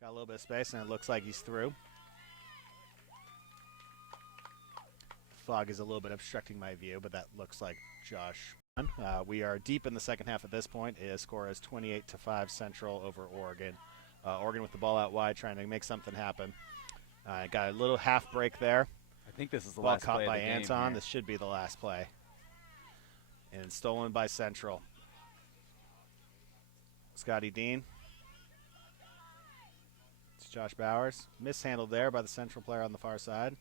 Got a little bit of space, and it looks like he's through. Fog is a little bit obstructing my view, but that looks like Josh. We are deep in the second half at this point. His score is 28-5 Central over Oregon. Oregon with the ball out wide, trying to make something happen. Got a little half break there. I think this is the Ball last caught play by of the game Anton. here. This should be the last play. And stolen by Central. Scotty Dean. It's Josh Bowers. Mishandled there by the Central player on the far side.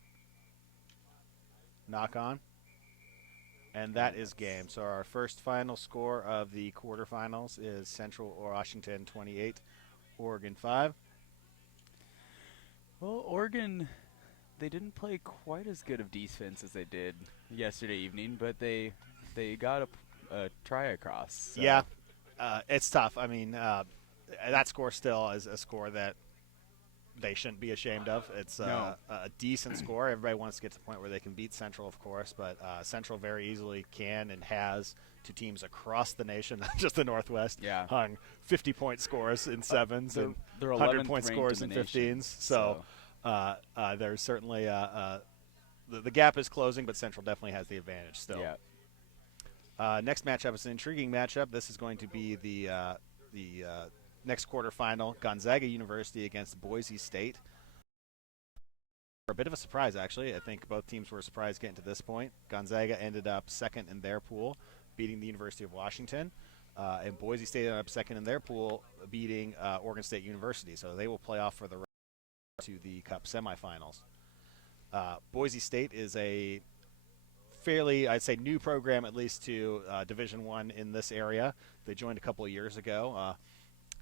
Knock on. And that is game. So our first final score of the quarterfinals is Central Washington 28, Oregon 5. Well, Oregon, they didn't play quite as good of defense as they did yesterday evening, but they got a try across. So. Yeah, it's tough. I mean, that score still is a score that they shouldn't be ashamed of. It's a decent score. Everybody wants to get to the point where they can beat Central, of course, but Central very easily can and has to teams across the nation, not just the Northwest, hung 50-point scores in sevens and 100-point scores in 15s. So there's certainly the gap is closing, but Central definitely has the advantage still. Yeah. Next matchup is an intriguing matchup. This is going to be the next quarterfinal, Gonzaga University against Boise State. A bit of a surprise, actually. I think both teams were surprised getting to this point. Gonzaga ended up second in their pool, beating the University of Washington. And Boise State ended up second in their pool, beating Oregon State University. So they will play off for the to the Cup semifinals. Boise State is a fairly, I'd say, new program, at least to Division I in this area. They joined a couple of years ago.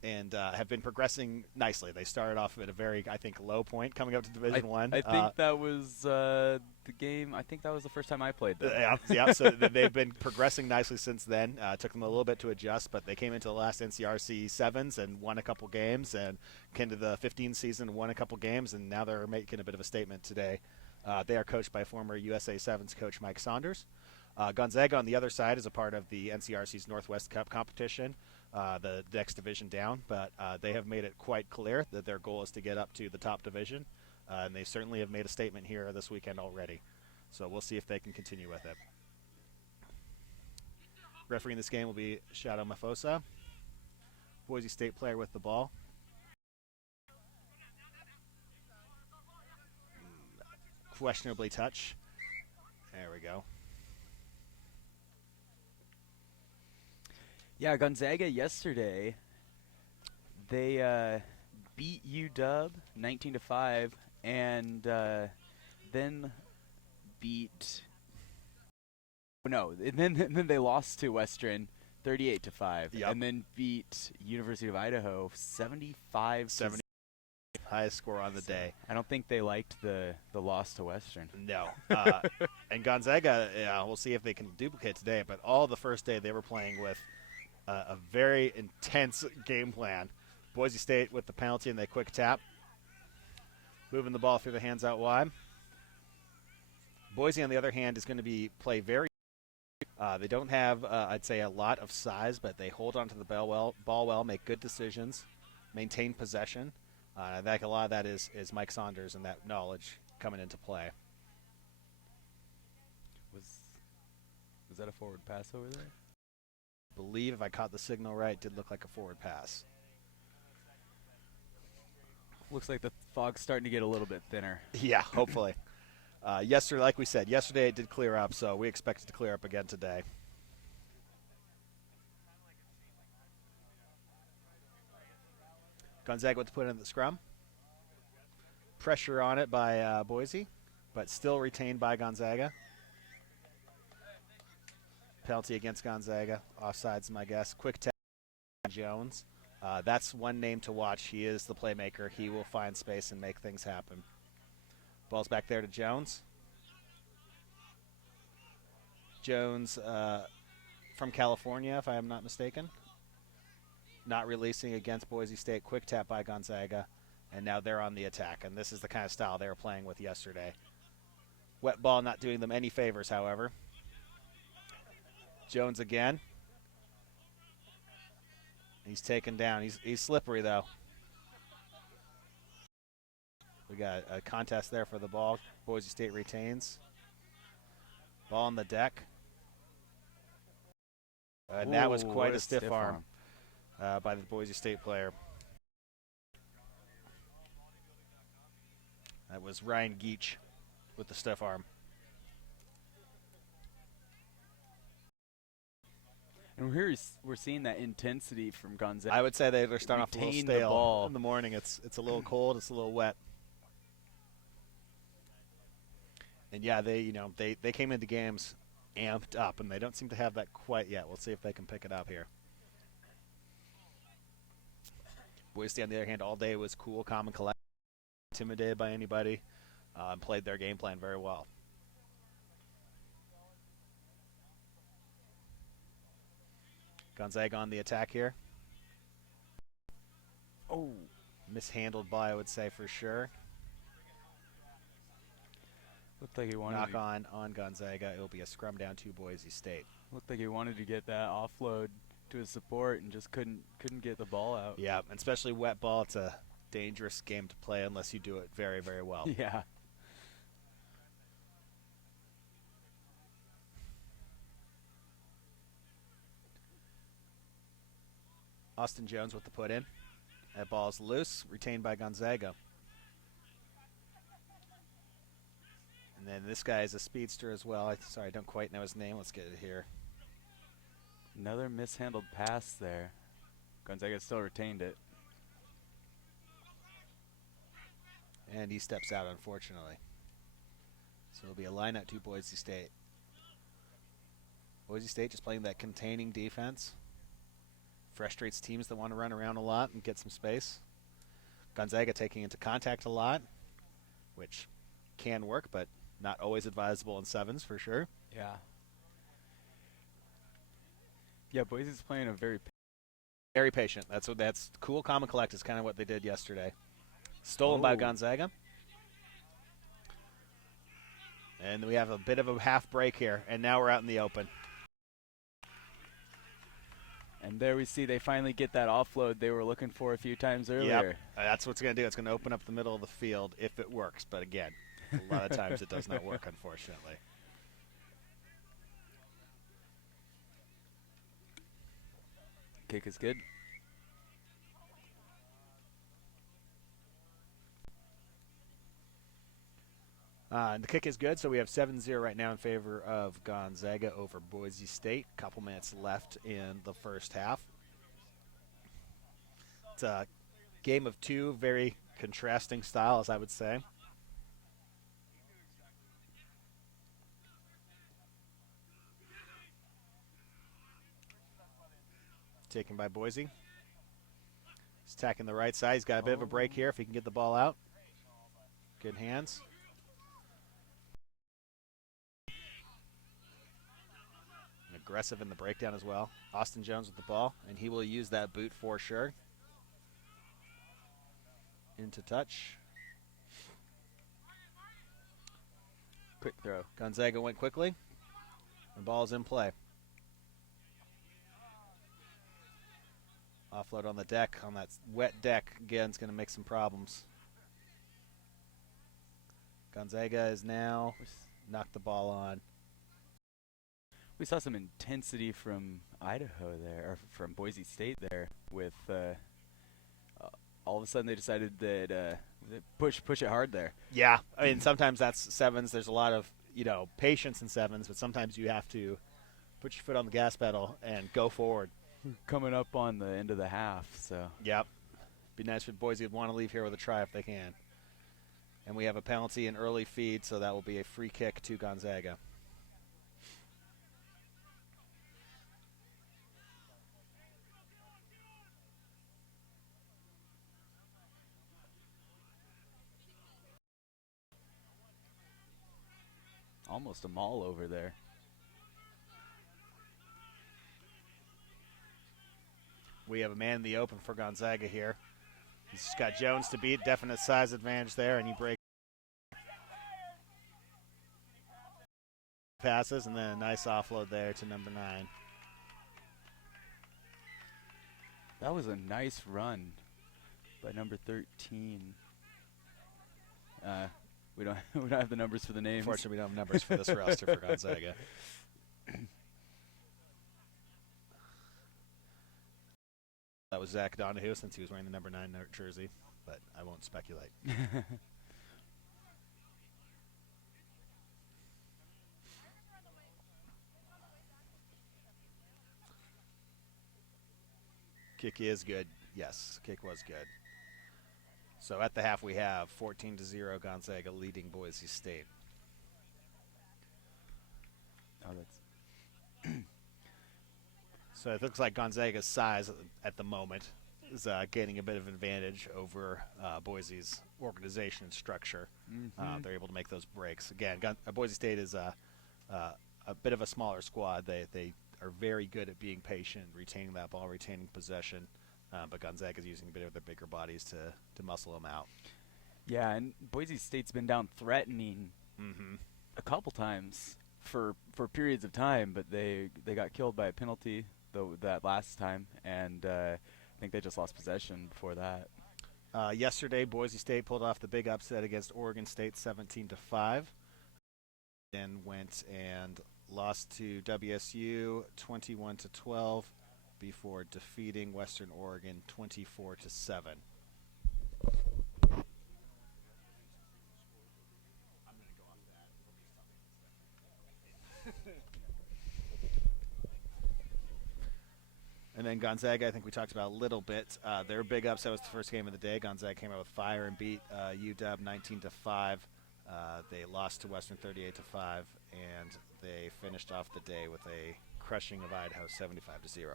And have been progressing nicely. They started off at a very, I think, low point coming up to Division I. I think that was the game. I think that was the first time I played them. Yeah. So they've been progressing nicely since then. Took them a little bit to adjust, but they came into the last NCRC Sevens and won a couple games, and came to the 15 season and won a couple games, and now they're making a bit of a statement today. They are coached by former USA Sevens coach Mike Saunders. Gonzaga on the other side is a part of the NCRC's Northwest Cup competition. The next division down, but they have made it quite clear that their goal is to get up to the top division, and they certainly have made a statement here this weekend already. So we'll see if they can continue with it. Refereeing this game will be Shadow Mafosa, Boise State player with the ball. Questionably touch. There we go. Yeah, Gonzaga yesterday, they beat UW 19-5, and then beat. Then they lost to Western 38-5, and then beat University of Idaho 75. 70, highest score on the day. I don't think they liked the loss to Western. No. And Gonzaga, we'll see if they can duplicate today, but all the first day they were playing with a very intense game plan. Boise State with the penalty and they quick tap. Moving the ball through the hands out wide. Boise, on the other hand, is going to play very. They don't have, I'd say, a lot of size, but they hold on to the ball well, make good decisions, maintain possession. I think a lot of that is Mike Saunders and that knowledge coming into play. Was that a forward pass over there? Believe, if I caught the signal right, did look like a forward pass. Looks like the fog's starting to get a little bit thinner. Yeah, hopefully. Yesterday, like we said, yesterday it did clear up, so we expect it to clear up again today. Gonzaga with to put in the scrum. Pressure on it by Boise, but still retained by Gonzaga. Penalty against Gonzaga. Offsides, my guess. Quick tap. Jones. That's one name to watch. He is the playmaker. He will find space and make things happen. Ball's back there to Jones. Jones from California, if I am not mistaken. Not releasing against Boise State. Quick tap by Gonzaga. And now they're on the attack. And this is the kind of style they were playing with yesterday. Wet ball not doing them any favors, however. Jones again. He's taken down. He's slippery, though. We got a contest there for the ball. Boise State retains. Ball on the deck. And that was quite a stiff arm by the Boise State player. That was Ryan Geach with the stiff arm. And we're seeing that intensity from Gonzaga. I would say they're starting off a little Retain stale the ball. in the morning. It's a little cold. It's a little wet. And yeah, they came into games amped up, and they don't seem to have that quite yet. We'll see if they can pick it up here. Boise State, on the other hand, all day was cool, calm, and collected, intimidated by anybody, and played their game plan very well. Gonzaga on the attack here. Oh, mishandled ball, I would say, for sure. Looked like he wanted Knock on Gonzaga. It'll be a scrum down to Boise State. Looked like he wanted to get that offload to his support and just couldn't get the ball out. Yeah, and especially wet ball. It's a dangerous game to play unless you do it very, very well. Yeah. Austin Jones with the put in. That ball's loose, retained by Gonzaga. And then this guy is a speedster as well. Sorry, I don't quite know his name. Let's get it here. Another mishandled pass there. Gonzaga still retained it. And he steps out, unfortunately. So it'll be a line out to Boise State. Boise State just playing that containing defense. Frustrates teams that want to run around a lot and get some space. Gonzaga taking into contact a lot, which can work, but not always advisable in sevens for sure. Yeah. Yeah, Boise's playing a very patient. That's cool, calm, and collect is kind of what they did yesterday. Stolen by Gonzaga. And we have a bit of a half break here, and now we're out in the open. And there we see they finally get that offload they were looking for a few times earlier. Yep. That's what's going to do. It's going to open up the middle of the field if it works. But again, a lot of times it does not work, unfortunately. Kick is good. And the kick is good, so we have 7-0 right now in favor of Gonzaga over Boise State. A couple minutes left in the first half. It's a game of two very contrasting styles, I would say. Taken by Boise. He's attacking the right side. He's got a bit of a break here if he can get the ball out. Good hands. Aggressive in the breakdown as well. Austin Jones with the ball, and he will use that boot for sure. Into touch. Quick throw. Gonzaga went quickly. The ball's in play. Offload on the deck, on that wet deck. Again, it's going to make some problems. Gonzaga is now knocked the ball on. We saw some intensity from Idaho there, or from Boise State there, with all of a sudden they decided that push it hard there. Yeah, I mean sometimes that's sevens. There's a lot of patience in sevens, but sometimes you have to put your foot on the gas pedal and go forward. Coming up on the end of the half, so. Yep, be nice if Boise would want to leave here with a try if they can. And we have a penalty and early feed, so that will be a free kick to Gonzaga. Almost a maul over there. We have a man in the open for Gonzaga here. He's just got Jones to beat, definite size advantage there, and he breaks passes, and then a nice offload there to number 9. That was a nice run by number 13. We don't we don't have the numbers for the names. Unfortunately, we don't have numbers for this roster for Gonzaga. That was Zach Donahue since he was wearing the number 9 jersey, but I won't speculate. Kick is good. Yes, kick was good. So at the half we have 14-0 Gonzaga leading Boise State. Oh, that's So it looks like Gonzaga's size at the moment is gaining a bit of advantage over Boise's organization and structure. They're able to make those breaks. Again, Boise State is a bit of a smaller squad. They are very good at being patient, retaining that ball, retaining possession. But Gonzaga is using a bit of their bigger bodies to muscle them out. Yeah, and Boise State's been down threatening a couple times for periods of time, but they got killed by a penalty that last time, and I think they just lost possession before that. Yesterday, Boise State pulled off the big upset against Oregon State 17-5, then went and lost to WSU 21-12 before defeating Western Oregon 24-7. And then Gonzaga, I think we talked about a little bit. Their big upset was the first game of the day. Gonzaga came out with fire and beat UW 19-5. They lost to Western 38-5, and they finished off the day with a crushing of Idaho 75-0.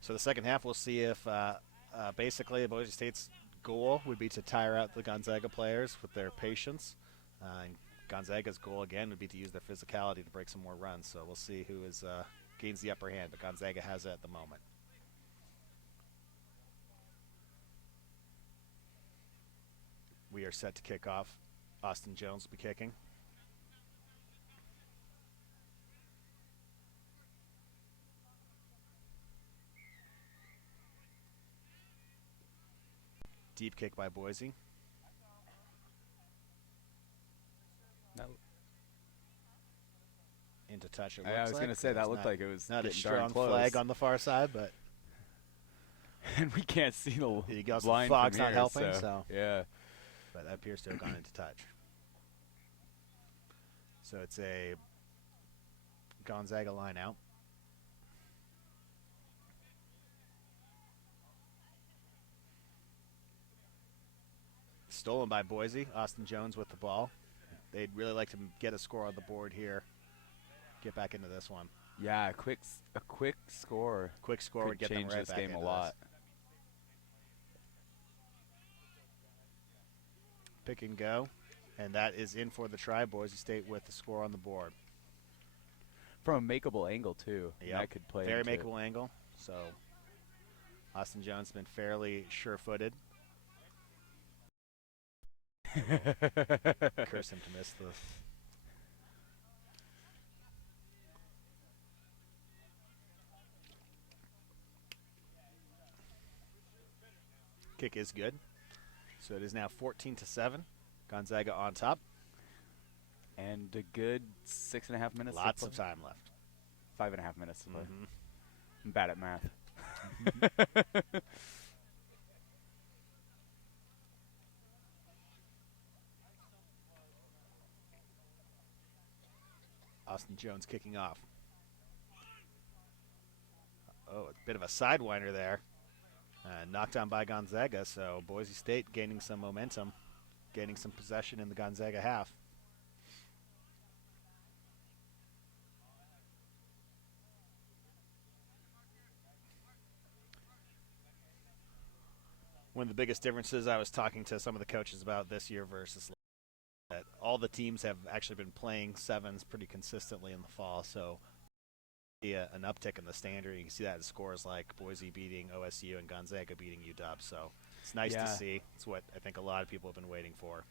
So the second half, we'll see if basically Boise State's goal would be to tire out the Gonzaga players with their patience. And Gonzaga's goal, again, would be to use their physicality to break some more runs. So we'll see who gains the upper hand, but Gonzaga has it at the moment. We are set to kick off. Austin Jones will be kicking. Deep kick by Boise. Into touch. I was going to say that looked like it was not a strong flag on the far side, but and we can't see the line fog's from not here, helping. So yeah, but that appears to have gone into touch. So it's a Gonzaga line out. Stolen by Boise. Austin Jones with the ball. They'd really like to get a score on the board here. Get back into this one. Yeah, a quick score. Quick score would get them right back into this game a lot. Pick and go, and that is in for the try. Boise State with the score on the board. From a makeable angle too. Yeah, that could play. Very makeable angle. So Austin Jones has been fairly sure-footed. Curse him to miss the. Kick is good. So it is now 14-7. Gonzaga on top. And a good 6.5 minutes. Lots of time left. 5.5 minutes to play. I'm bad at math. Austin Jones kicking off. Oh, a bit of a sidewinder there. Knocked down by Gonzaga, so Boise State gaining some momentum, gaining some possession in the Gonzaga half. One of the biggest differences I was talking to some of the coaches about this year versus last, that all the teams have actually been playing sevens pretty consistently in the fall, so an uptick in the standard. You can see that in scores like Boise beating OSU and Gonzaga beating UW. So it's nice to see. It's what I think a lot of people have been waiting for.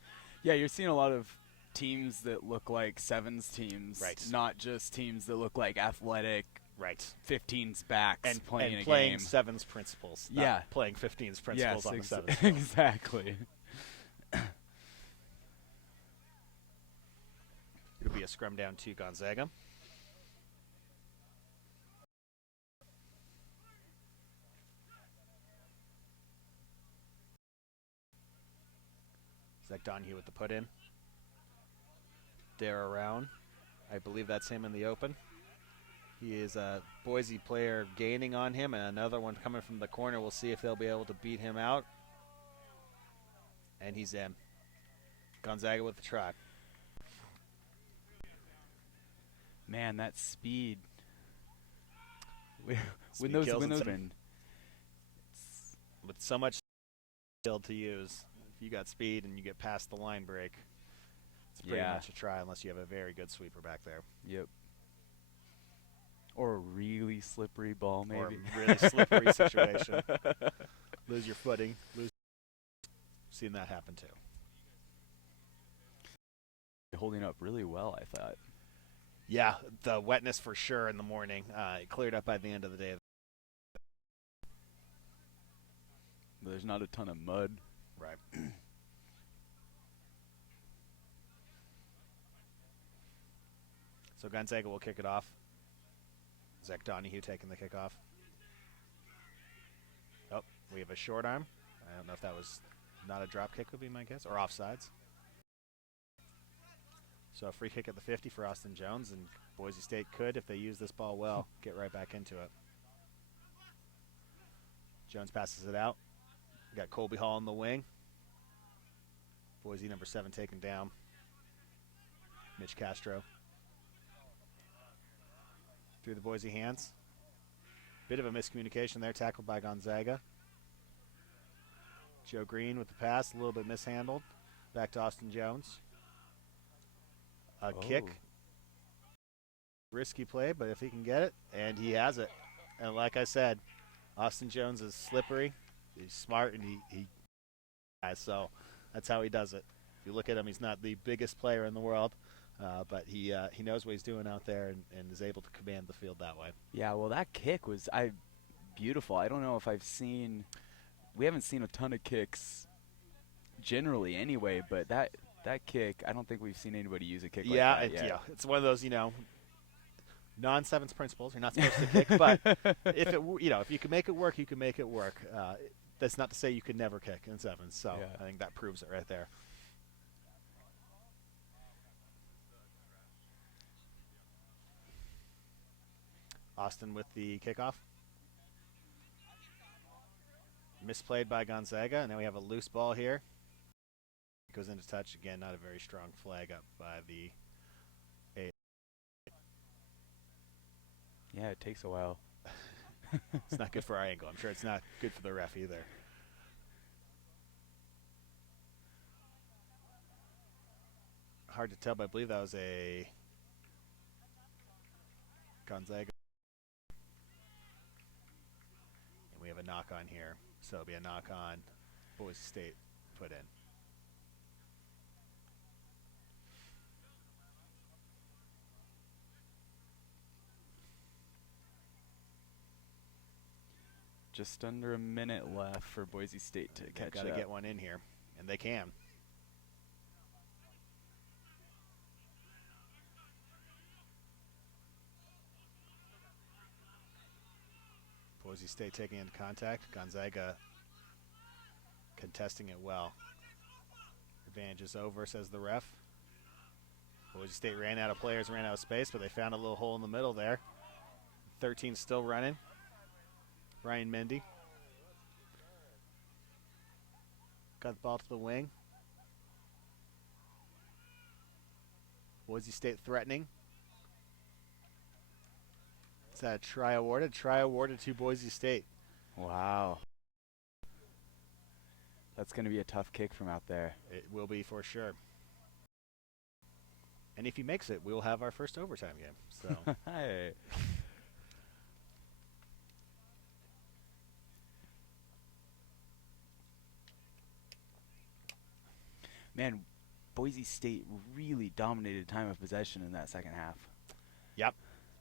Yeah, you're seeing a lot of teams that look like sevens teams, right? Not just teams that look like athletic, right? 15s backs and playing and a playing game. sevens principles. Not playing 15s principles on the sevens. Exactly. to be a scrum down to Gonzaga. Zach Donahue with the put in. Dare around. I believe that's him in the open. He is a Boise player gaining on him, and another one coming from the corner. We'll see if they'll be able to beat him out. And he's in. Gonzaga with the try. Man, that speed. Speed With kills those with so much skill to use. If you got speed and you get past the line break, it's pretty much a try unless you have a very good sweeper back there. Yep. Or a really slippery ball, maybe. Or a really slippery situation. Lose your footing. Seen that happen too. Holding up really well, I thought. Yeah, the wetness for sure in the morning. It cleared up by the end of the day. There's not a ton of mud. Right. So Gonzaga will kick it off. Zach Donahue taking the kickoff. Oh, we have a short arm. I don't know if that was not a drop kick would be my guess, or offsides. So a free kick at the 50 for Austin Jones, and Boise State could, if they use this ball well, get right back into it. Jones passes it out. We got Colby Hall in the wing. Boise number 7 taken down. Mitch Castro. Through the Boise hands. Bit of a miscommunication there, tackled by Gonzaga. Joe Green with the pass, a little bit mishandled. Back to Austin Jones. A kick. Risky play, but if he can get it, and he has it. And like I said, Austin Jones is slippery. He's smart, and he so that's how he does it. If you look at him, he's not the biggest player in the world, but he knows what he's doing out there and is able to command the field that way. Yeah, well, that kick was beautiful. I don't know if we haven't seen a ton of kicks generally anyway, but that kick, I don't think we've seen anybody use a kick like that yet. Yeah, it's one of those, non-sevens principles. You're not supposed to kick, but if you can make it work, you can make it work. That's not to say you could never kick in sevens. So I think that proves it right there. Austin with the kickoff. Misplayed by Gonzaga, and now we have a loose ball here. It goes into touch again. Not a very strong flag up by the. Yeah, it takes a while. It's not good for our angle. I'm sure it's not good for the ref either. Hard to tell, but I believe that was a Gonzaga. And we have a knock on here. So it'll be a knock on. Boise State put in. Just under a minute left for Boise State to catch up. Got to get one in here, and they can. Boise State taking into contact. Gonzaga contesting it well. Advantage is over, says the ref. Boise State ran out of players, ran out of space, but they found a little hole in the middle there. 13 still running. Ryan Mendy. Got the ball to the wing. Boise State threatening. Is that a try awarded? Try awarded to Boise State. Wow. That's going to be a tough kick from out there. It will be for sure. And if he makes it, we'll have our first overtime game. So. Hey. Man, Boise State really dominated time of possession in that second half. Yep.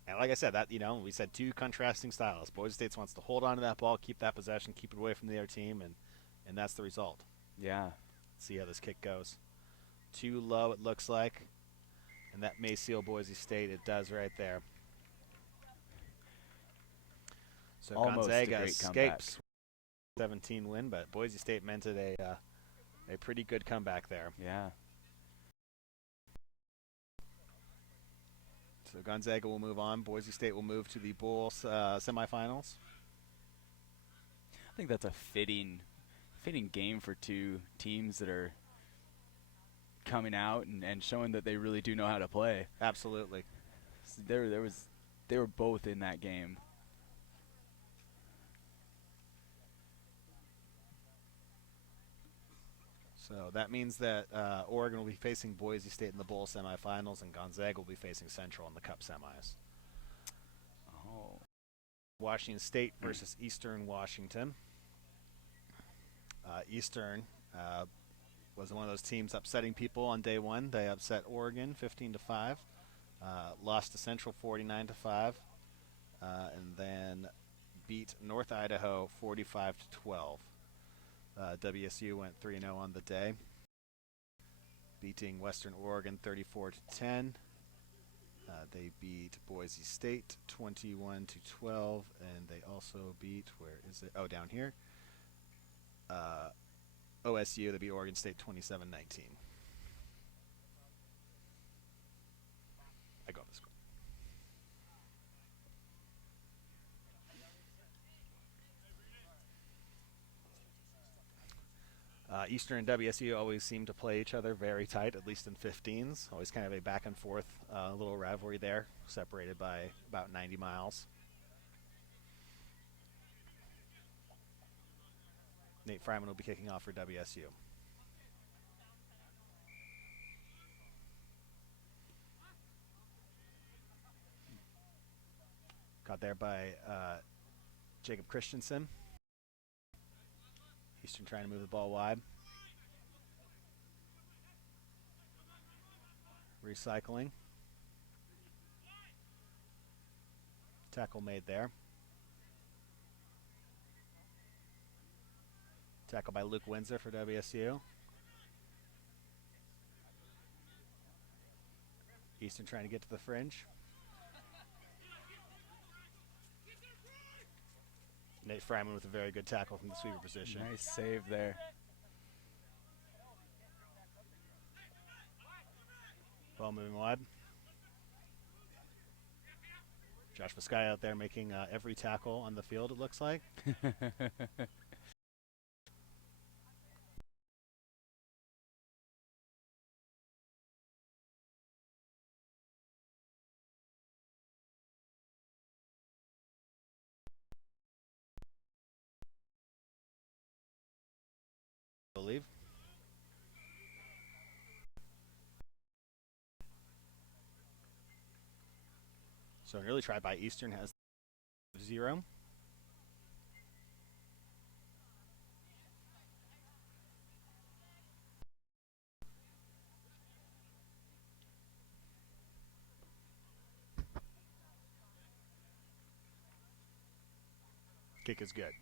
And like I said, we said two contrasting styles. Boise State wants to hold on to that ball, keep that possession, keep it away from the other team, and that's the result. Yeah. Let's see how this kick goes. Too low, it looks like. And that may seal Boise State. It does right there. So Almost Gonzaga a great comeback. escapes 17 win, but Boise State meant it a pretty good comeback there. Yeah. So Gonzaga will move on. Boise State will move to the bowl semifinals. I think that's a fitting game for two teams that are coming out and showing that they really do know how to play. Absolutely. So they were both in that game. So that means that Oregon will be facing Boise State in the bowl semifinals, and Gonzaga will be facing Central in the Cup semis. Oh. Washington State versus Eastern Washington. Eastern was one of those teams upsetting people on day one. They upset Oregon 15-5, lost to Central 49-5, and then beat North Idaho 45-12. WSU went 3-0 on the day, beating Western Oregon 34-10. They beat Boise State 21-12, and they also beat, where is it? Oh, down here. OSU, they beat Oregon State 27-19. I got this. Eastern and WSU always seem to play each other very tight, at least in 15s. Always kind of a back and forth little rivalry there, separated by about 90 miles. Nate Fryman will be kicking off for WSU. Caught there by Jacob Christensen. Eastern trying to move the ball wide. Recycling. Tackle made there. Tackle by Luke Windsor for WSU. Eastern trying to get to the fringe. Nate Fryman with a very good tackle from the sweeper position. Nice save there. Ball moving wide. Josh Vizcaya out there making every tackle on the field, it looks like. I believe. So an early try by Eastern has 0. Kick is good.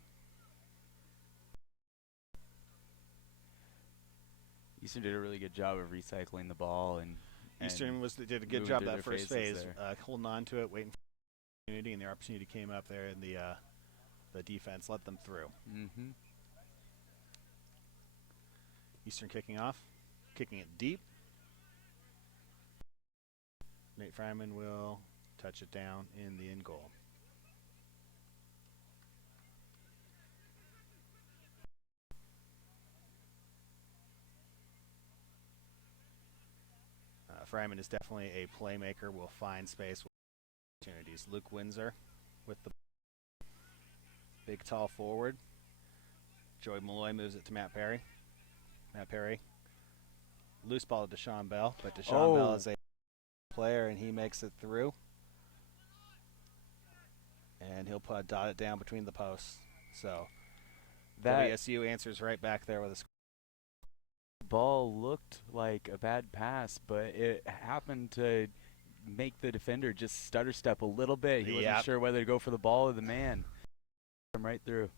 Eastern did a really good job of recycling the ball, and Eastern did a good job that first phase, holding on to it, waiting for the opportunity, and the opportunity came up there, and the defense let them through. Mm-hmm. Eastern kicking off, kicking it deep. Nate Fryman will touch it down in the end goal. Fryman is definitely a playmaker, will find space with opportunities. Luke Windsor with the big, tall forward. Joey Malloy moves it to Matt Perry. Matt Perry. Loose ball to Deshaun Bell, but Deshaun Bell is a player, and he makes it through. And he'll dot it down between the posts. So WSU answers right back there with a score. Ball looked like a bad pass, but it happened to make the defender just stutter step a little bit. He wasn't sure whether to go for the ball or the man. Come right through.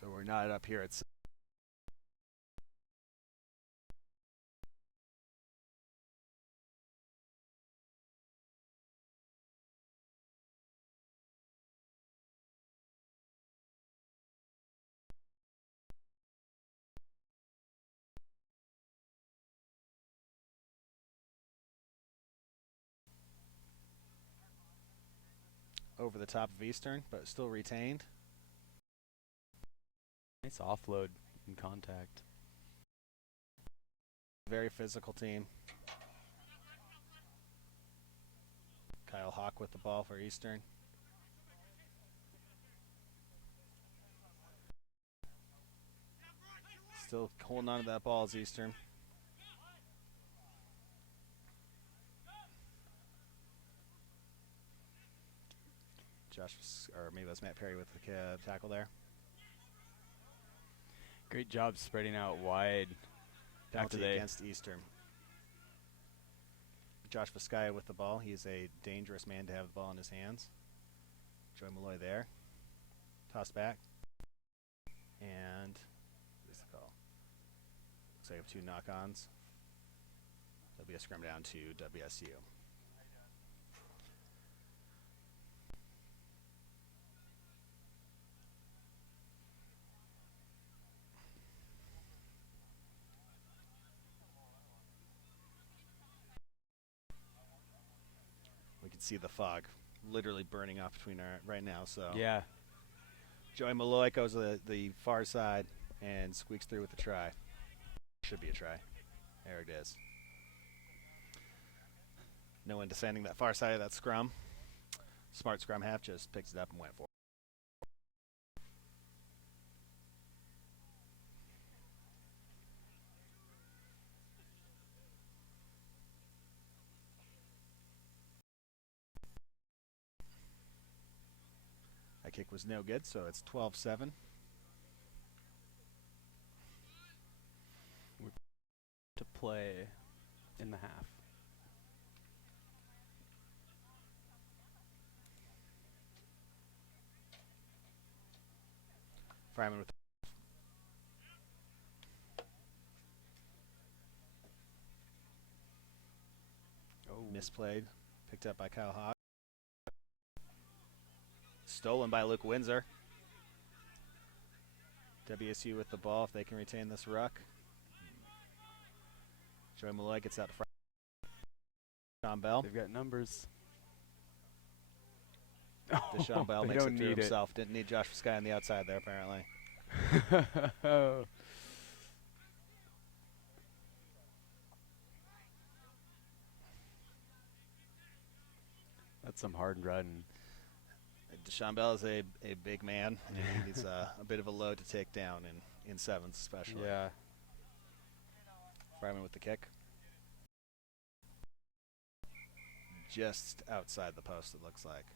So we're not up here at over the top of Eastern, but still retained. Nice offload in contact. Very physical team. Kyle Hawk with the ball for Eastern. Still holding on to that ball as Eastern. Or maybe that's Matt Perry with the tackle there. Great job spreading out wide. Penalty against Eastern. Josh Vizcaya with the ball. He's a dangerous man to have the ball in his hands. Joey Malloy there. Toss back. And what's the call? Looks like we have two knock-ons. There'll be a scrum down to WSU. We can see the fog literally burning off between our right now. So yeah, Joey Malloy goes to the far side and squeaks through with a try. Should be a try. There it is. No one defending that far side of that scrum. Smart scrum half just picks it up and went for it. That kick was no good, so it's 12-7. To play in the half. Fryman with misplayed, picked up by Kyle Hawk. Stolen by Luke Windsor. WSU with the ball if they can retain this ruck. Joey Malloy gets out to front. Deshaun Bell. They've got numbers. Deshaun Bell makes it through himself. Didn't need Josh Vizcaya on the outside there, apparently. That's some hard running. Deshaun Bell is a big man. And he's a bit of a load to take down in sevens especially. Yeah. Fryman with the kick. Just outside the post, it looks like.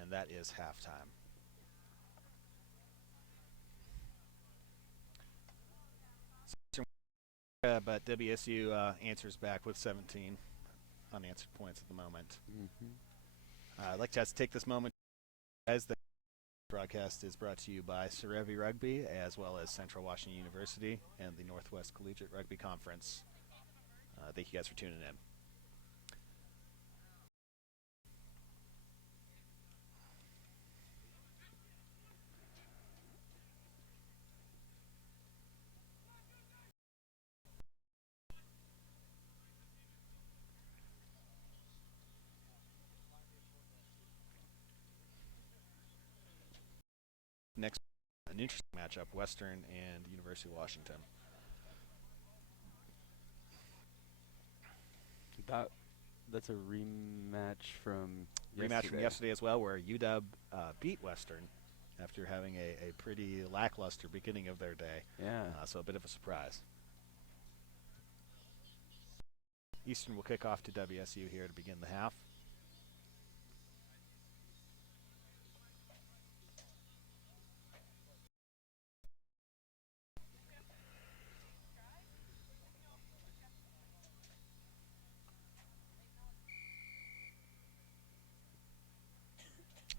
And that is halftime. But WSU answers back with 17 unanswered points at the moment. I'd like to take this moment as the broadcast is brought to you by Serevi Rugby as well as Central Washington University and the Northwest Collegiate Rugby Conference. Thank you guys for tuning in. Next, an interesting matchup, Western and University of Washington. That's a rematch from yesterday as well, where UW beat Western after having a pretty lackluster beginning of their day. Yeah. So a bit of a surprise. Eastern will kick off to WSU here to begin the half.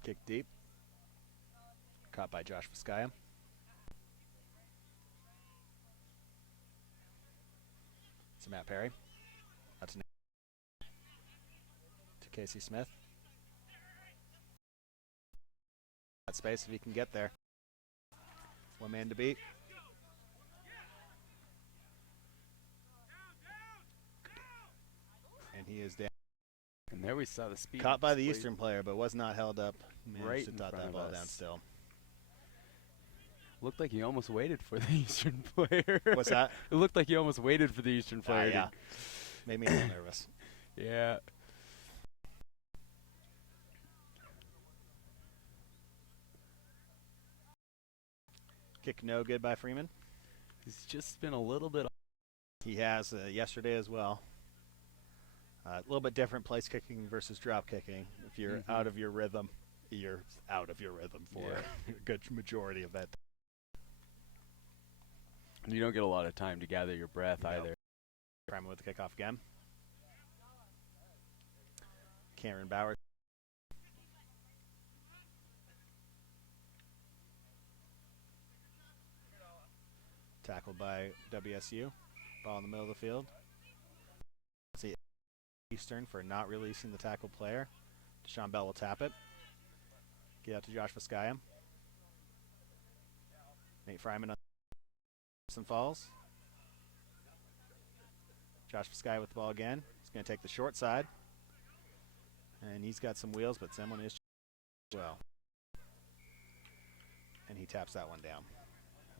Kick deep. Caught by Josh Vizcaya. to Matt Perry. That's to Casey Smith. That space if he can get there. One man to beat. And he is down. And there we saw the speed. Caught by the Eastern player, but was not held up. Right to in dot front that of ball us. down still. Looked like he almost waited for the Eastern player. What's that? It looked like he almost waited for the Eastern player. Yeah. Made me a little nervous. Yeah. Kick no good by Freeman. He's just been a little bit. He has yesterday as well. A little bit different place kicking versus drop kicking. If you're out of your rhythm, you're out of your rhythm for a good majority of that. And you don't get a lot of time to gather your breath either. Freeman with the kickoff again. Cameron Bauer. Tackled by WSU. Ball in the middle of the field. See Eastern for not releasing the tackle player. Deshaun Bell will tap it. Get out to Josh Vizcaya. Nate Fryman on falls. Josh Vizcaya with the ball again. He's going to take the short side. And he's got some wheels, but someone is well. And he taps that one down.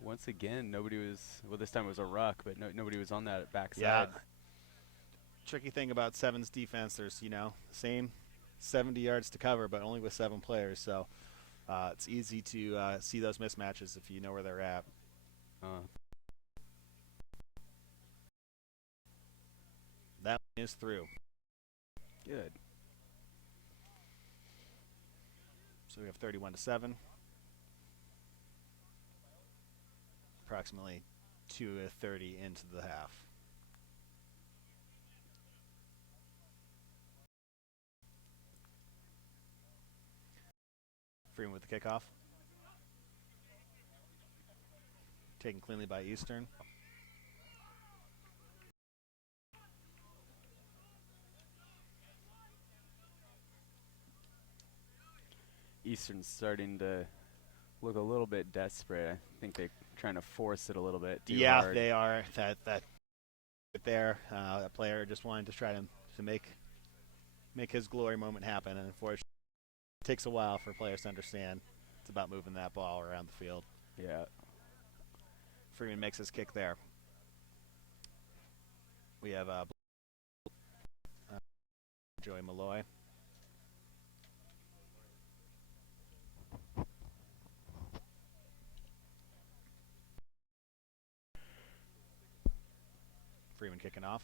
Once again, nobody was. Well, this time it was a ruck, but nobody was on that backside. Yeah. Tricky thing about Sevens defense, there's, same 70 yards to cover, but only with 7 players. So it's easy to see those mismatches if you know where they're at. That one is through. Good. So we have 31-7. Approximately 2:30 into the half. Freeman with the kickoff. Taken cleanly by Eastern. Eastern's starting to look a little bit desperate. I think they're trying to force it a little bit too hard. They are. That there, that player just wanted to try to make his glory moment happen, and unfortunately, it takes a while for players to understand. It's about moving that ball around the field. Yeah. Freeman makes his kick there. We have Joey Malloy. Freeman kicking off.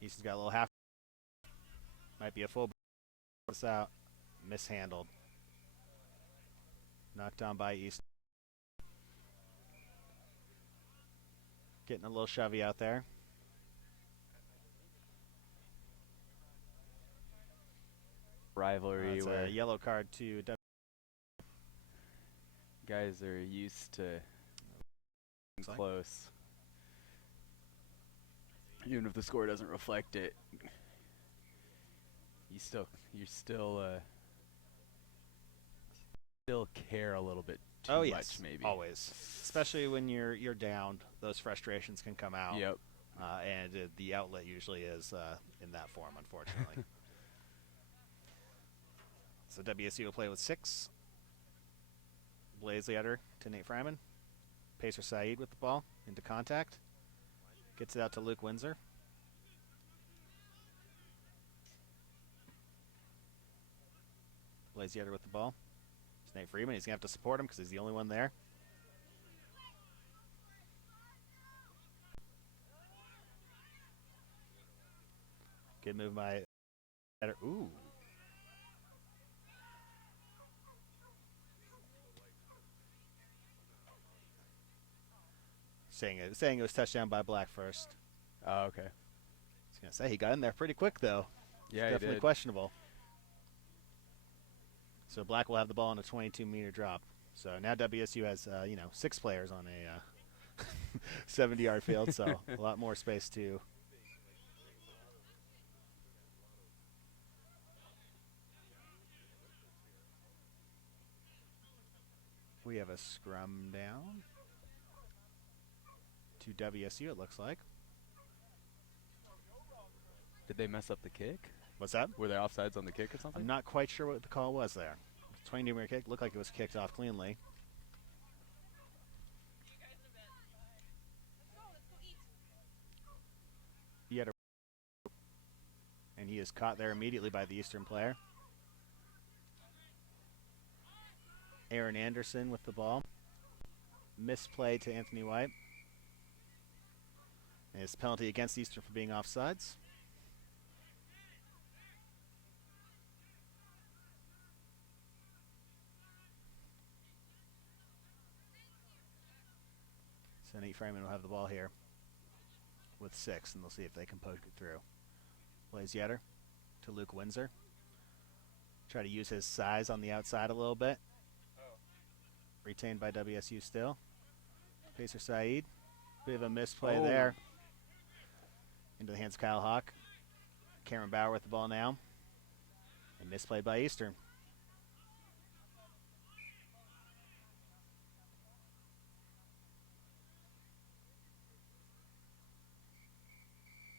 Easton's got a little half. Might be a full. This out. Mishandled. Knocked down by Easton. Getting a little shovey out there. Rivalry where a yellow card to guys are used to close. Even if the score doesn't reflect it, you still care a little bit too much, maybe. Always, especially when you're down, those frustrations can come out. Yep. And the outlet usually is in that form, unfortunately. So WSU will play with 6. Blaze Leader to Nate Fryman. Pacer Saeed with the ball into contact. Gets it out to Luke Windsor. Blaze Leader with the ball. It's Nate Freeman. He's going to have to support him because he's the only one there. Good move by Leader. Ooh. Saying it was touchdown by Black first. Oh, okay. I was going to say, he got in there pretty quick, though. Yeah, Definitely questionable. So Black will have the ball on a 22-meter drop. So now WSU has, 6 players on a 70-yard field, so a lot more space to. We have a scrum down to WSU, it looks like. Did they mess up the kick? What's that? Were they offsides on the kick or something? I'm not quite sure what the call was there. 22-meter kick looked like it was kicked off cleanly. He had a, and he is caught there immediately by the Eastern player. Aaron Anderson with the ball. Misplay to Anthony White. And his penalty against Eastern for being offsides. So Nate Freeman will have the ball here with 6, and they'll see if they can poke it through. Plays Yetter to Luke Windsor. Try to use his size on the outside a little bit. Retained by WSU still. Pacer Saeed. Bit of a misplay there. Into the hands of Kyle Hawk. Cameron Bauer with the ball now. And misplayed by Eastern.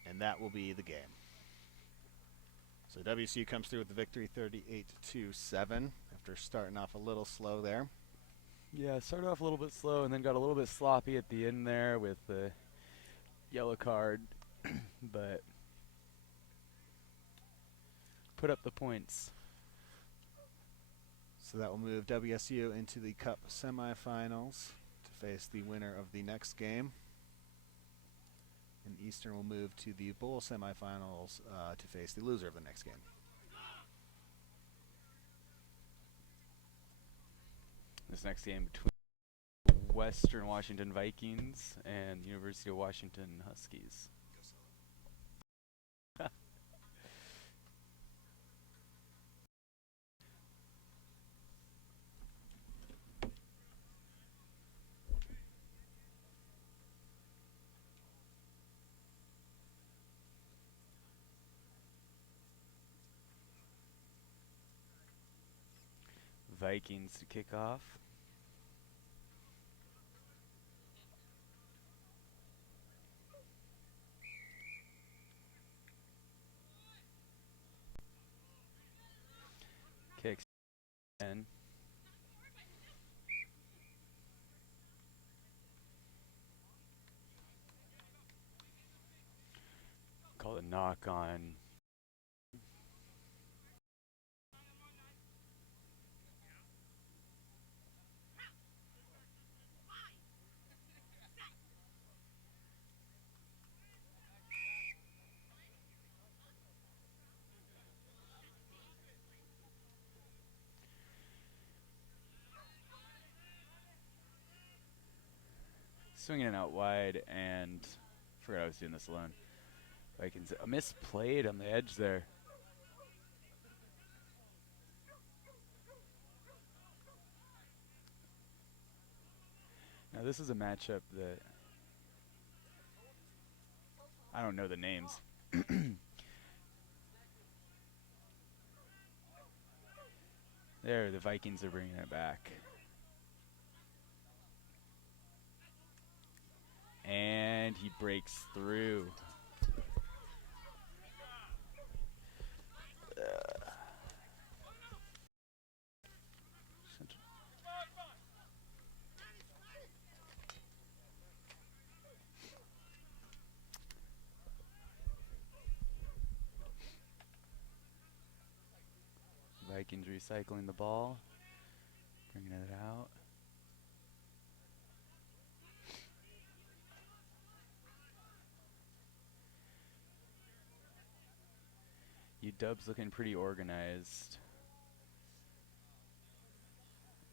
And that will be the game. So WSU comes through with the victory 38-7 after starting off a little slow there. Yeah, started off a little bit slow and then got a little bit sloppy at the end there with the yellow card, but put up the points. So that will move WSU into the Cup semifinals to face the winner of the next game. And Eastern will move to the Bowl semifinals to face the loser of the next game. This next game between Western Washington Vikings and University of Washington Huskies. Vikings to kick off. Kicks 10. Call it knock on. Swinging it out wide, and forgot I was doing this alone. Vikings misplayed on the edge there. Now this is a matchup that I don't know the names. There, the Vikings are bringing it back. And he breaks through. Vikings recycling the ball, bringing it out. UW's looking pretty organized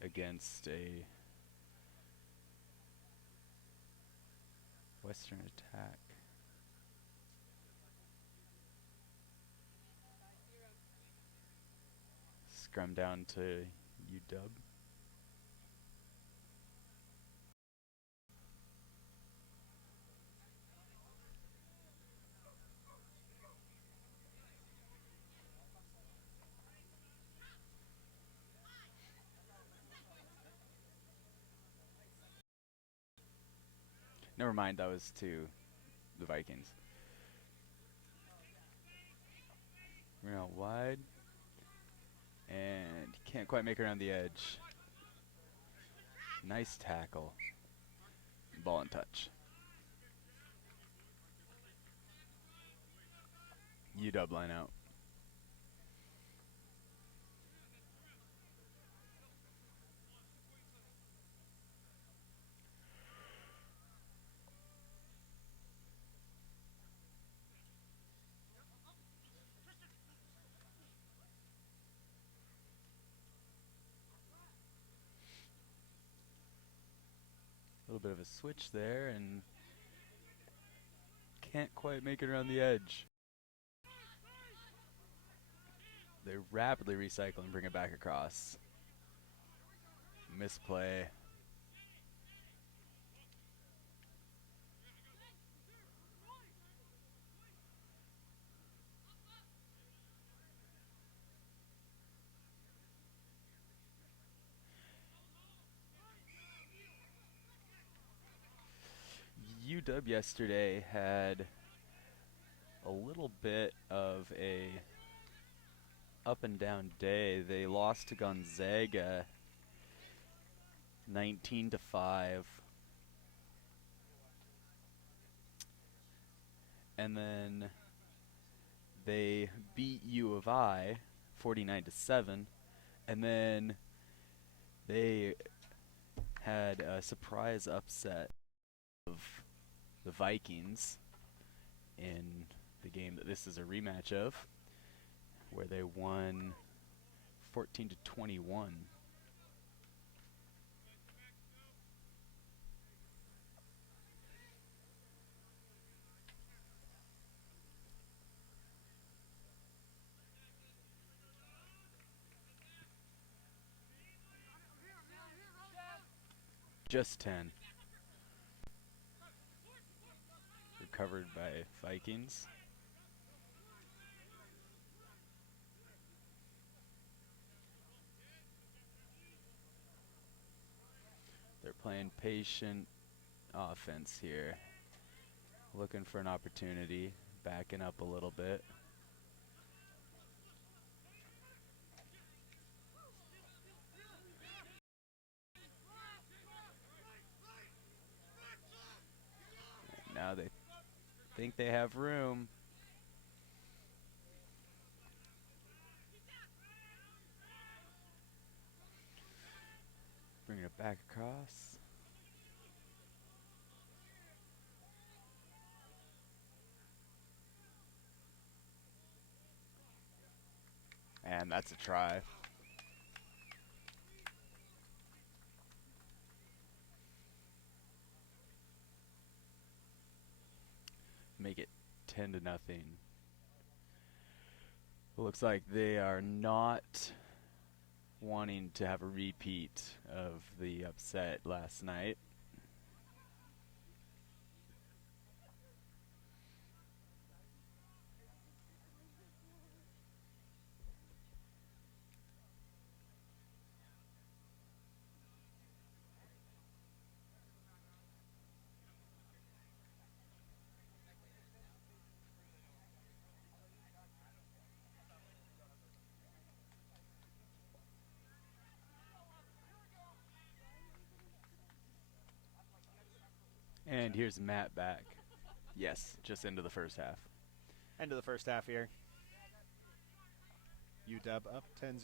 against a Western attack. scrum down to UW. Never mind, that was to the Vikings. We're out wide. And can't quite make it around the edge. Nice tackle. Ball and touch. UW line out. A little bit of a switch there and can't quite make it around the edge. They rapidly recycle and bring it back across. Misplay. UW yesterday had a little bit of a up and down day. They lost to Gonzaga 19-5. And then they beat U of I 49-7. And then they had a surprise upset of the Vikings in the game that this is a rematch of, where they won 14-21. Just 10. Recovered by Vikings. They're playing patient offense here. Looking for an opportunity, backing up a little bit. And now they think they have room. Bringing it back across. And that's a try. Make it 10-0. Looks like they are not wanting to have a repeat of the upset last night. And here's Matt back. Yes, just into the first half. End of the first half here. UW up 10-0.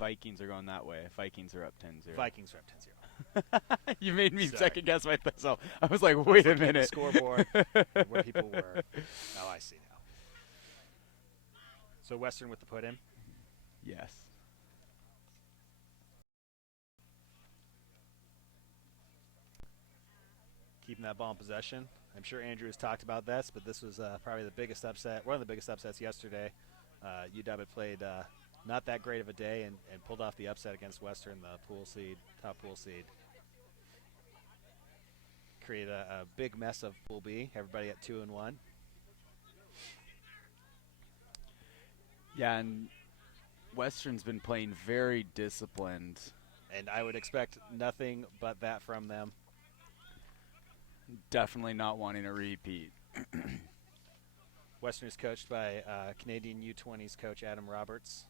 Vikings are going that way. Vikings are up 10-0. Vikings are up 10-0. You made me Sorry. second guess myself. I was like, wait a minute. Scoreboard, where people were. Oh, I see now. So Western with the put in? Yes. Keeping that ball in possession. I'm sure Andrew has talked about this, but this was probably the biggest upset, one of the biggest upsets yesterday UW had played not that great of a day and pulled off the upset against Western, the top pool seed. Created a big mess of Pool B. Everybody at 2-1. Yeah, and Western's been playing very disciplined. And I would expect nothing but that from them. Definitely not wanting a repeat. Western is coached by Canadian U20s coach Adam Roberts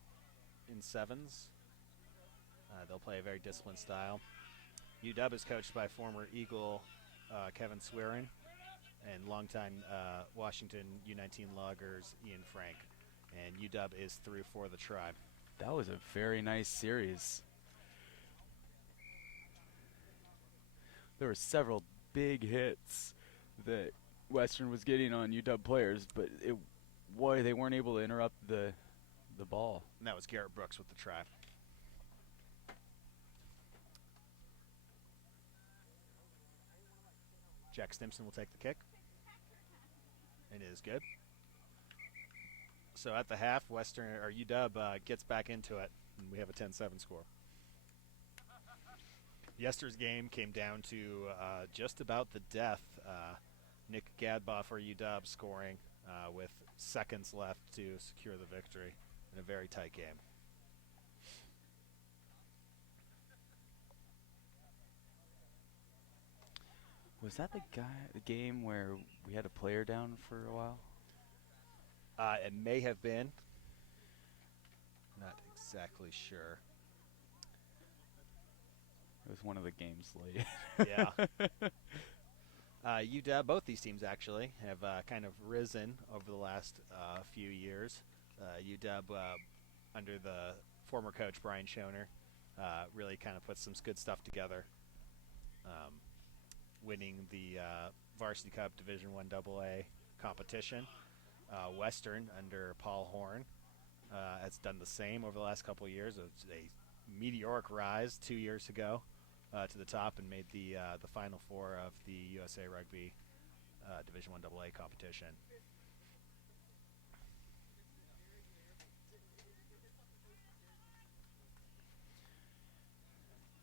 in Sevens. They'll play a very disciplined style. UW is coached by former Eagle Kevin Swearin and longtime Washington U19 Loggers Ian Frank. And UW is through for the Tribe. That was a very nice series. There were several big hits that Western was getting on UW players, but they weren't able to interrupt the ball. And that was Garrett Brooks with the Tribe. Jack Stimson will take the kick. And it is good. So at the half, UW gets back into it, and we have a 10-7 score. Yesterday's game came down to just about the death. Nick Gadbaugh for UW scoring with seconds left to secure the victory in a very tight game. Was that the game where we had a player down for a while? It may have been. Not exactly sure. It was one of the games late. Yeah. UW, both these teams actually, have kind of risen over the last few years. UW, under the former coach Brian Schoner, really kind of put some good stuff together, winning the Varsity Cup Division I AA competition. Western, under Paul Horn, has done the same over the last couple of years. It's a meteoric rise 2 years ago to the top and made the Final Four of the USA Rugby Division I AA competition.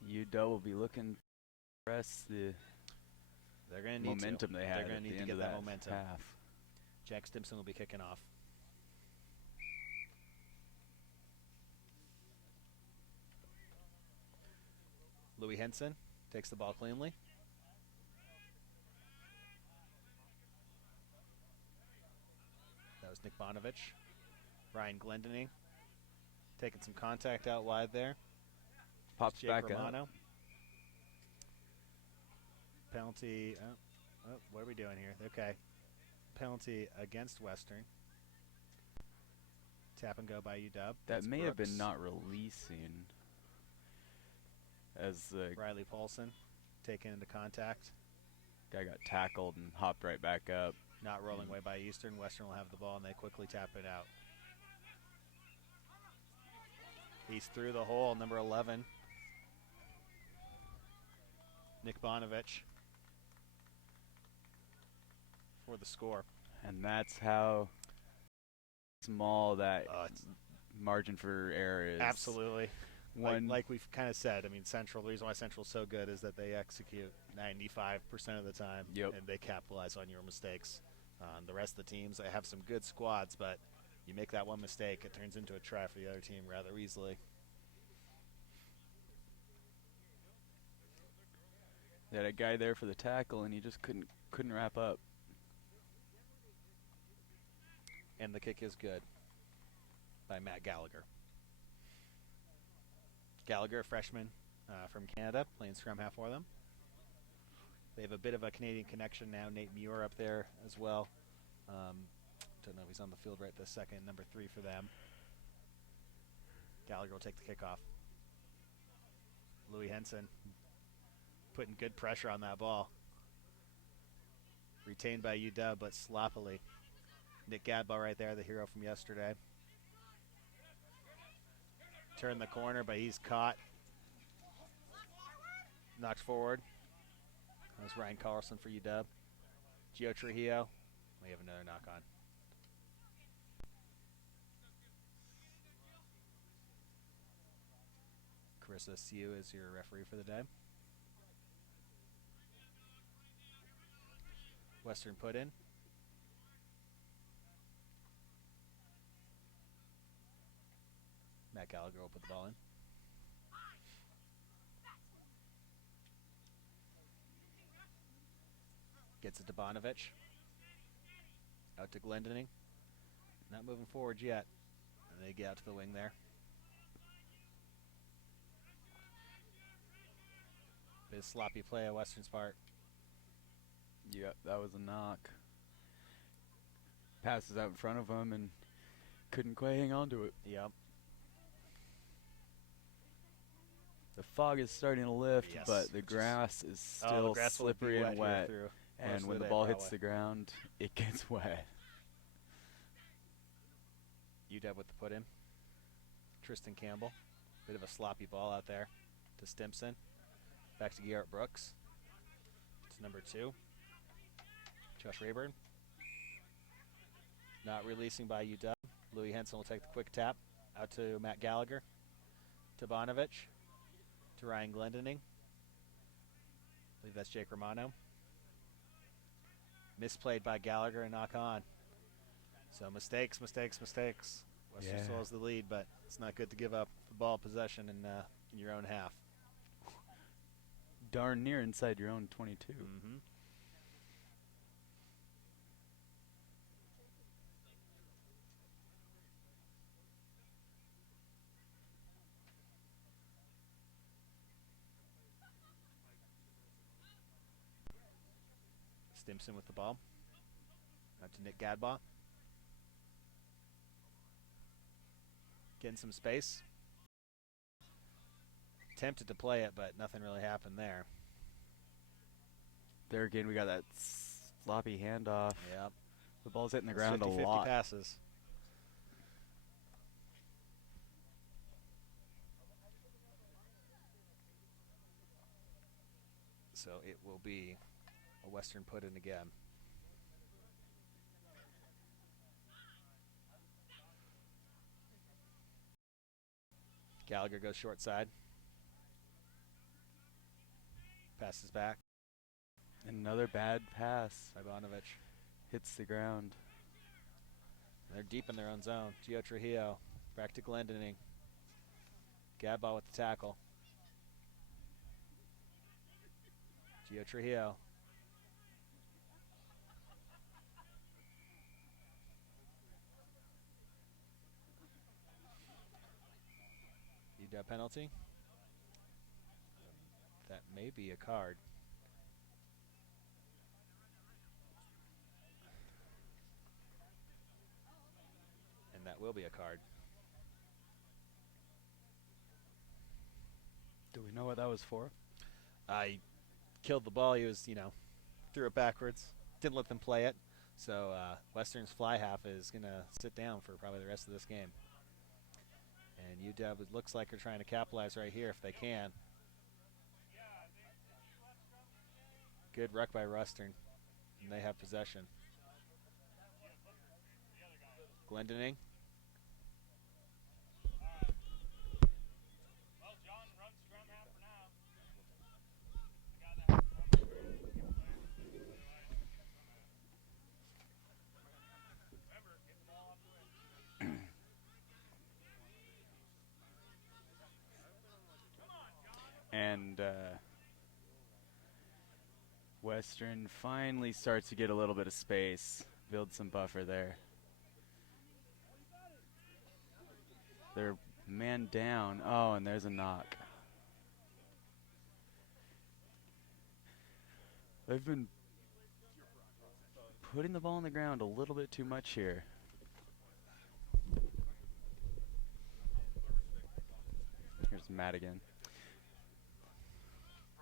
UW will be looking to press the momentum they had at the end of that momentum. Half. Jack Stimson will be kicking off. Louis Henson takes the ball cleanly. That was Nick Bonovich. Ryan Glendening taking some contact out wide there. Pops Jake back Romano. up. Penalty. Oh, what are we doing here? Okay. Penalty against Western. Tap and go by UW. That may have been not releasing. As Riley Paulson taken into contact. Guy got tackled and hopped right back up. Not rolling away by Eastern. Western will have the ball and they quickly tap it out. He's through the hole, number 11. Nick Bonovich for the score. And that's how small that margin for error is. Absolutely. Like we've kind of said, I mean, Central, the reason why Central's so good is that they execute 95% of the time, and they capitalize on your mistakes. The rest of the teams, they have some good squads, but you make that one mistake, it turns into a try for the other team rather easily. They had a guy there for the tackle, and he just couldn't wrap up. And the kick is good by Matt Gallagher. Gallagher, a freshman from Canada, playing scrum half for them. They have a bit of a Canadian connection now. Nate Muir up there as well. Don't know if he's on the field right this second. Number 3 for them. Gallagher will take the kickoff. Louis Henson putting good pressure on that ball. Retained by UW, but sloppily. Nick Gadbaugh right there, the hero from yesterday. Turn the corner, but he's caught. Knocked forward. That was Ryan Carlson for UW. Gio Trujillo. We have another knock on. versus you as your referee for the day. Western put in. Matt Gallagher will put the ball in. Gets it to Bonovich. Out to Glendening. Not moving forward yet. And they get out to the wing there. Bit of sloppy play at Western's part. Yep, that was a knock. Passes out in front of him and couldn't quite hang on to it. Yep. The fog is starting to lift, Yes. but the grass is still slippery and wet. And when the ball hits the ground, it gets wet. UW with the put in. Tristan Campbell. Bit of a sloppy ball out there to Stimson. Back to Garrett Brooks. It's number 2. Josh Rayburn. Not releasing by UW. Louis Henson will take the quick tap. Out to Matt Gallagher. To Bonovich. To Ryan Glendening. I believe that's Jake Romano. Misplayed by Gallagher and knock on. So mistakes. Western still has the lead, but it's not good to give up the ball possession in your own half. Darn near inside your own 22. Mm-hmm. Stimson with the ball. Out to Nick Gadbaugh. Getting some space. Tempted to play it, but nothing really happened there. There again, we got that sloppy handoff. Yep. The ball's hitting the ground a 50-50 lot. passes. So it will be a Western put in again. Gallagher goes short side. Passes back. Another bad pass. Ivanovich hits the ground. They're deep in their own zone. Gio Trujillo back to Glendening. Gadbaugh with the tackle. Gio Trujillo. UW penalty. That may be a card. And that will be a card. Do we know what that was for? I killed the ball. He was, threw it backwards. Didn't let them play it. So Western's fly half is going to sit down for probably the rest of this game. And UW, it looks like they're trying to capitalize right here if they can. Good ruck by Western. And they have possession. Glendening. And Western finally starts to get a little bit of space, build some buffer there. They're man down. Oh, and there's a knock. They've been putting the ball on the ground a little bit too much here. Here's Matt again.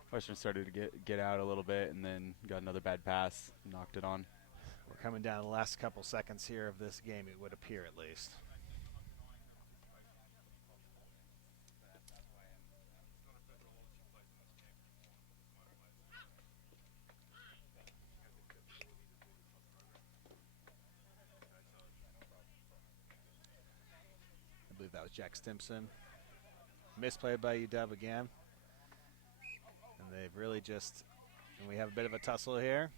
Western started to get out a little bit and then got another bad pass, knocked it on. We're coming down the last couple seconds here of this game, it would appear at least. I believe that was Jack Stimson. Misplay by UW again. And they've really just, and we have a bit of a tussle here.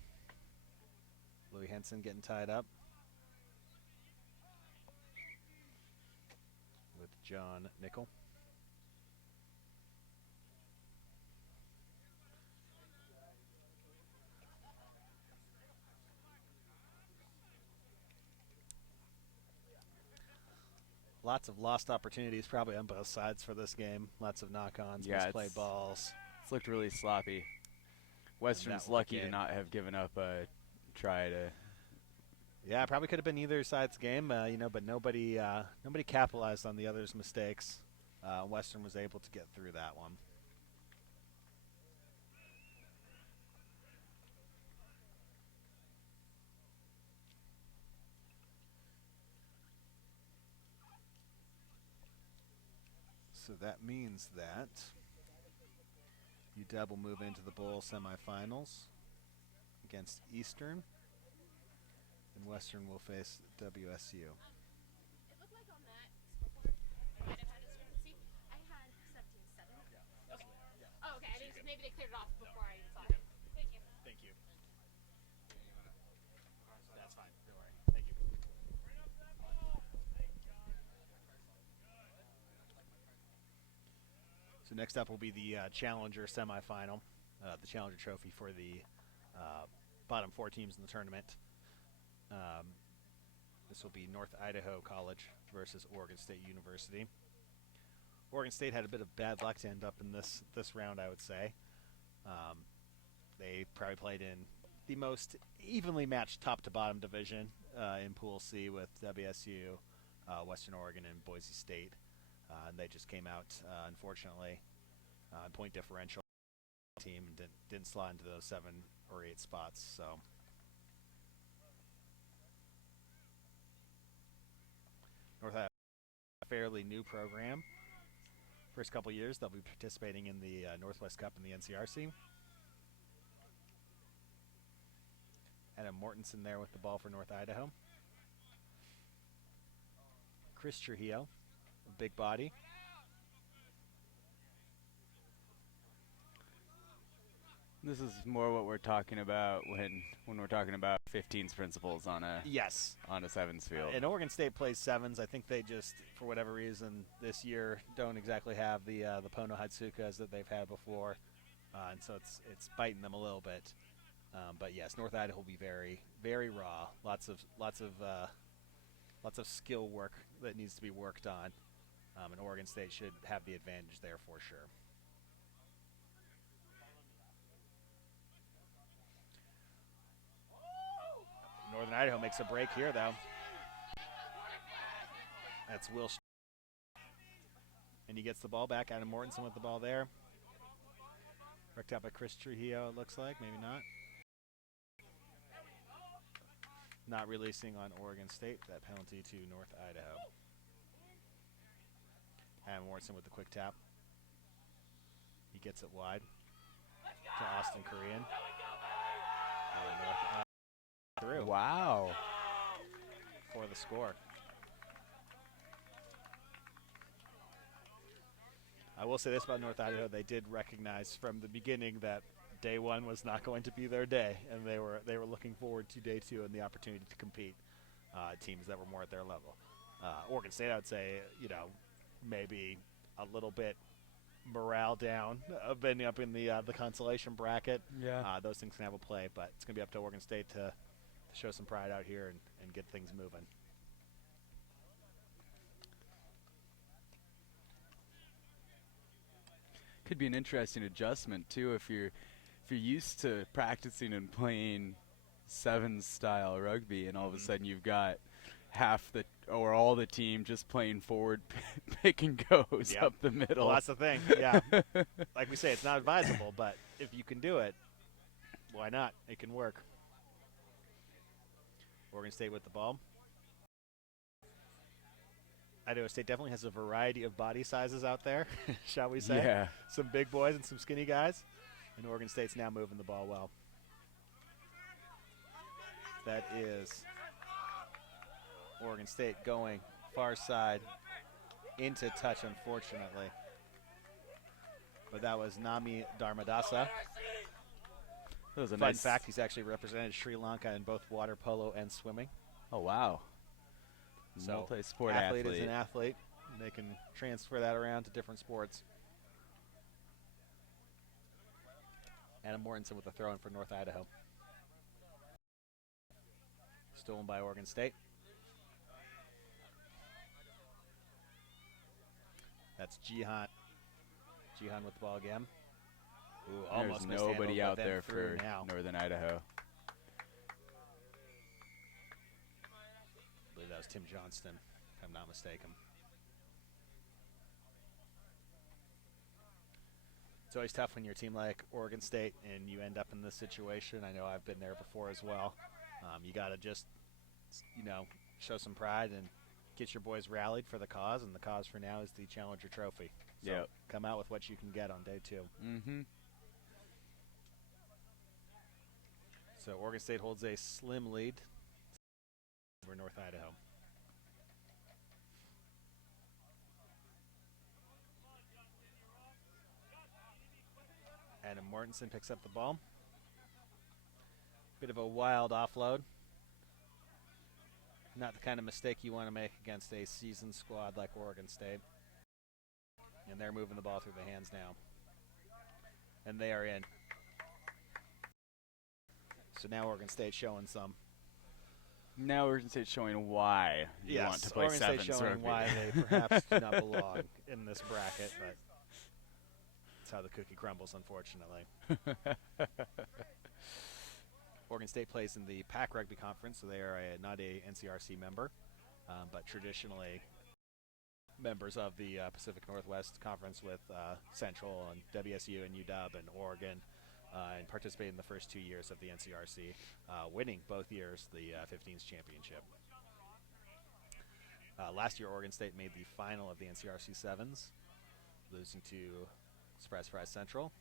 Louis Henson getting tied up with John Nickel. Lots of lost opportunities probably on both sides for this game. Lots of knock-ons, misplay balls. It's looked really sloppy. Western's lucky to not have given up a try to. Yeah, probably could have been either side's game, you know, but nobody capitalized on the other's mistakes. Western was able to get through that one. So that means that UW will move into the bowl semifinals against Eastern, and Western will face WSU. It looked like on that scoreboard, I had a discrepancy. I had 17-7. Okay. Oh, okay. I didn't, maybe they cleared it off before I even saw it. Thank you. Thank you. That's fine. Don't worry. Thank you. So next up will be the Challenger semifinal, the Challenger Trophy for the bottom 4 teams in the tournament. This will be North Idaho College versus Oregon State University. Oregon State had a bit of bad luck to end up in this round, I would say. They probably played in the most evenly matched top-to-bottom division in Pool C with WSU, Western Oregon, and Boise State. And they just came out, unfortunately, in point differential team and didn't slot into those 7 or 8 spots. So North Idaho, a fairly new program. First couple years, they'll be participating in the Northwest Cup and the NCRC. Adam Mortensen there with the ball for North Idaho. Chris Trujillo, a big body. This is more what we're talking about when we're talking about 15's principles on a on a sevens field. And Oregon State plays sevens. I think they just, for whatever reason, this year don't exactly have the Pono Hatsukas that they've had before, and so it's biting them a little bit. But yes, North Idaho will be very, very raw. Lots of skill work that needs to be worked on, and Oregon State should have the advantage there for sure. Northern Idaho makes a break here, though. That's Will. And he gets the ball back. Adam Mortensen with the ball there. Worked out by Chris Trujillo, it looks like. Maybe not. Not releasing on Oregon State. That penalty to North Idaho. Adam Mortensen with the quick tap. He gets it wide to Austin Korean. Through. Wow. For the score. I will say this about North Idaho. They did recognize from the beginning that day 1 was not going to be their day, and they were looking forward to day 2 and the opportunity to compete teams that were more at their level. Oregon State, I would say, you know, maybe a little bit morale down, been up in the consolation bracket. Yeah. Those things can have a play, but it's going to be up to Oregon State to show some pride out here and get things moving. Could be an interesting adjustment too if you're used to practicing and playing sevens style rugby, and all of a sudden you've got all the team just playing forward pick and goes up the middle. Well, that's the thing. Yeah. Like we say, it's not advisable, but if you can do it, why not? It can work. Oregon State with the ball. Idaho State definitely has a variety of body sizes out there, shall we say. Yeah. Some big boys and some skinny guys. And Oregon State's now moving the ball well. That is Oregon State going far side into touch, unfortunately. but that was Nami Dharmadasa. That was a Fun nice fact, he's actually represented Sri Lanka in both water polo and swimming. Oh, wow. So Multi-sport athlete athlete. is an athlete. They can transfer that around to different sports. Adam Mortensen with a throw-in for North Idaho. Stolen by Oregon State. That's Jihan. Jihan with the ball again. Ooh, almost There's mishandled, nobody but out then there through for now. Northern Idaho. I believe that was Tim Johnston, if I'm not mistaken. It's always tough when you're a team like Oregon State and you end up in this situation. I know I've been there before as well. You got to just, show some pride and get your boys rallied for the cause, and the cause for now is the Challenger Trophy. So Yep. come out with what you can get on day 2. Mm-hmm. So Oregon State holds a slim lead over North Idaho. Adam Mortensen picks up the ball. Bit of a wild offload. Not the kind of mistake you want to make against a seasoned squad like Oregon State. And they're moving the ball through the hands now. And they are in. So now Oregon State showing some. Now Oregon State showing why you want to play Oregon sevens State showing rugby. why they perhaps do not belong in this bracket, but that's how the cookie crumbles, unfortunately. Oregon State plays in the PAC Rugby Conference, so they are not a NCRC member, but traditionally members of the Pacific Northwest Conference with Central and WSU and UW and Oregon, and participated in the first 2 years of the NCRC, winning both years the 15s championship. Last year, Oregon State made the final of the NCRC Sevens, losing to Surprise Central.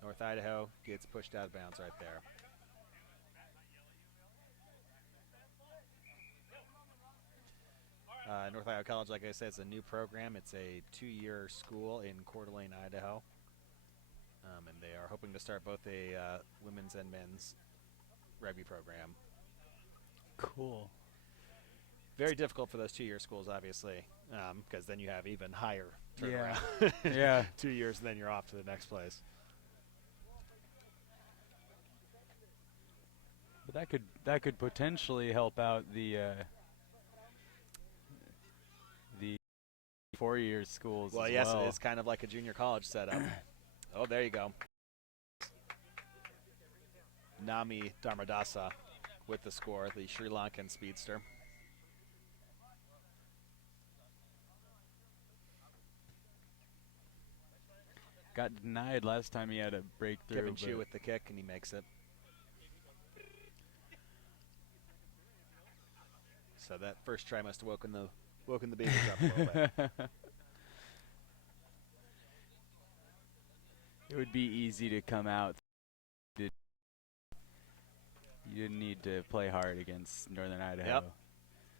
North Idaho gets pushed out of bounds right there. North Idaho College, like I said, it's a new program. It's a 2-year school in Coeur d'Alene, Idaho. And they are hoping to start both a women's and men's rugby program. Cool. Very difficult for those 2-year schools, obviously, because then you have even higher turnaround. Yeah. Yeah. 2 years, and then you're off to the next place. But that could potentially help out the 4-year schools. Well, as yes, well. it is kind of like a junior college setup. Oh, there you go. Nami Dharmadasa with the score, the Sri Lankan speedster. Got denied last time he had a breakthrough. Kevin Chu with the kick, and he makes it. So that first try must have woken the babies up a little bit. It would be easy to come out. You didn't need to play hard against Northern Idaho. Yep.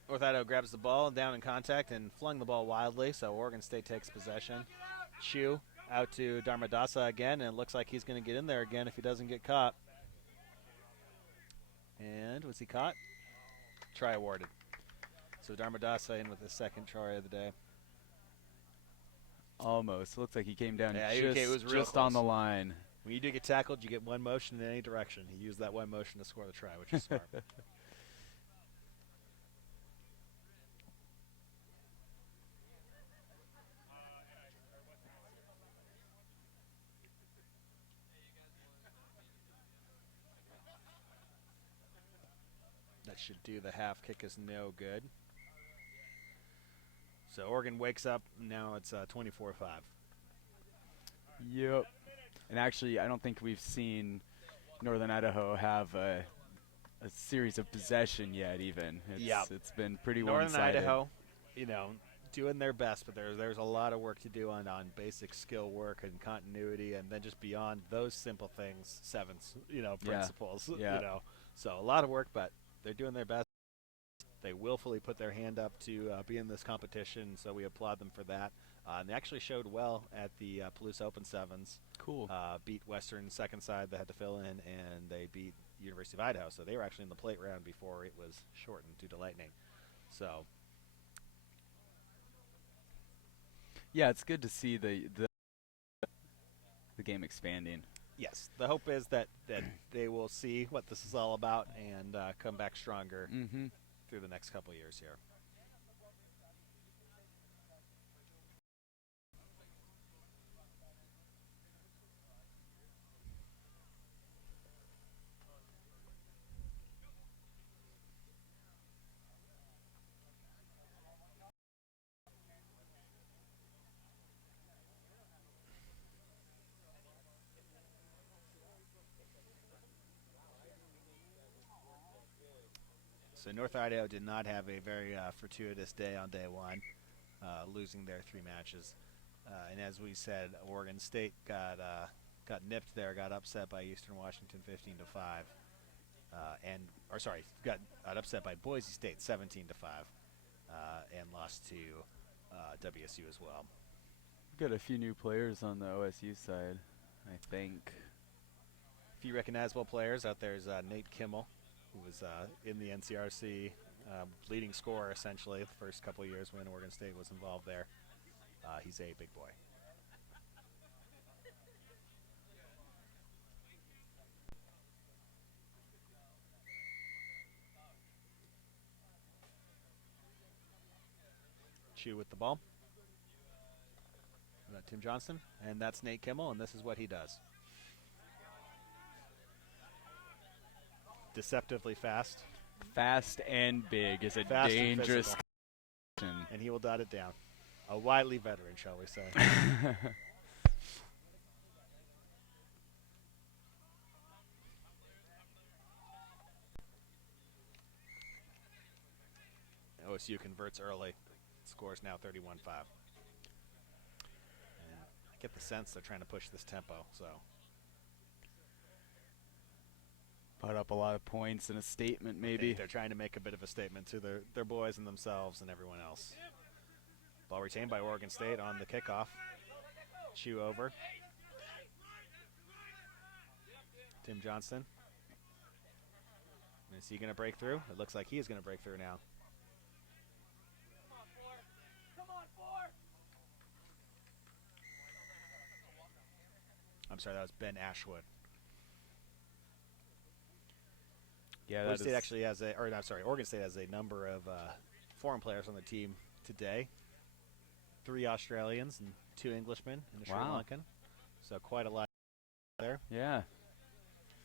North Idaho grabs the ball, down in contact, and flung the ball wildly, so Oregon State takes possession. Chu out to Dharmadasa again, and it looks like he's going to get in there again if he doesn't get caught. And was he caught? Try awarded. So Dharmadasa in with the second try of the day. Almost. Looks like he came down just on the line. When you do get tackled, you get one motion in any direction. He used that one motion to score the try, which is smart. That should do. The half kick is no good. So Oregon wakes up. Now it's 24-5. Yep. And actually, I don't think we've seen Northern Idaho have a series of possession yet. Even it's been pretty one-sided. Northern Idaho, doing their best, but there's a lot of work to do on basic skill work and continuity, and then just beyond those simple things, sevens, principles. Yeah. So a lot of work, but they're doing their best. They willfully put their hand up to be in this competition, so we applaud them for that. And they actually showed well at the Palouse Open Sevens. Cool. Beat Western second side that had to fill in, and they beat University of Idaho. So they were actually in the plate round before it was shortened due to lightning. So yeah, it's good to see the game expanding. yes, the hope is that they will see what this is all about and come back stronger through the next couple years here. So North Idaho did not have a very fortuitous day on day one, losing their 3 matches. And as we said, Oregon State got nipped there, got upset by Eastern Washington 15-5, got upset by Boise State 17-5, and lost to WSU as well. We've got a few new players on the OSU side, I think. A few recognizable players out there is Nate Kimmel, who was in the NCRC leading scorer essentially the first couple of years when Oregon State was involved there. He's a big boy. Chew with the ball. Tim Johnson, and that's Nate Kimmel, and this is what he does. Deceptively fast. Fast and big is a Fast dangerous and he will dot it down. A wily veteran, shall we say. OSU converts early. Score is now 31-5. And I get the sense they're trying to push this tempo, so. Put up a lot of points and a statement, maybe. They're trying to make a bit of a statement to their boys and themselves and everyone else. Ball retained by Oregon State on the kickoff. Chew over. Tim Johnston. Is he going to break through? It looks like he is going to break through now. I'm sorry, that was Ben Ashwood. Yeah, Oregon State actually has Oregon State has a number of foreign players on the team today. 3 Australians and 2 Englishmen and a Sri Lankan. So quite a lot there. Yeah.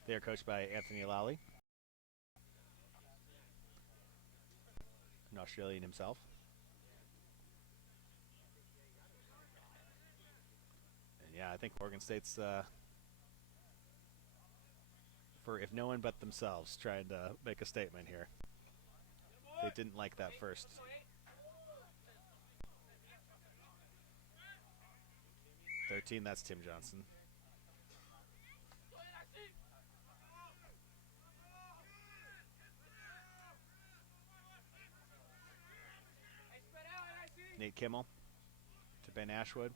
They are coached by Anthony Lally, an Australian himself. And yeah, I think Oregon State's for if no one but themselves trying to make a statement here. They didn't like that first. That's Tim Johnson. Nate Kimmel to Ben Ashwood.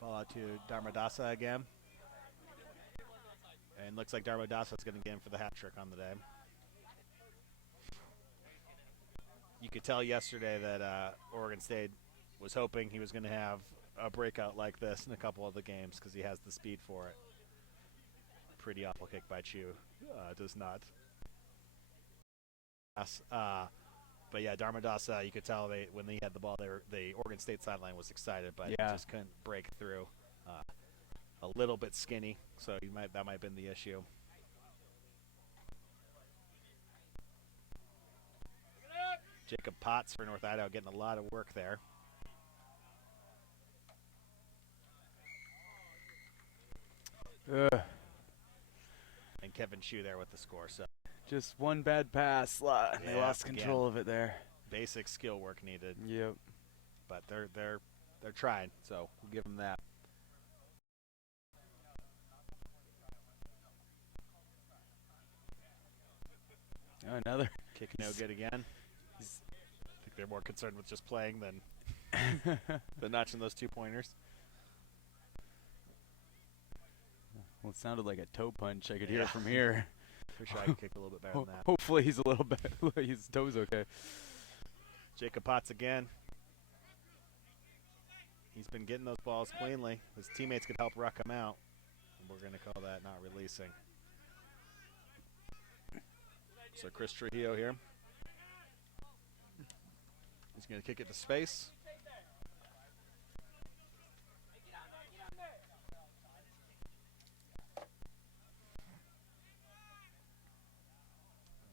Ball out to Dharmadasa again. And looks like Dharmadasa is going to get in for the hat trick on the day. You could tell yesterday that Oregon State was hoping he was going to have a breakout like this in a couple of the games because he has the speed for it. Pretty awful kick by Chew. Does not. But yeah, Dharmadasa, you could tell when they had the ball, the Oregon State sideline was excited, but just couldn't break through. A little bit skinny, so that might have been the issue. Jacob Potts for North Idaho getting a lot of work there. And Kevin Chew there with the score. So just one bad pass. They lost control of it there. Basic skill work needed. Yep. But they're trying, so we'll give them that. Another. Kick no good again. I think they're more concerned with just playing than notching those 2-pointers. Well, it sounded like a toe punch. I could hear it from here. Wish I could kick a little bit better than that. Hopefully he's a little bit. His toes okay. Jacob Potts again. He's been getting those balls cleanly. His teammates could help ruck him out. We're going to call that not releasing. So Chris Trujillo here. He's going to kick it to space.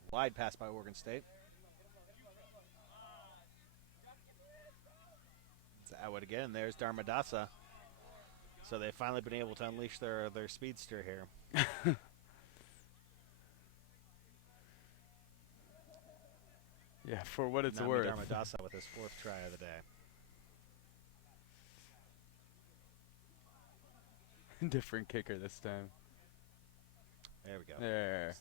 Wide pass by Oregon State. It's Atwood again. There's Dharmadasa. So they've finally been able to unleash their speedster here. Yeah, for what it's Nami worth. Dharmadasa with his 4th try of the day. Different kicker this time. There we go. There.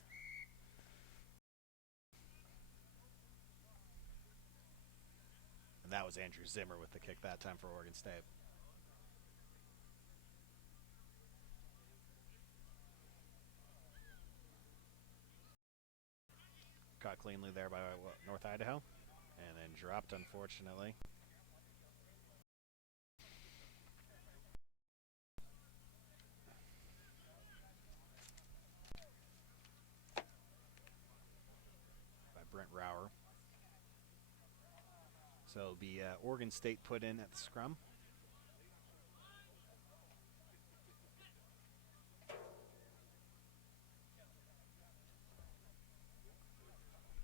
And that was Andrew Zimmer with the kick that time for Oregon State. Caught cleanly there by North Idaho. And then dropped, unfortunately. By Brent Rauer. So it'll be Oregon State put in at the scrum.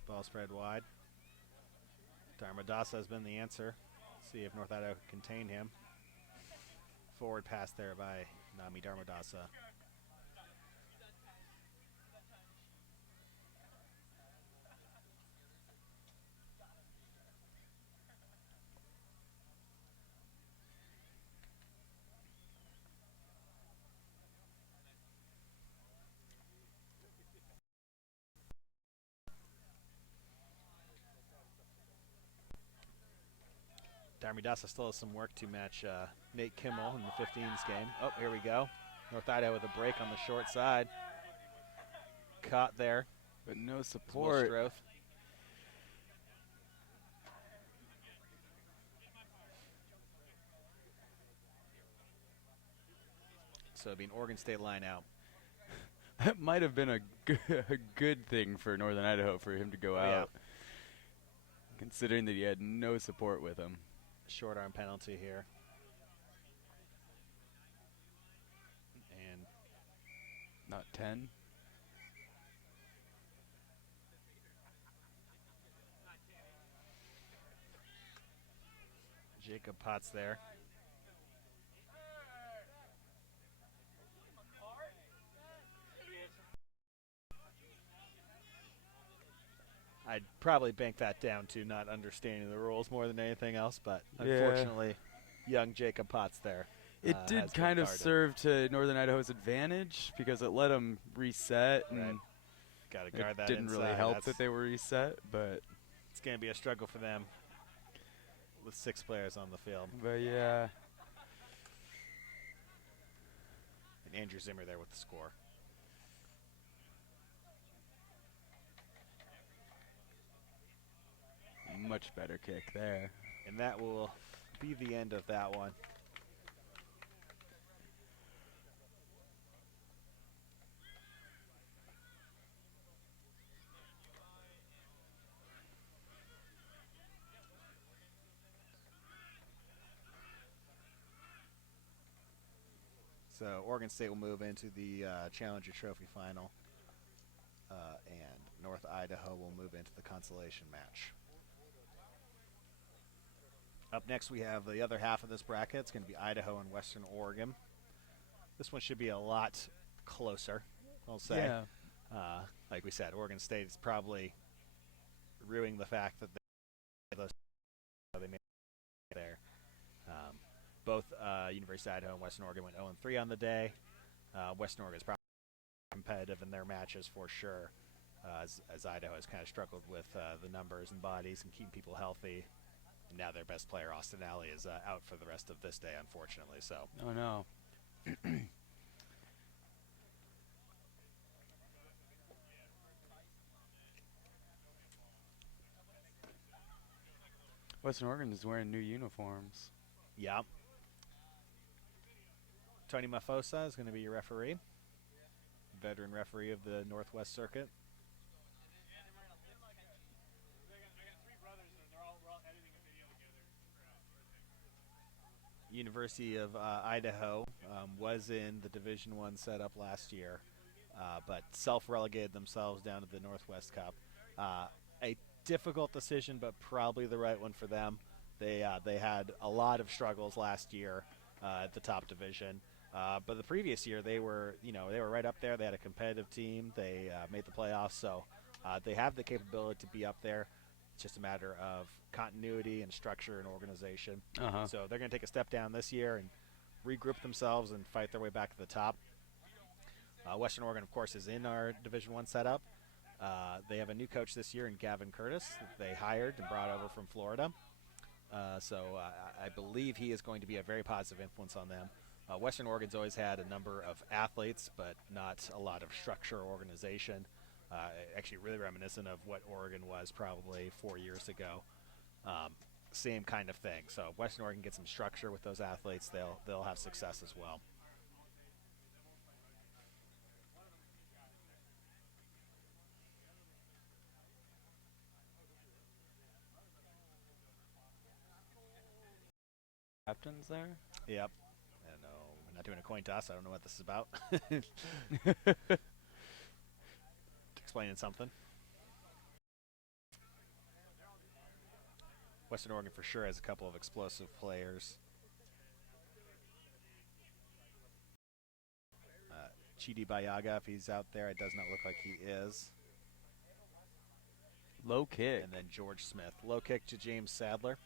Ball spread wide. Dharmadasa has been the answer. See if North Idaho can contain him. Forward pass there by Nami Dharmadasa. Dharmadasa still has some work to match Nate Kimmel in the 15s game. Oh, here we go. North Idaho with a break on the short side. Caught there. But no support. So it'll be an Oregon State line out. That might have been a good thing for Northern Idaho for him to go out. Considering that he had no support with him. Short arm penalty here. And not 10. Jacob Potts there. I'd probably bank that down to not understanding the rules more than anything else, but unfortunately, young Jacob Potts there. It did kind of serve to Northern Idaho's advantage because it let them reset, and got to guard that. Didn't really help that they were reset, but it's going to be a struggle for them with 6 players on the field. But yeah, and Andrew Zimmer there with the score. Much better kick there. And that will be the end of that one. So Oregon State will move into the Challenger Trophy final, and North Idaho will move into the consolation match. Up next, we have the other half of this bracket. It's going to be Idaho and Western Oregon. This one should be a lot closer, I'll say. Yeah. Like we said, Oregon State is probably ruining the fact that they made it there. Both University of Idaho and Western Oregon went 0-3 on the day. Western Oregon is probably competitive in their matches for sure. as Idaho has kind of struggled with the numbers and bodies and keeping people healthy. And now their best player, Austin Alley, is out for the rest of this day, unfortunately. So. Oh no. Western Oregon is wearing new uniforms. Yeah. Tony Mafosa is going to be your referee, veteran referee of the Northwest Circuit. University of Idaho was in the Division I setup last year, but self-relegated themselves down to the Northwest Cup. A difficult decision, but probably the right one for them. They had a lot of struggles last year at the top division, but the previous year they were right up there. They had a competitive team. They made the playoffs, so they have the capability to be up there. It's just a matter of continuity and structure and organization. So they're going to take a step down this year and regroup themselves and fight their way back to the top. Western Oregon, of course, is in our Division I setup. They have a new coach this year in Gavin Curtis that they hired and brought over from Florida. So I believe he is going to be a very positive influence on them. Western Oregon's always had a number of athletes, but not a lot of structure or organization. Actually really reminiscent of what Oregon was probably 4 years ago. Same kind of thing. So if Western Oregon gets some structure with those athletes, they'll have success as well. Captains there? Yep. I don't know. We're not doing a coin toss. I don't know what this is about. Explaining something. Western Oregon for sure has a couple of explosive players. Chidi Bayaga, if he's out there, it does not look like he is. Low kick. And then George Smith. Low kick to James Sadler.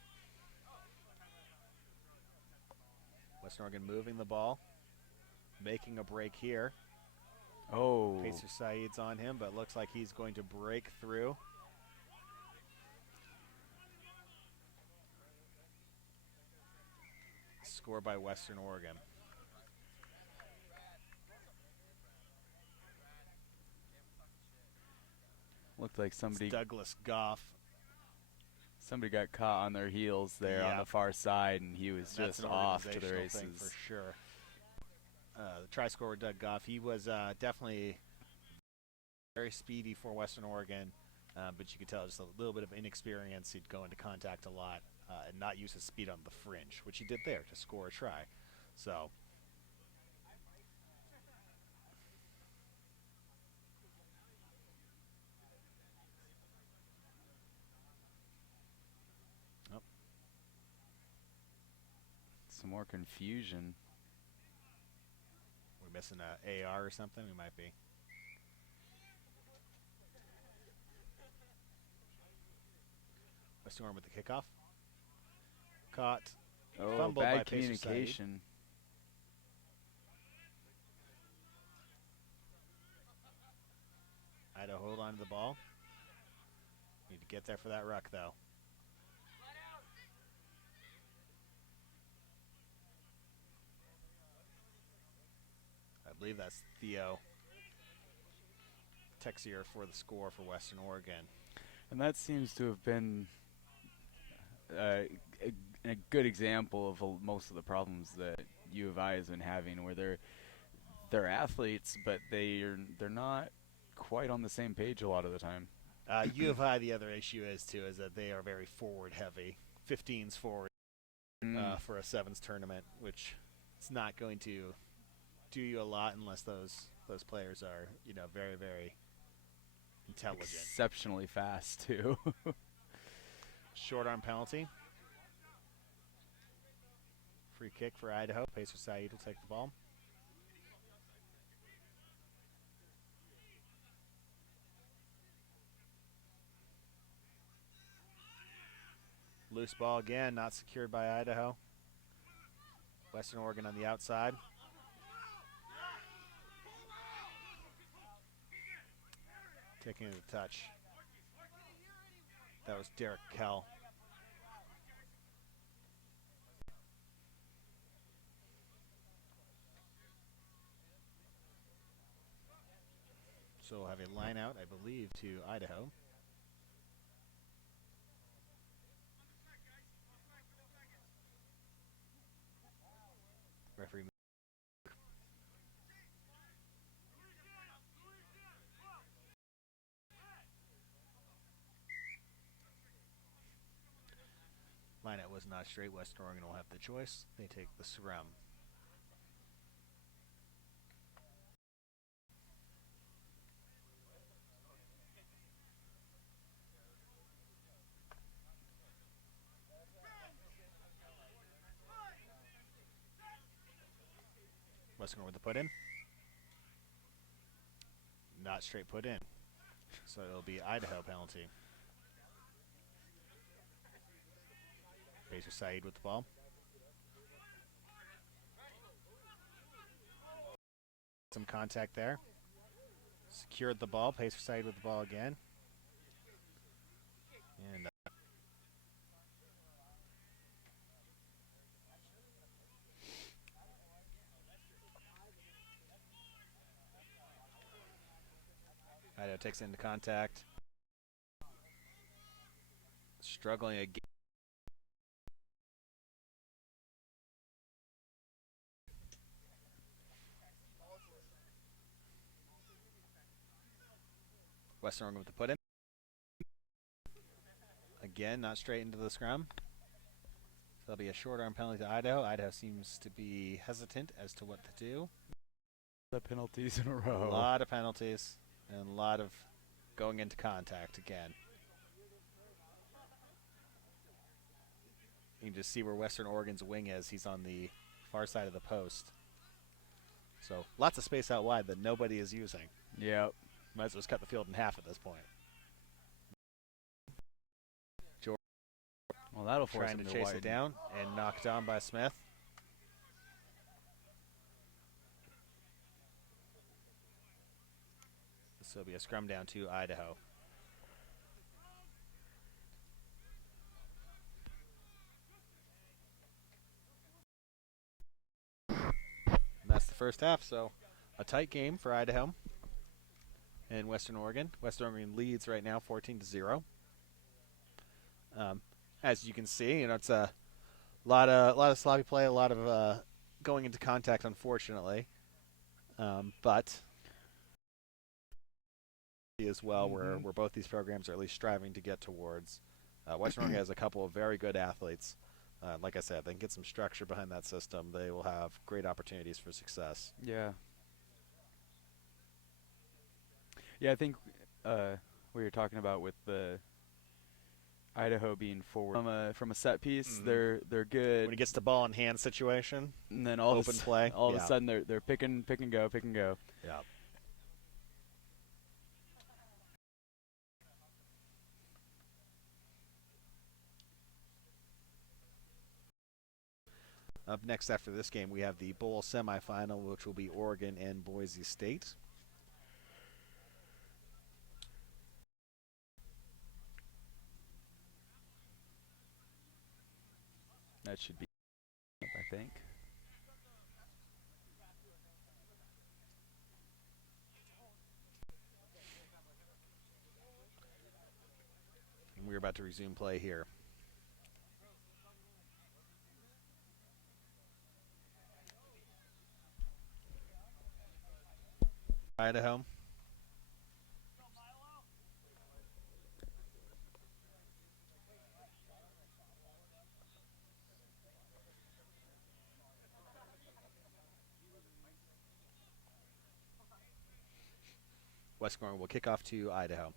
Western Oregon moving the ball. Making a break here. Oh. Pacer Saeed's on him, but looks like he's going to break through. Score by Western Oregon. Looked like somebody. It's Douglas Goff. Somebody got caught on their heels there on the far side, and he was just off to the races. Thing for sure. The try scorer, Doug Goff, he was definitely very speedy for Western Oregon, but you could tell just a little bit of inexperience. He'd go into contact a lot and not use his speed on the fringe, which he did there to score a try. So. Some more confusion. We're missing a AR or something? We might be. Western Oregon with the kickoff. Caught. Oh, fumbled bad by communication. Idaho hold on to the ball. Need to get there for that ruck, though. I believe that's Theo Texier for the score for Western Oregon. And that seems to have been a good example of most of the problems that U of I has been having, where they're athletes, but they're not quite on the same page a lot of the time. U of I, the other issue is that they are very forward heavy. 15s forward for a sevens tournament, which it's not going to do you a lot unless those players are very, very intelligent. Exceptionally fast too. Short arm penalty. Free kick for Idaho. Pacer Saeed will take the ball. Loose ball again, not secured by Idaho. Western Oregon on the outside. Taking the touch. That was Derek Kell. So we'll have a line out, I believe, to Idaho. Referee. Line out was not straight. Western Oregon will have the choice. They take the scrum. Western Oregon with the put in. Not straight put in. So it'll be Idaho penalty. Pacer Saeed with the ball. Some contact there. Secured the ball. Pacer Saeed with the ball again. And Idaho takes it into contact. Struggling again. Western Oregon with the put in. Again, not straight into the scrum. So that'll be a short arm penalty to Idaho. Idaho seems to be hesitant as to what to do. The penalties in a row. A lot of penalties and a lot of going into contact again. You can just see where Western Oregon's wing is. He's on the far side of the post. So lots of space out wide that nobody is using. Yep. Might as well just cut the field in half at this point. George Well, that'll force trying him to to chase widen. it down and knocked down by Smith. This will be a scrum down to Idaho. And that's the first half, so a tight game for Idaho and Western Oregon. Western Oregon leads right now 14-0. As you can see, it's a lot of sloppy play, a lot of going into contact, unfortunately. But as well, where both these programs are at least striving to get towards. Western Oregon has a couple of very good athletes. Like I said, if they can get some structure behind that system, they will have great opportunities for success. Yeah. Yeah, I think we were talking about with the Idaho being forward from a set piece, they're good. When he gets the ball in hand situation, and then all open play, all of a sudden they're pick and go. Yeah. Up next after this game, we have the bowl semifinal, which will be Oregon and Boise State. That should be, I think. And we're about to resume play here. Idaho. Western Oregon will kick off to Idaho.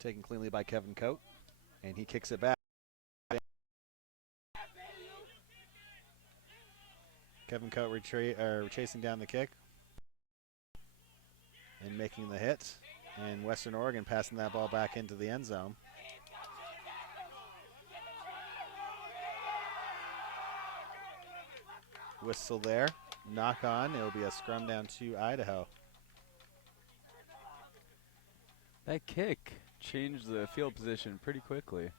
Taken cleanly by Kevin Coate, and he kicks it back. Kevin Coate chasing down the kick and making the hit. And Western Oregon passing that ball back into the end zone. Whistle there. Knock on. It'll be a scrum down to Idaho. That kick changed the field position pretty quickly.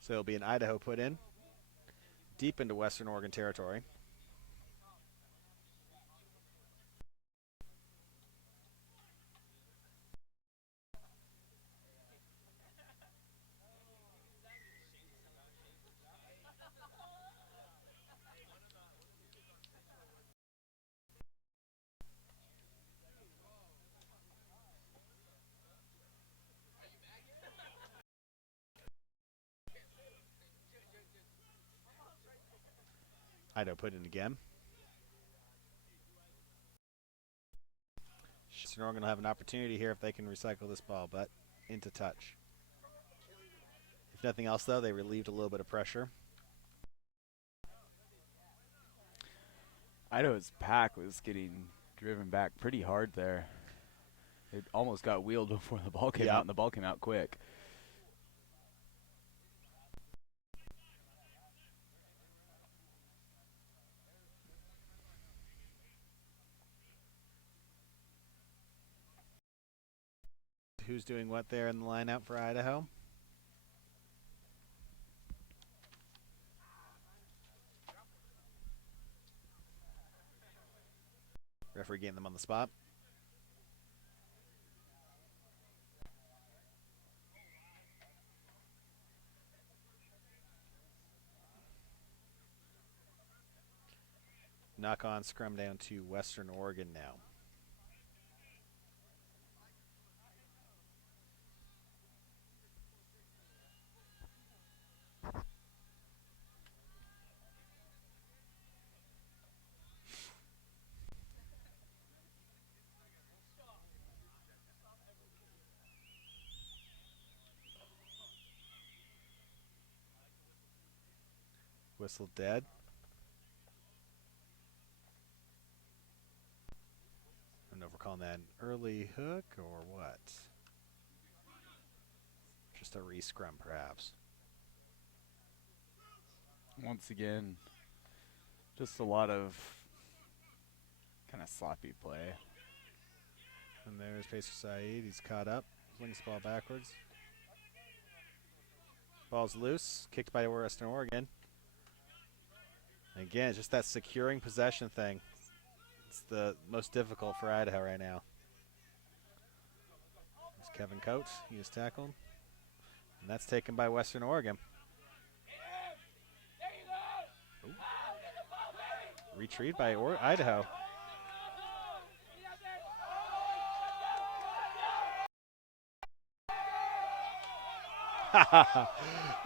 So it'll be an Idaho put in deep into Western Oregon territory. Idaho put in again. Western Oregon will have an opportunity here if they can recycle this ball, but into touch. If nothing else, though, they relieved a little bit of pressure. Idaho's pack was getting driven back pretty hard there. It almost got wheeled before the ball came out, and the ball came out quick. Who's doing what there in the lineup for Idaho? Referee getting them on the spot. Knock on scrum down to Western Oregon now. Whistle dead. I don't know if we're calling that an early hook or what. Just a re-scrum, perhaps. Once again, just a lot of kind of sloppy play. And there's Pacer Saeed. He's caught up. Flings the ball backwards. Ball's loose. Kicked by Western Oregon. Again, just that securing possession thing. It's the most difficult for Idaho right now. There's Kevin Coates. He is tackled. And that's taken by Western Oregon. Ooh. Retrieved by Idaho.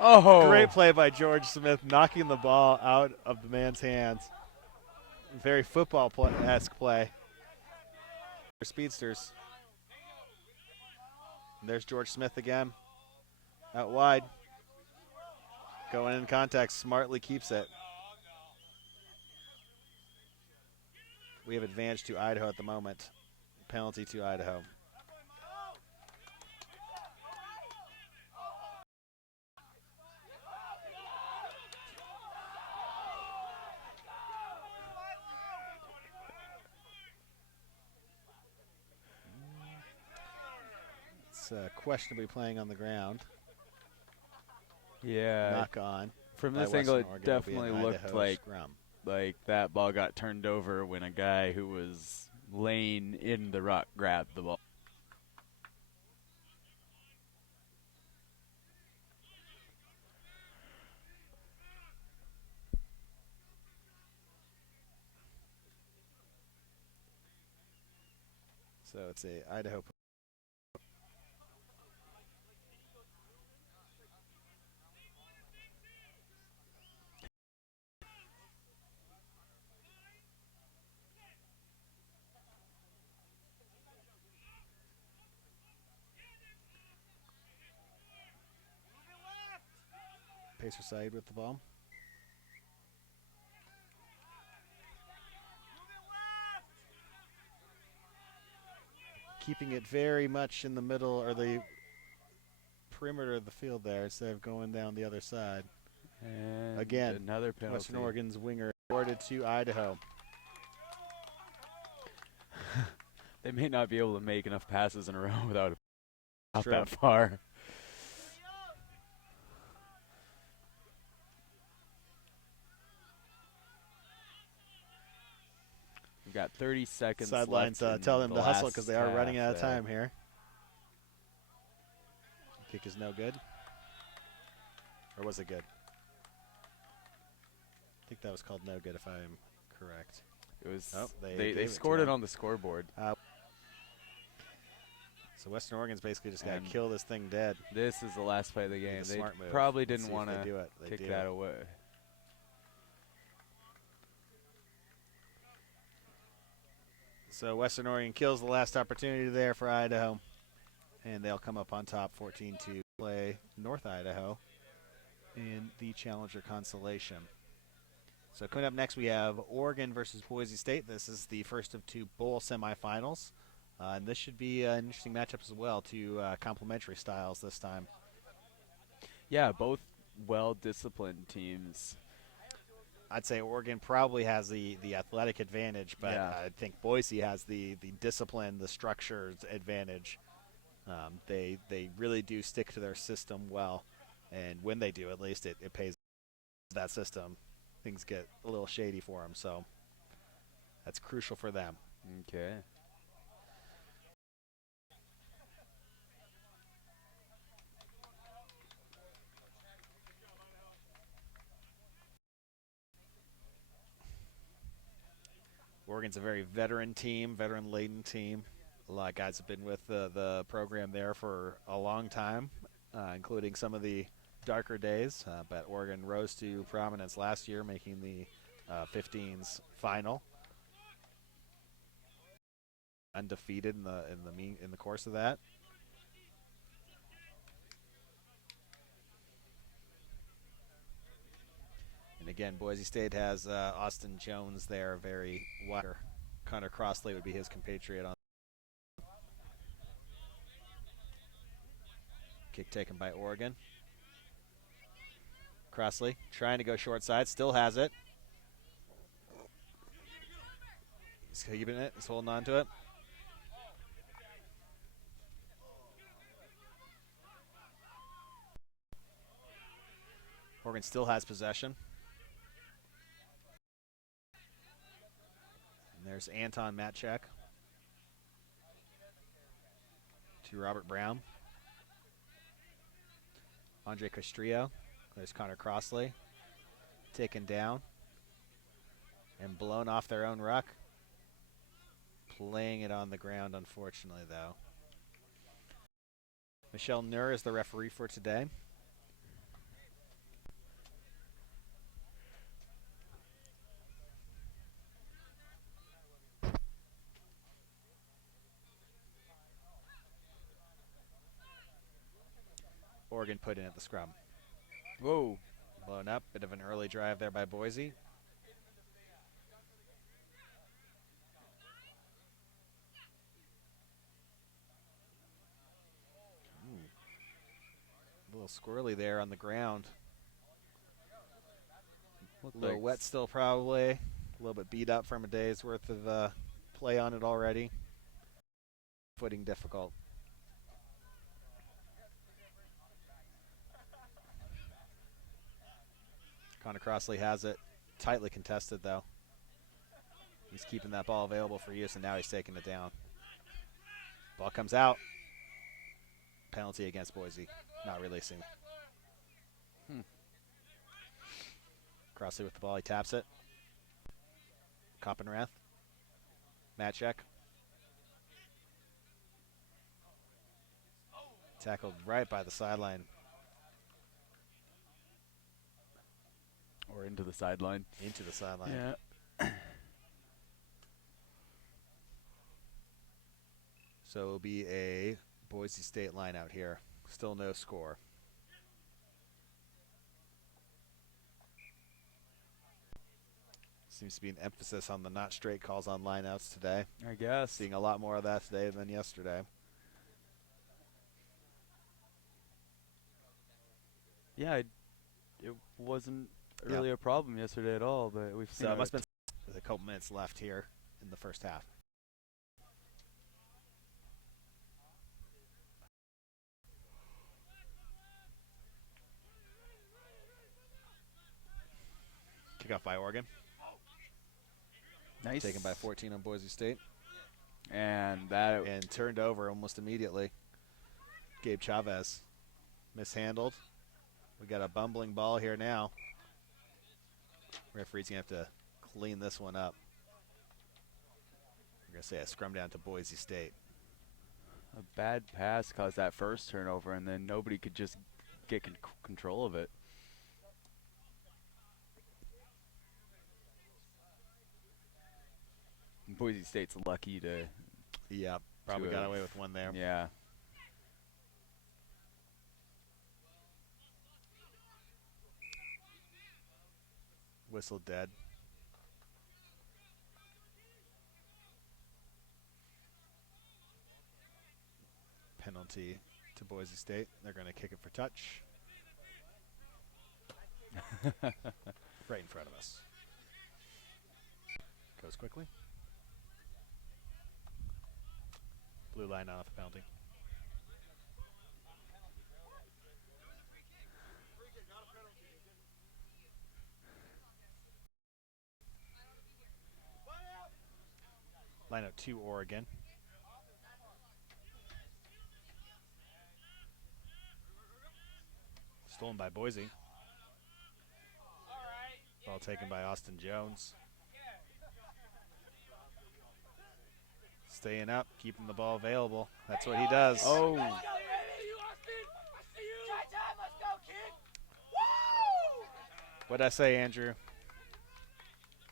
Oh! Great play by George Smith, knocking the ball out of the man's hands. Very football-esque play. Speedsters. And there's George Smith again. Out wide. Going in contact, smartly keeps it. We have advantage to Idaho at the moment. Penalty to Idaho. Questionably playing on the ground. Yeah. Knock on. From this angle, it definitely looked like that ball got turned over when a guy who was laying in the ruck grabbed the ball. So it's a Idaho. Racer Saeed with the ball. Keeping it very much in the middle or the perimeter of the field there instead of going down the other side. And again, another penalty. Western Oregon's winger awarded to Idaho. They may not be able to make enough passes in a row without out True. that far. We've got 30 seconds Sidelines left. tell them the to hustle last because they are running half out of there. time here. Kick is no good. Or was it good? I think that was called no good if I'm correct. It was. Oh, they they gave it scored to it them. on the scoreboard. So Western Oregon's basically just got to And kill this thing dead. This is the last play of the game. It's a They smart move. probably Let's didn't see if want they do to it. They kick do. that away. So Western Oregon kills the last opportunity there for Idaho. And they'll come up on top 14 to play North Idaho in the Challenger Consolation. So coming up next we have Oregon versus Boise State. This is the first of two bowl semifinals. And this should be an interesting matchup as well, two complementary styles this time. Yeah, both well-disciplined teams. I'd say Oregon probably has the athletic advantage, but Yeah. I think Boise has the discipline, the structures advantage. They really do stick to their system well, and when they do, at least it pays that system. Things get a little shady for them, so that's crucial for them. Okay. Oregon's a very veteran team, veteran-laden team. A lot of guys have been with the program there for a long time, including some of the darker days. But Oregon rose to prominence last year, making the 15s final. Undefeated in the course of that. And again, Boise State has Austin Jones there, very wider. Connor Crossley would be his compatriot on. Kick taken by Oregon. Crossley trying to go short side, still has it. He's keeping it, he's holding on to it. Oregon still has possession. And there's Anton Matchak to Robert Brown. Andre Castrillo. There's Connor Crossley. Taken down. And blown off their own ruck. Playing it on the ground, unfortunately, though. Michelle Nur is the referee for today. Oregon put in at the scrum. Whoa. Blown up. Bit of an early drive there by Boise. A little squirrely there on the ground. A little wet still probably. A little bit beat up from a day's worth of play on it already. Footing difficult. Connor Crossley has it. Tightly contested, though. He's keeping that ball available for use, and now he's taking it down. Ball comes out. Penalty against Boise. Not releasing. Crossley with the ball. He taps it. Koppenrath. Matchek. Tackled right by the sideline. Or into the sideline. Into the sideline. Yeah. So it'll be a Boise State line out here. Still no score. Seems to be an emphasis on the not straight calls on lineouts today. I guess. Seeing a lot more of that today than yesterday. Yeah, it wasn't really a problem yesterday at all, but we've seen So it must have been with a couple minutes left here in the first half. Kickoff by Oregon. nice. Taken by 14 on Boise State. And turned over almost immediately. Gabe Chavez mishandled. We got a bumbling ball here now. Referee's going to have to clean this one up. We're going to say a scrum down to Boise State. a bad pass caused that first turnover, and then nobody could just get control of it. Boise State's lucky to. Yeah, probably got away with one there. Yeah. Whistle dead. Penalty to Boise State. They're going to kick it for touch. Right in front of us. Goes quickly. Blue line off the penalty. Line out to Oregon. Stolen by Boise. Ball taken by Austin Jones. Staying up, keeping the ball available. That's what he does. Oh. What'd I say, Andrew?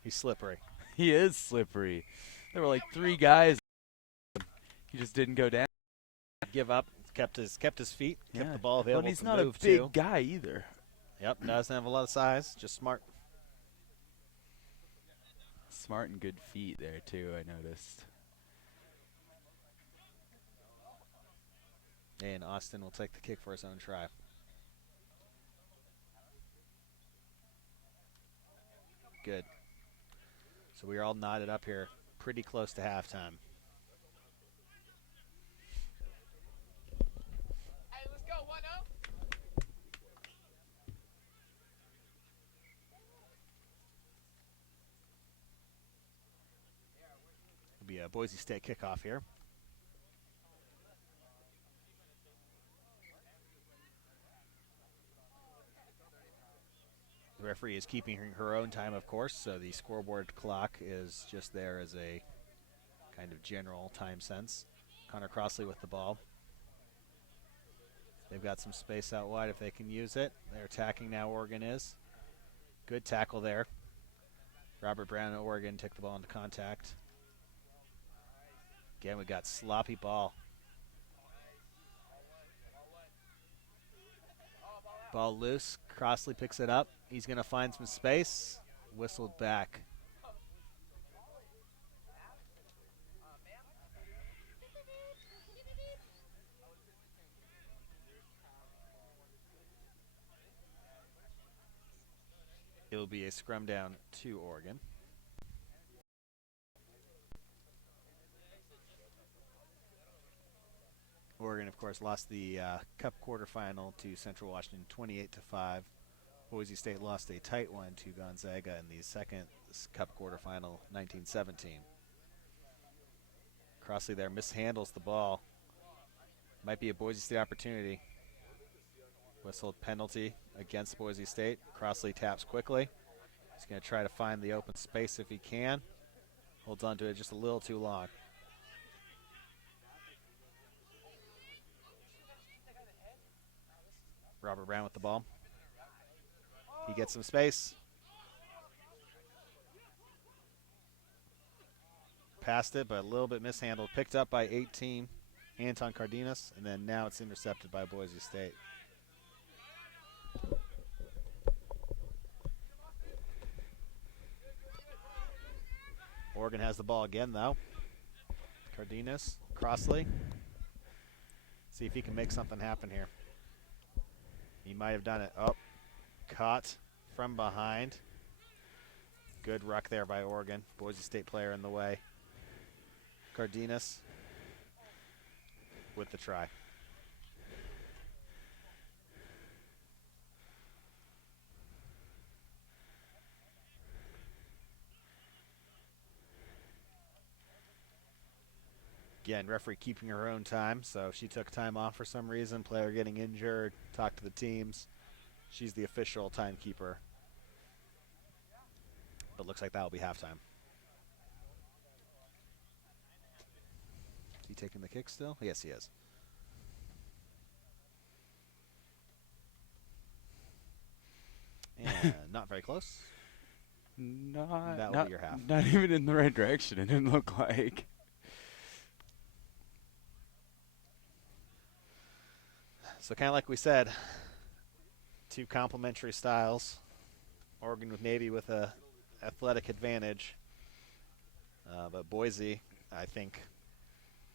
He's slippery. He is slippery. There were like 3 guys. He just didn't go down. Give up. Kept his feet. Kept Yeah. the ball available. But he's to not move a big to. guy either. Yep, doesn't have a lot of size. Just smart. Smart and good feet there too, I noticed. And Austin will take the kick for his own try. Good. So we are all knotted up here, pretty close to halftime. Hey, let's go, 1-0. It'll be a Boise State kickoff here. The referee is keeping her own time, of course, so the scoreboard clock is just there as a kind of general time sense. Connor Crossley with the ball. They've got some space out wide if they can use it. They're attacking now, Oregon is. Good tackle there. Robert Brown, Oregon, took the ball into contact. Again, we got sloppy ball. Ball loose. Crossley picks it up. He's going to find some space. Whistled back. It'll be a scrum down to Oregon. Oregon, of course, lost the Cup quarterfinal to Central Washington 28-5. Boise State lost a tight one to Gonzaga in the second Cup quarterfinal, 1917. Crossley there mishandles the ball. Might be a Boise State opportunity. Whistled penalty against Boise State. Crossley taps quickly. He's going to try to find the open space if he can. Holds on to it just a little too long. Robert Brown with the ball. He gets some space. Passed it, but a little bit mishandled. Picked up by 18, Anton Cardenas, and then now it's intercepted by Boise State. Oregon has the ball again, though. Cardenas, Crossley. See if he can make something happen here. He might have done it. Oh, caught from behind. Good ruck there by Oregon. Boise State player in the way. Cardenas with the try. Again, referee keeping her own time, so she took time off for some reason. Player getting injured, talked to the teams. She's the official timekeeper. But looks like that will be halftime. Is he taking the kick still? Yes, he is. And not very close. That'll be your half. Not even in the right direction, it didn't look like. So kind of like we said, two complementary styles. Oregon with Navy with a athletic advantage. But Boise, I think,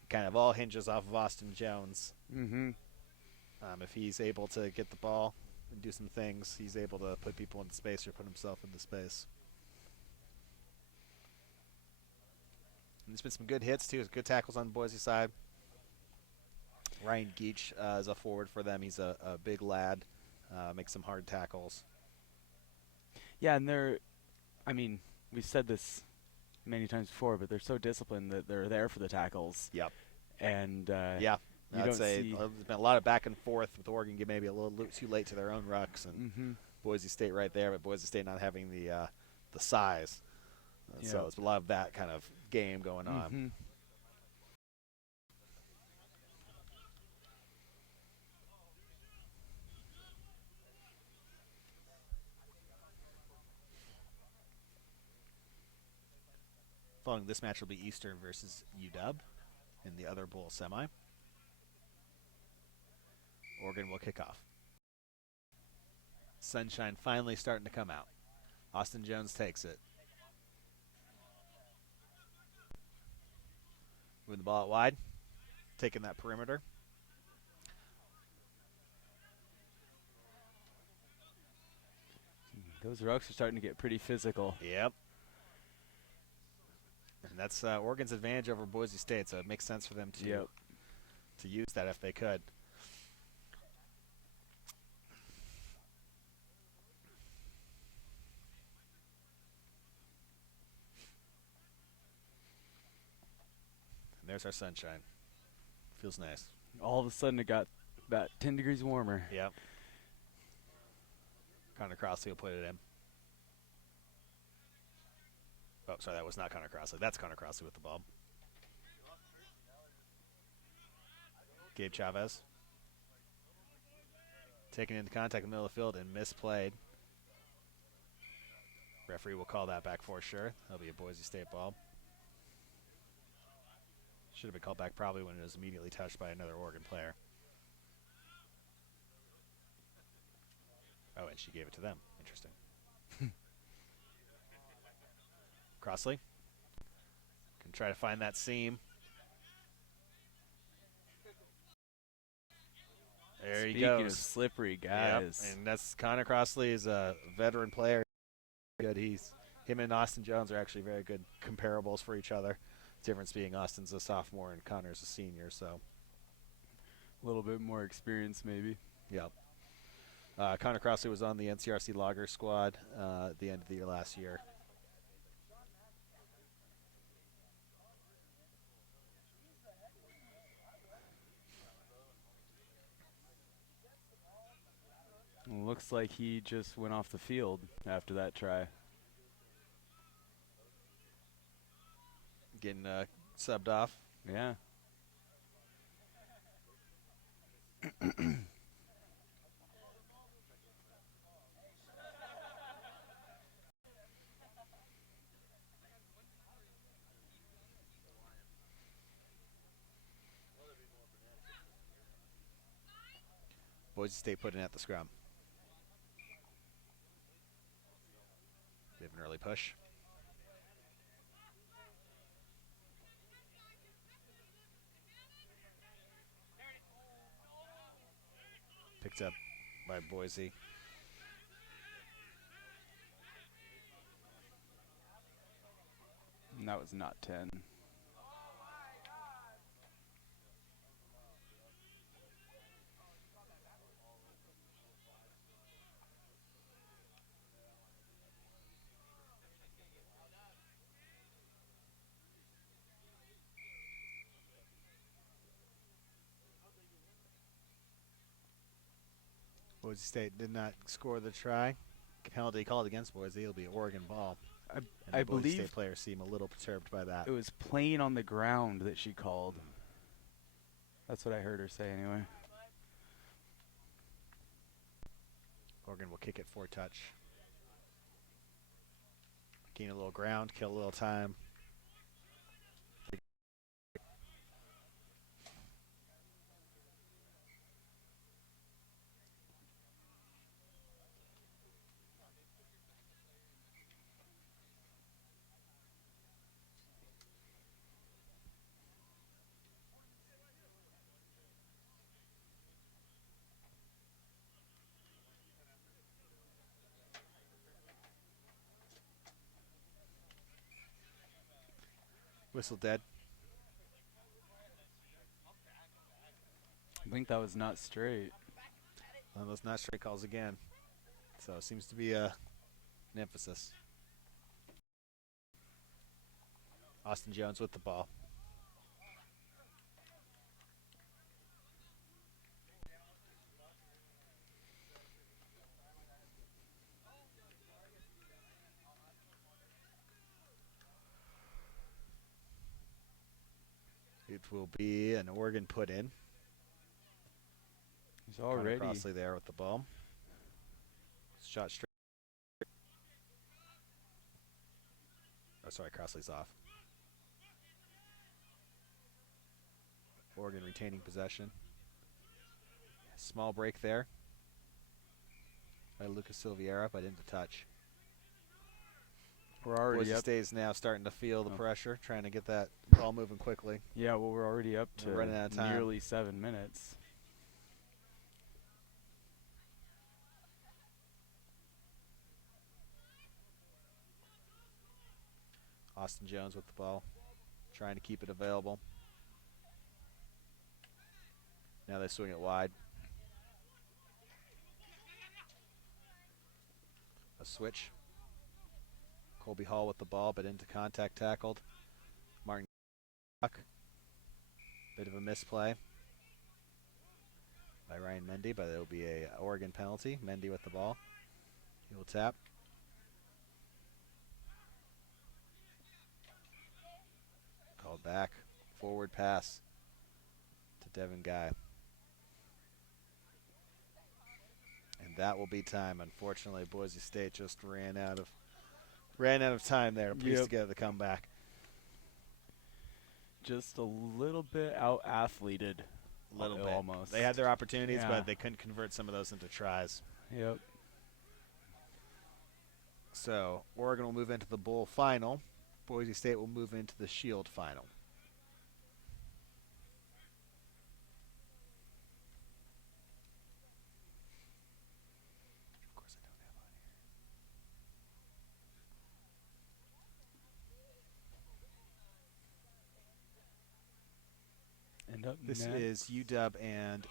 kind of all hinges off of Austin Jones. Mm-hmm. If he's able to get the ball and do some things, he's able to put people into space or put himself into space. And there's been some good hits, too. Good tackles on the Boise side. Ryan Geach is a forward for them. He's a big lad, makes some hard tackles. Yeah, and we've said this many times before, but they're so disciplined that they're there for the tackles. Yep. And yeah, you I'd don't say see there's been a lot of back and forth with Oregon, maybe a little too late to their own rucks, and Boise State right there, but Boise State not having the size. So it's a lot of that kind of game going on. Following this match will be Eastern versus UW in the other bowl semi. Oregon will kick off. Sunshine finally starting to come out. Austin Jones takes it. Moving the ball out wide. Taking that perimeter. Those rucks are starting to get pretty physical. Yep. And that's Oregon's advantage over Boise State, so it makes sense for them to use that if they could. And there's our sunshine. Feels nice. All of a sudden it got about 10 degrees warmer. Yep. Connor Crossley will put it in. Oh, sorry, that was not Connor Crossley. That's Connor Crossley with the ball. Gabe Chavez. Taken into contact in the middle of the field and misplayed. Referee will call that back for sure. That'll be a Boise State ball. Should have been called back probably when it was immediately touched by another Oregon player. Oh, and she gave it to them. Interesting. Crossley can try to find that seam. There he goes. Speaking of slippery guys. Yep. And that's Connor Crossley is a veteran player. Good. Him and Austin Jones are actually very good comparables for each other. Difference being Austin's a sophomore and Connor's a senior, so a little bit more experience maybe. Yep. Connor Crossley was on the NCRC Logger squad at the end of the year last year. Looks like he just went off the field after that try. Getting subbed off. Yeah. Boise State put in at the scrum. We have an early push. picked up by Boise. And that was not 10. Boise State did not score the try. Penalty called against Boise. It'll be Oregon ball. And I the Boise believe State players seem a little perturbed by that. it was playing on the ground that she called. That's what I heard her say anyway. Oregon will kick it for touch. Gain a little ground, kill a little time. Whistle dead. I think that was not straight. One of those not straight calls again. So it seems to be an emphasis. Austin Jones with the ball. It will be an Oregon put in. He's already. Connor Crossley there with the ball. Shot straight. Oh, sorry, Crossley's off. Oregon retaining possession. Small break there by Lucas Silviera, but into touch. We're already Boise up. State is now starting to feel the pressure, trying to get that ball moving quickly. Yeah, well, we're already up to We're running out of time. nearly 7 minutes. Austin Jones with the ball, trying to keep it available. Now they swing it wide. A switch. Colby Hall with the ball, but into contact tackled. Martin Buck. Bit of a misplay by Ryan Mendy, but it will be a Oregon penalty. Mendy with the ball. He will tap. Called back. Forward pass to Devin Guy. And that will be time. Unfortunately, Boise State just ran out of time there to piece together the comeback. Just a little bit out-athleted. A little bit. Almost. They had their opportunities, Yeah. but they couldn't convert some of those into tries. Yep. So Oregon will move into the bowl final. Boise State will move into the Shield final. Of course, I don't have on here. And up This next. is UW and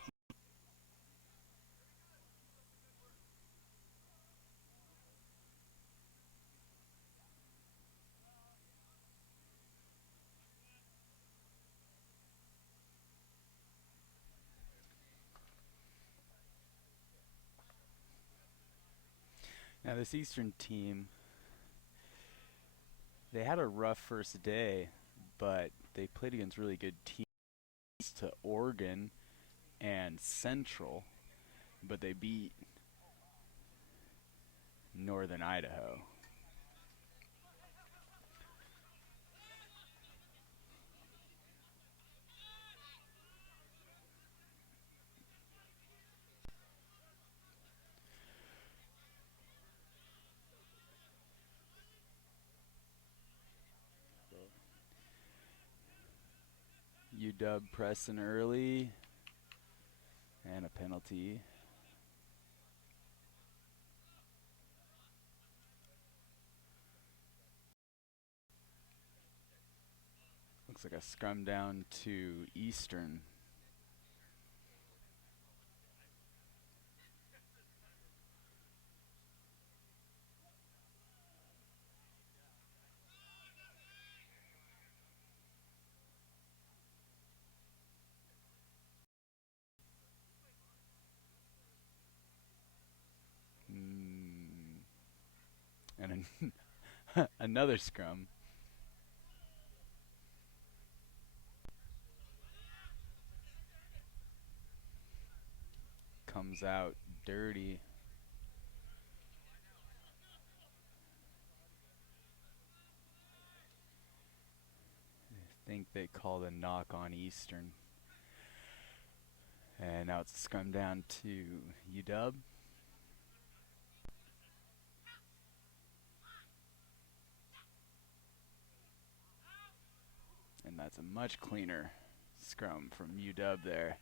Now, this Eastern team, they had a rough first day, but they played against really good teams to Oregon and Central, but they beat Northern Idaho. UW pressing early, and a penalty. like a scrum down to Eastern. And another scrum. Comes out dirty. I think they called a knock on Eastern. And now it's a scrum down to UW. And that's a much cleaner scrum from UW there.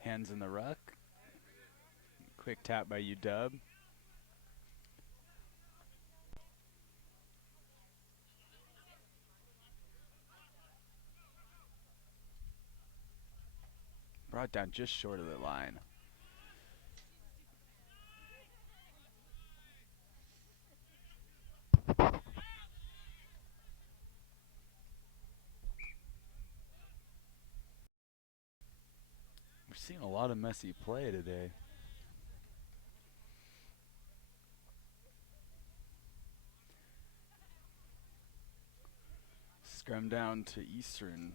Hands in the ruck. Quick tap by UW. Brought down just short of the line. We're seeing a lot of messy play today. Scrum down to Eastern.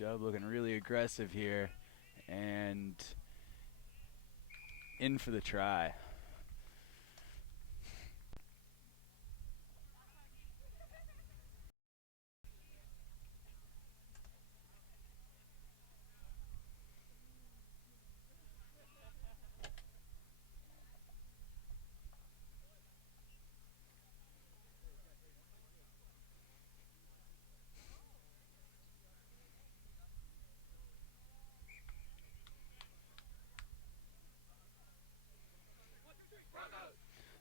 UW looking really aggressive here and in for the try.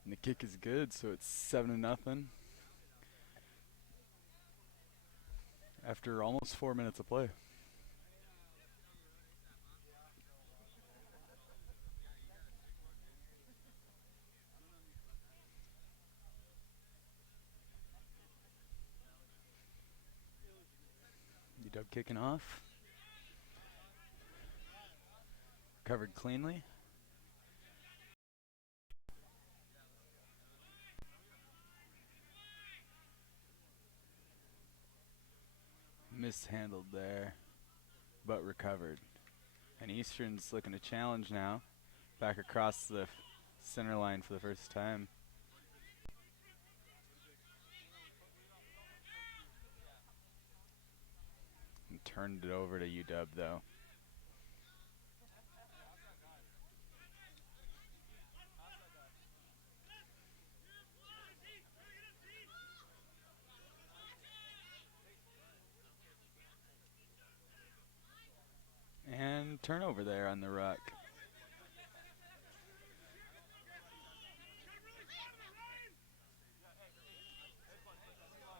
And the kick is good, so it's 7-0 after almost 4 minutes of play. UW kicking off. Covered cleanly. Mishandled there, but recovered. And Eastern's looking to challenge now. Back across the center line for the first time. And turned it over to UW though. And turnover there on the ruck.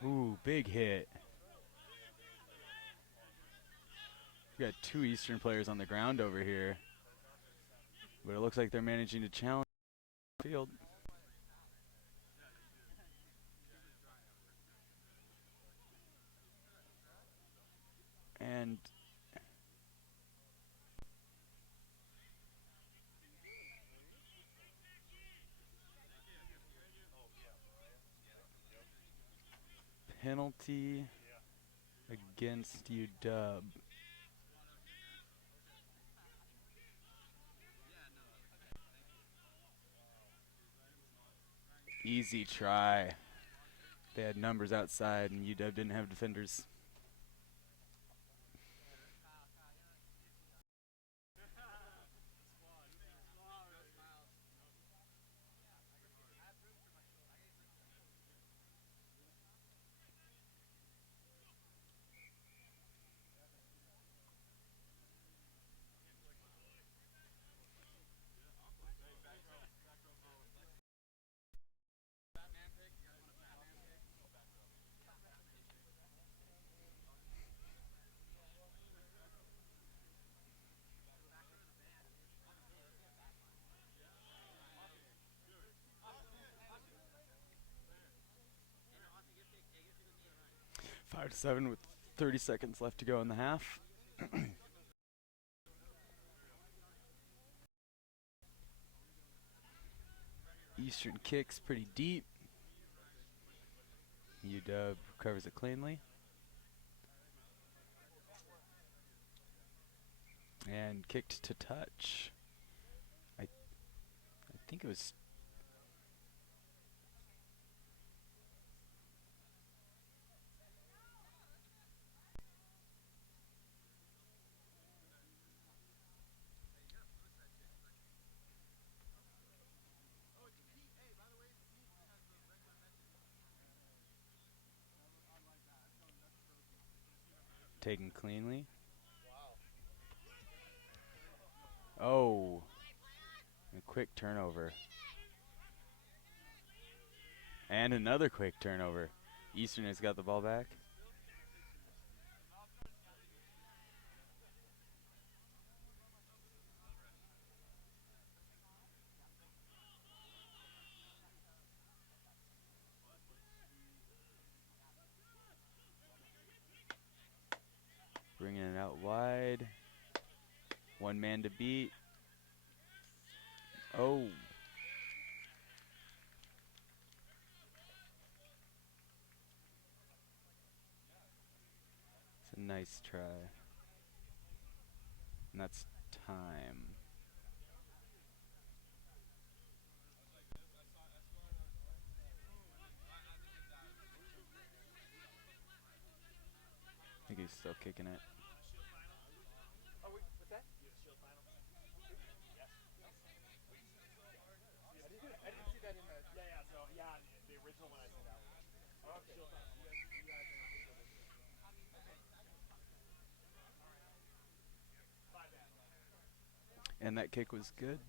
Ooh, big hit. We got 2 Eastern players on the ground over here. But it looks like they're managing to challenge the field. And penalty against UW. Easy try. They had numbers outside, and UW didn't have defenders. Five to 7 with 30 seconds left to go in the half. Eastern kicks pretty deep. UW recovers it cleanly. And kicked to touch. I think it was... taken cleanly. Oh, a quick turnover. And another quick turnover. Eastern has got the ball back. Bringing it out wide. One man to beat. Oh. It's a nice try. And that's time. I think he's still kicking it. And that kick was good.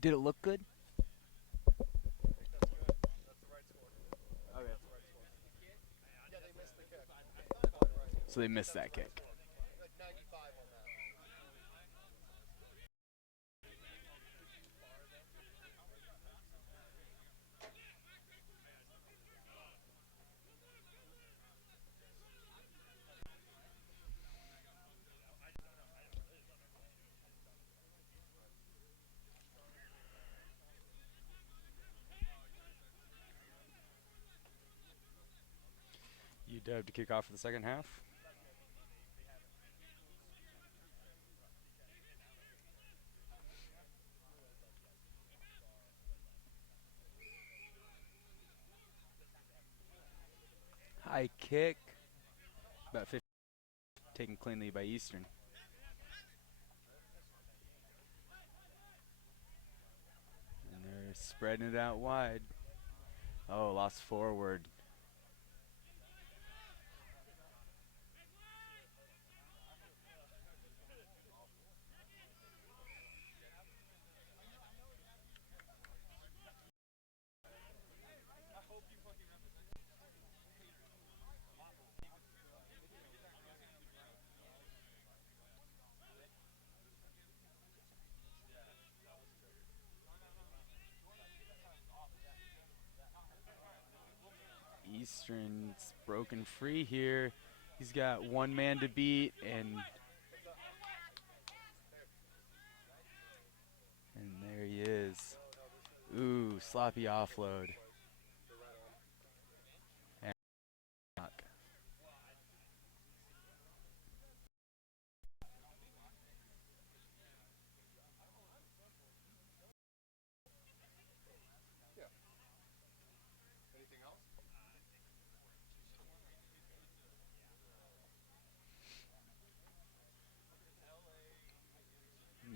Did it look good? So they missed that kick. UW to kick off for the second half. High kick. About 50. Taken cleanly by Eastern. And they're spreading it out wide. Oh, lost forward. Eastern's broken free here. He's got one man to beat, and there he is. Ooh, sloppy offload. And knock.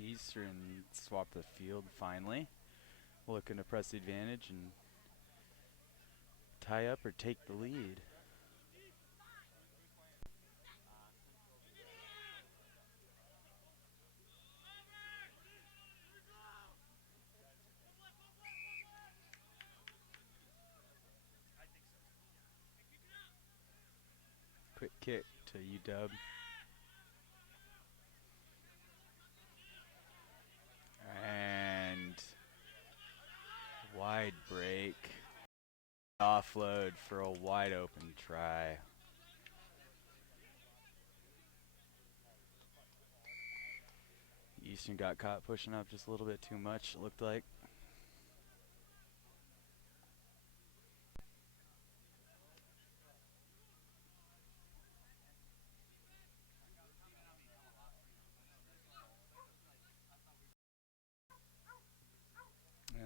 Eastern swap the field finally. Looking to press the advantage and tie up or take the lead. Quick kick to UW. And wide break. Offload for a wide open try. Eastern got caught pushing up just a little bit too much, it looked like.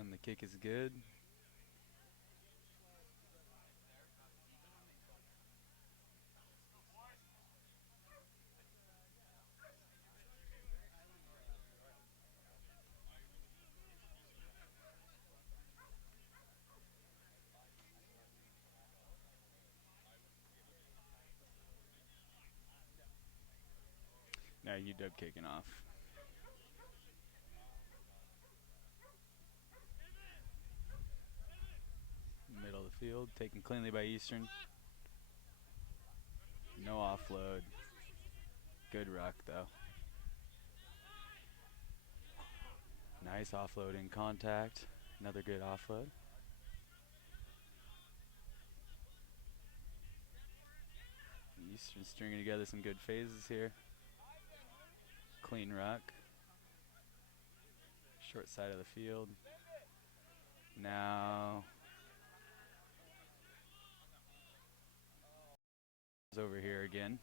And the kick is good. Now UW kicking off. Middle of the field, taken cleanly by Eastern. No offload. Good ruck though. Nice offload in contact. Another good offload. Eastern stringing together some good phases here. Clean ruck. Short side of the field. Now over here again.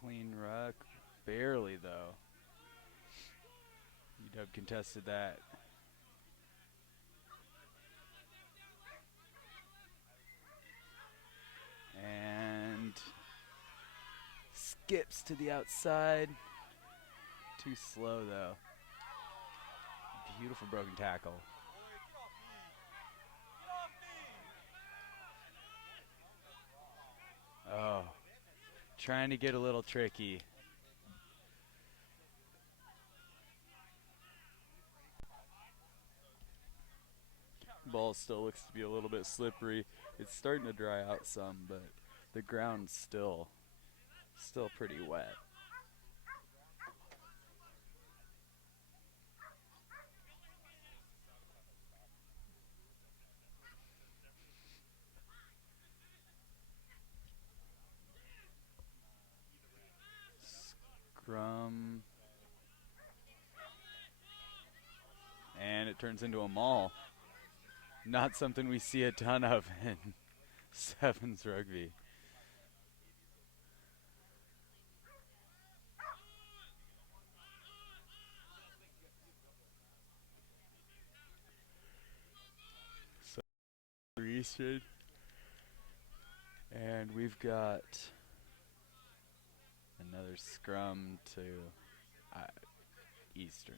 Clean ruck. Barely though. UW contested that. And skips to the outside. Too slow though. Beautiful broken tackle. Oh, trying to get a little tricky. Ball still looks to be a little bit slippery. It's starting to dry out some, but the ground's still pretty wet. Scrum. And it turns into a maul. Not something we see a ton of in Sevens rugby. So Eastern. And we've got another scrum to Eastern.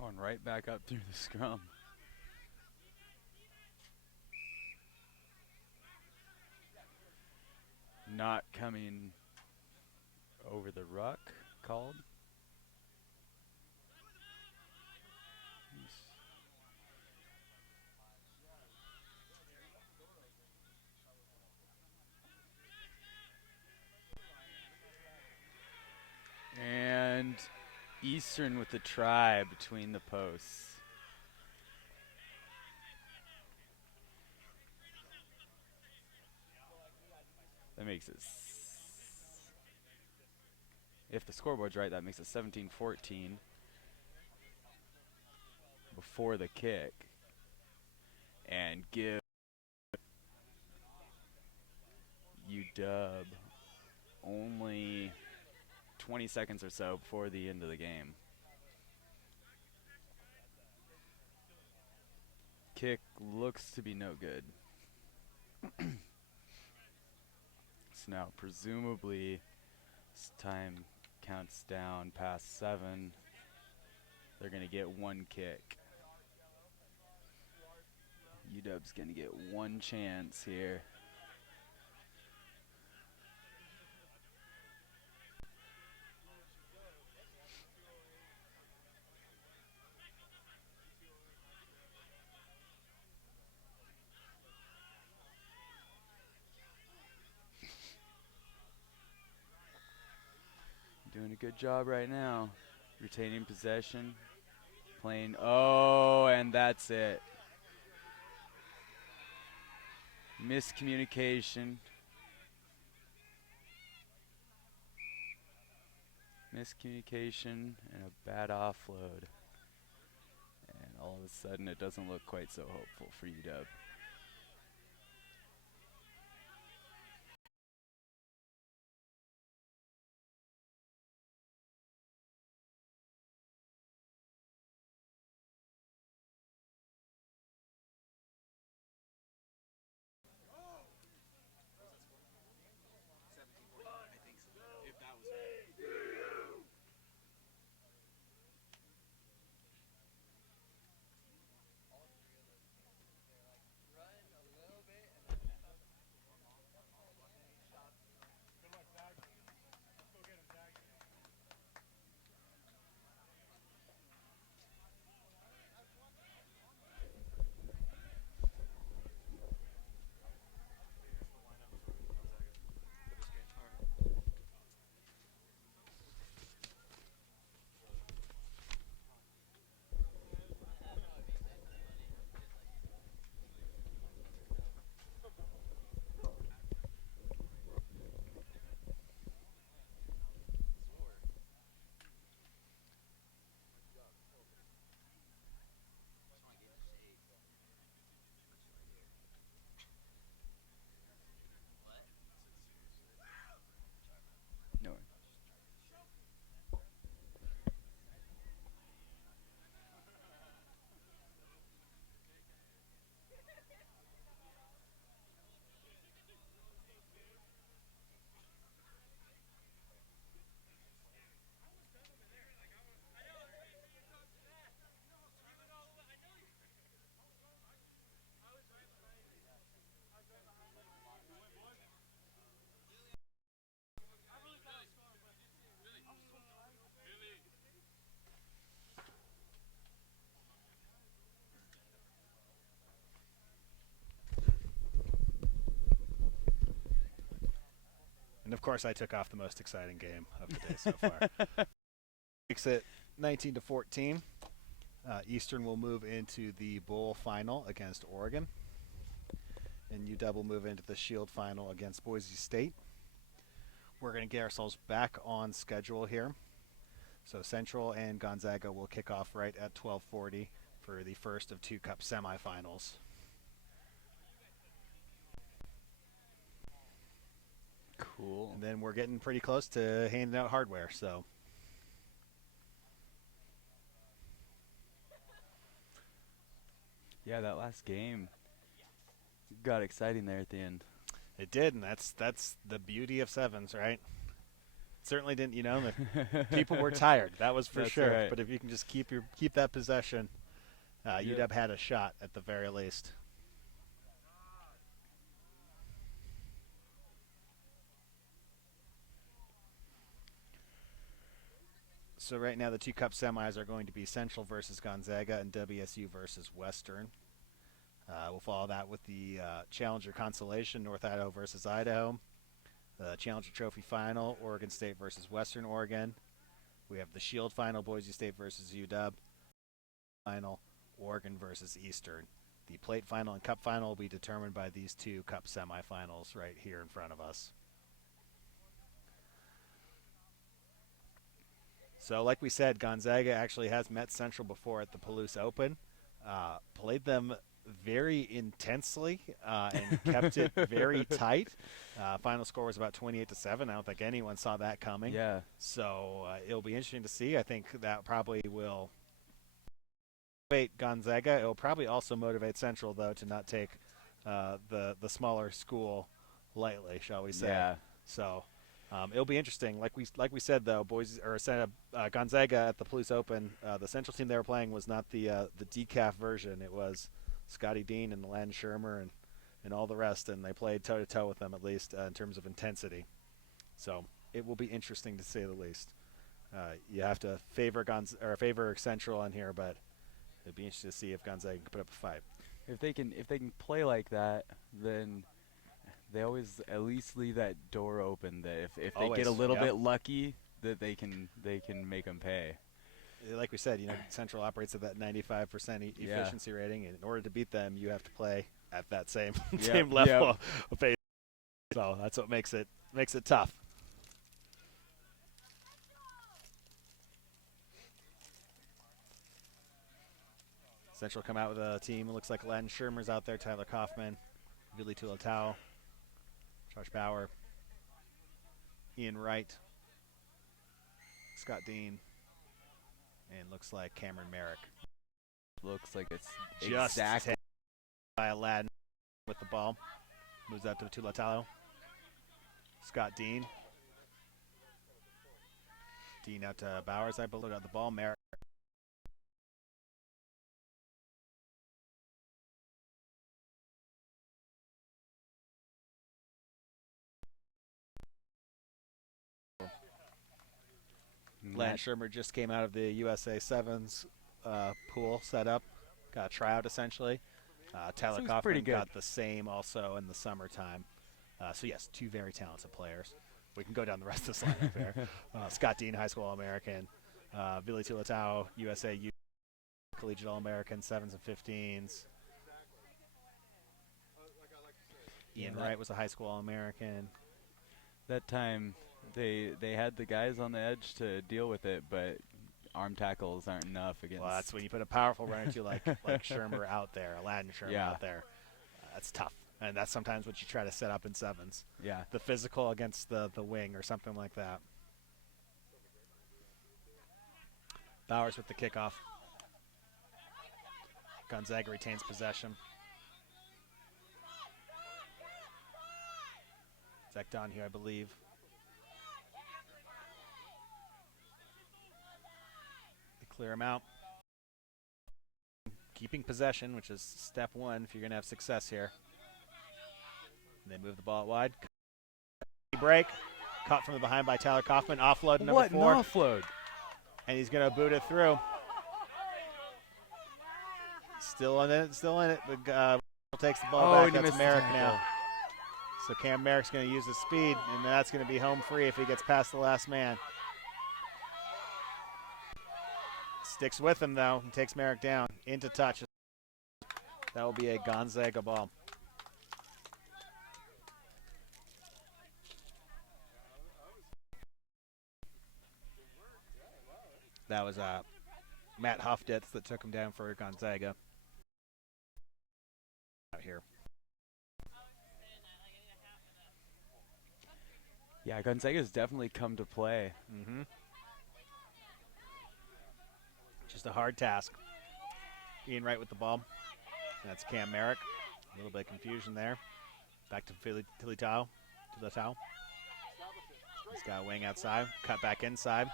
Oh, and right back up through the scrum. not coming over the ruck called. And Eastern with the try between the posts. That makes it, if the scoreboard's right, that makes it 17-14 before the kick. And give UW only 20 seconds or so before the end of the game. Kick looks to be no good. So now presumably as time counts down past 7, they're going to get one kick. UW's going to get one chance here. Doing a good job right now. Retaining possession. Playing. Oh, and that's it. Miscommunication. Miscommunication and a bad offload. And all of a sudden it doesn't look quite so hopeful for UW. No. And of course, I took off the most exciting game of the day so far. Makes it 19-14. Eastern will move into the bowl final against Oregon, and UW will move into the Shield final against Boise State. We're going to get ourselves back on schedule here. So Central and Gonzaga will kick off right at 12:40 for the first of 2 Cup semifinals. Cool. And then we're getting pretty close to handing out hardware, so. Yeah, that last game got exciting there at the end. It did, and that's the beauty of sevens, right? Certainly didn't, the people were tired, that was for That's sure. right. But if you can just keep that possession, UW had a shot at the very least. So right now the two cup semis are going to be Central versus Gonzaga and WSU versus Western. We'll follow that with the Challenger Consolation, North Idaho versus Idaho. The Challenger Trophy Final, Oregon State versus Western Oregon. We have the Shield Final, Boise State versus UW. Final, Oregon versus Eastern. The Plate Final and Cup Final will be determined by these two Cup semifinals right here in front of us. So like we said, Gonzaga actually has met Central before at the Palouse Open. Played them very intensely and kept it very tight. Final score was about 28-7. I don't think anyone saw that coming. Yeah. So it'll be interesting to see. I think that probably will motivate Gonzaga. It will probably also motivate Central, though, to not take the smaller school lightly, shall we say? Yeah. So it'll be interesting. Like we said, though, Gonzaga at the Palouse Open, the Central team they were playing was not the decaf version. It was Scotty Dean and Len Shermer and all the rest, and they played toe-to-toe with them, at least in terms of intensity. So it will be interesting to say the least. You have to favor Central on here, but it'd be interesting to see if Gonzaga can put up a fight. If they can play like that, then they always at least leave that door open. That if they get a little bit lucky, that they can make them pay. Like we said, Central operates at that 95% efficiency rating, and in order to beat them, you have to play at that same level of pace. So that's what makes it tough. Central come out with a team. It looks like Len Shermer's out there, Tyler Kaufman, Vili Tulatau, Josh Bauer, Ian Wright, Scott Dean, and looks like Cameron Merrick. Looks like it's just exactly by Aladdin with the ball. Moves out to Tulatau. Scott Dean. Dean out to Bowers, I believe, got the ball. Merrick. Len Shermer just came out of the USA Sevens pool setup. Got a tryout, essentially. Tyler Kaufman got the same also in the summertime. So, yes, two very talented players. We can go down the rest of this lineup there. Scott Dean, high school All-American. Vili Tulatau, USA Youth Collegiate All-American, 7s and 15s. Ian Wright was a high school All-American. That time they had the guys on the edge to deal with it, but arm tackles aren't enough against. Well, that's when you put a powerful runner to like Shermer out there, Aladdin Shermer out there. That's tough, and that's sometimes what you try to set up in sevens. Yeah, the physical against the wing or something like that. Bowers with the kickoff. Gonzaga retains possession. Zach Donahue, I believe. They clear him out. Keeping possession, which is step one if you're going to have success here. And they move the ball out wide. Break. Caught from the behind by Tyler Kaufman. Offload number 4. What an offload. And he's going to boot it through. Still in it. But takes the ball back. That's Merrick now. So Cam Merrick's going to use his speed, and that's going to be home free if he gets past the last man. Sticks with him, though, and takes Merrick down. Into touch. That will be a Gonzaga ball. That was Matt Hofditz that took him down for Gonzaga. Out here. Yeah, Gonzaga's definitely come to play. Mm-hmm. Just a hard task. Ian Wright with the ball. That's Cam Merrick. A little bit of confusion there. Back to Tulatau. He's got a wing outside. Cut back inside.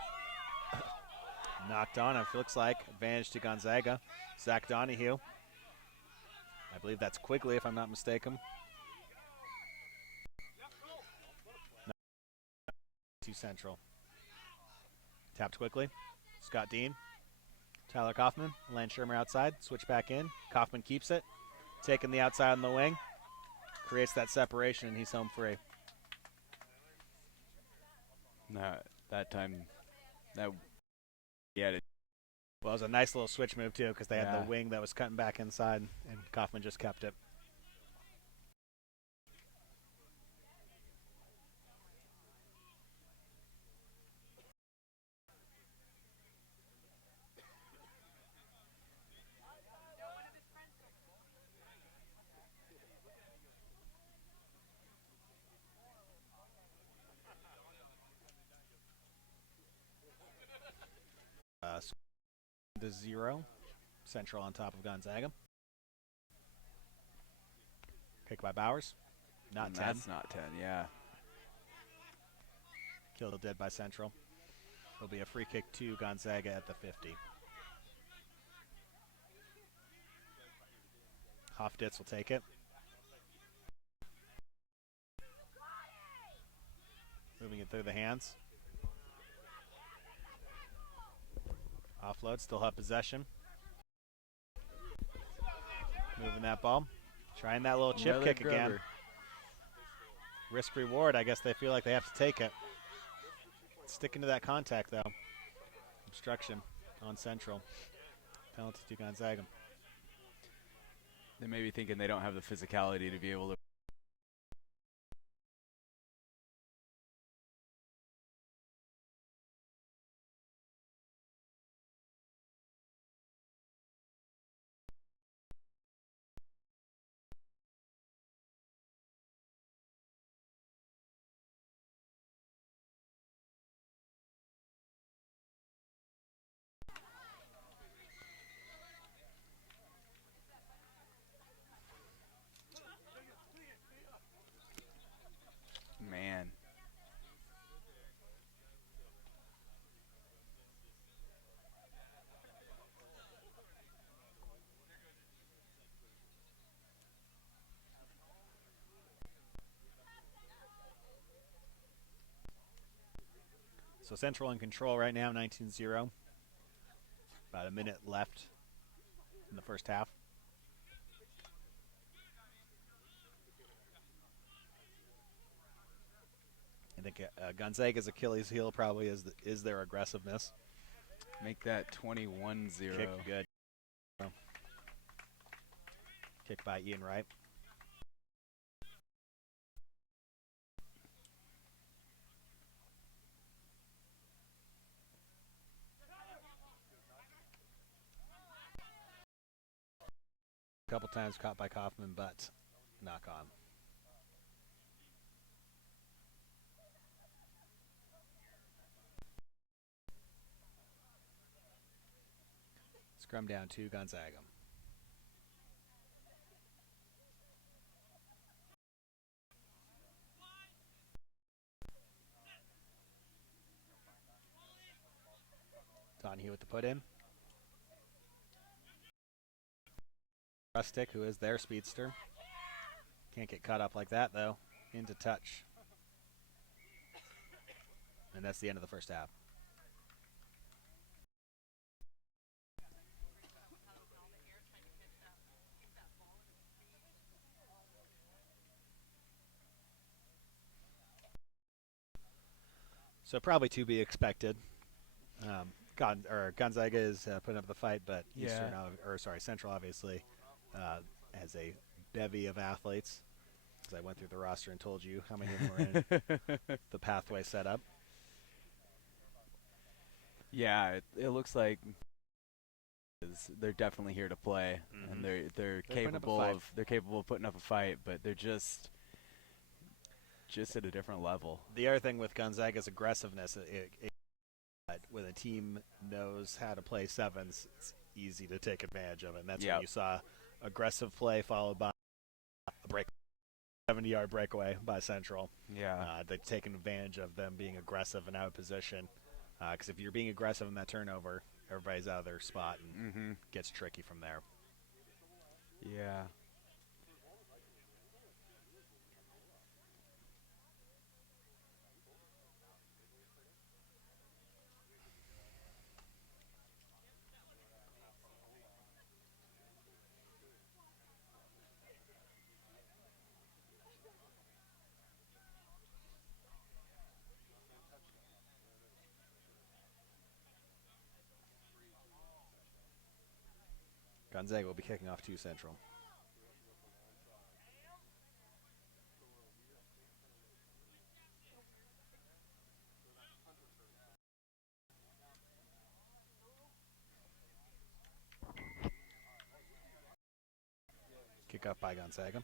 Knocked on, it looks like. Advantage to Gonzaga. Zach Donahue. I believe that's Quigley, if I'm not mistaken. To Central. Tapped quickly. Scott Dean. Tyler Kaufman. Lance Shermer outside. Switch back in. Kaufman keeps it. Taking the outside on the wing. Creates that separation, and he's home free. That time, yeah. Well, it was a nice little switch move, too, because they had the wing that was cutting back inside, and Kaufman just kept it. To 0. Central on top of Gonzaga. Kick by Bowers. Not 10. That's not 10, yeah. Killed dead by Central. It'll be a free kick to Gonzaga at the 50. Hofditz will take it. Moving it through the hands. Offload, still have possession. Moving that ball. Trying that little chip kick again. Risk reward, I guess they feel like they have to take it. Sticking to that contact, though. Obstruction on Central. Penalty to Gonzaga. They may be thinking they don't have the physicality to be able to. Man. So Central in control right now, 19-0. About a minute left in the first half. I think Gonzaga's Achilles heel probably is their aggressiveness. Make that 21-0. Kick good. Kick by Ian Wright. A couple times caught by Kaufman, but knock on. Scrum down to Gonzaga. Donahue with the put in. Rustic, who is their speedster. Can't get caught up like that, though. Into touch. And that's the end of the first half. So probably to be expected. Gonzaga is putting up the fight, but Central obviously has a bevy of athletes. As I went through the roster and told you how many of them were in the pathway set up. Yeah, it looks like they're definitely here to play, and they're capable of putting up a fight, but they're just at a different level. The other thing with Gonzaga's aggressiveness, when a team knows how to play sevens, it's easy to take advantage of it. And that's when you saw aggressive play followed by a 70-yard breakaway by Central. Yeah. They've taken advantage of them being aggressive and out of position. Because if you're being aggressive in that turnover, everybody's out of their spot and gets tricky from there. Yeah. Gonzaga will be kicking off 2 Central. Kick off by Gonzaga.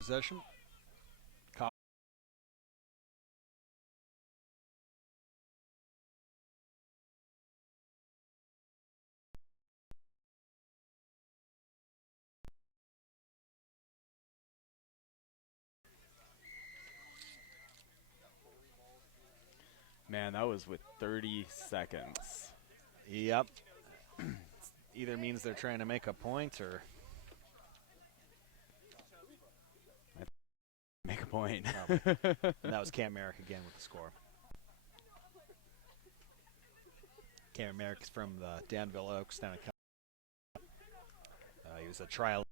Possession. Man, that was with 30 seconds. Yep. Either means they're trying to make a point or make a point. And that was Cam Merrick again with the score. Cam Merrick is from the Danville Oaks down in California. He was a trial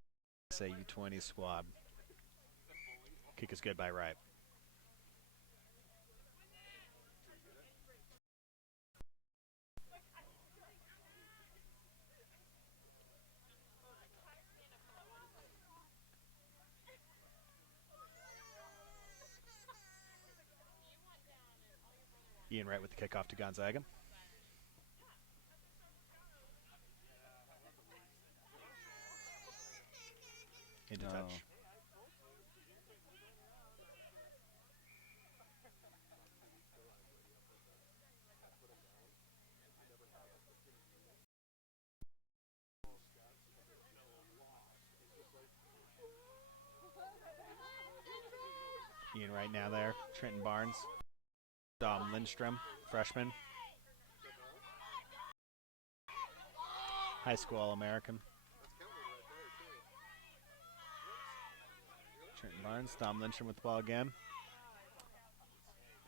U20 squad. Kick is good by Wright. Ian Wright with the kickoff to Gonzaga. Into touch. Ian Wright now there. Trenton Barnes. Dom Lindstrom, freshman. High school All-American. Trenton Barnes, Dom Lindstrom with the ball again.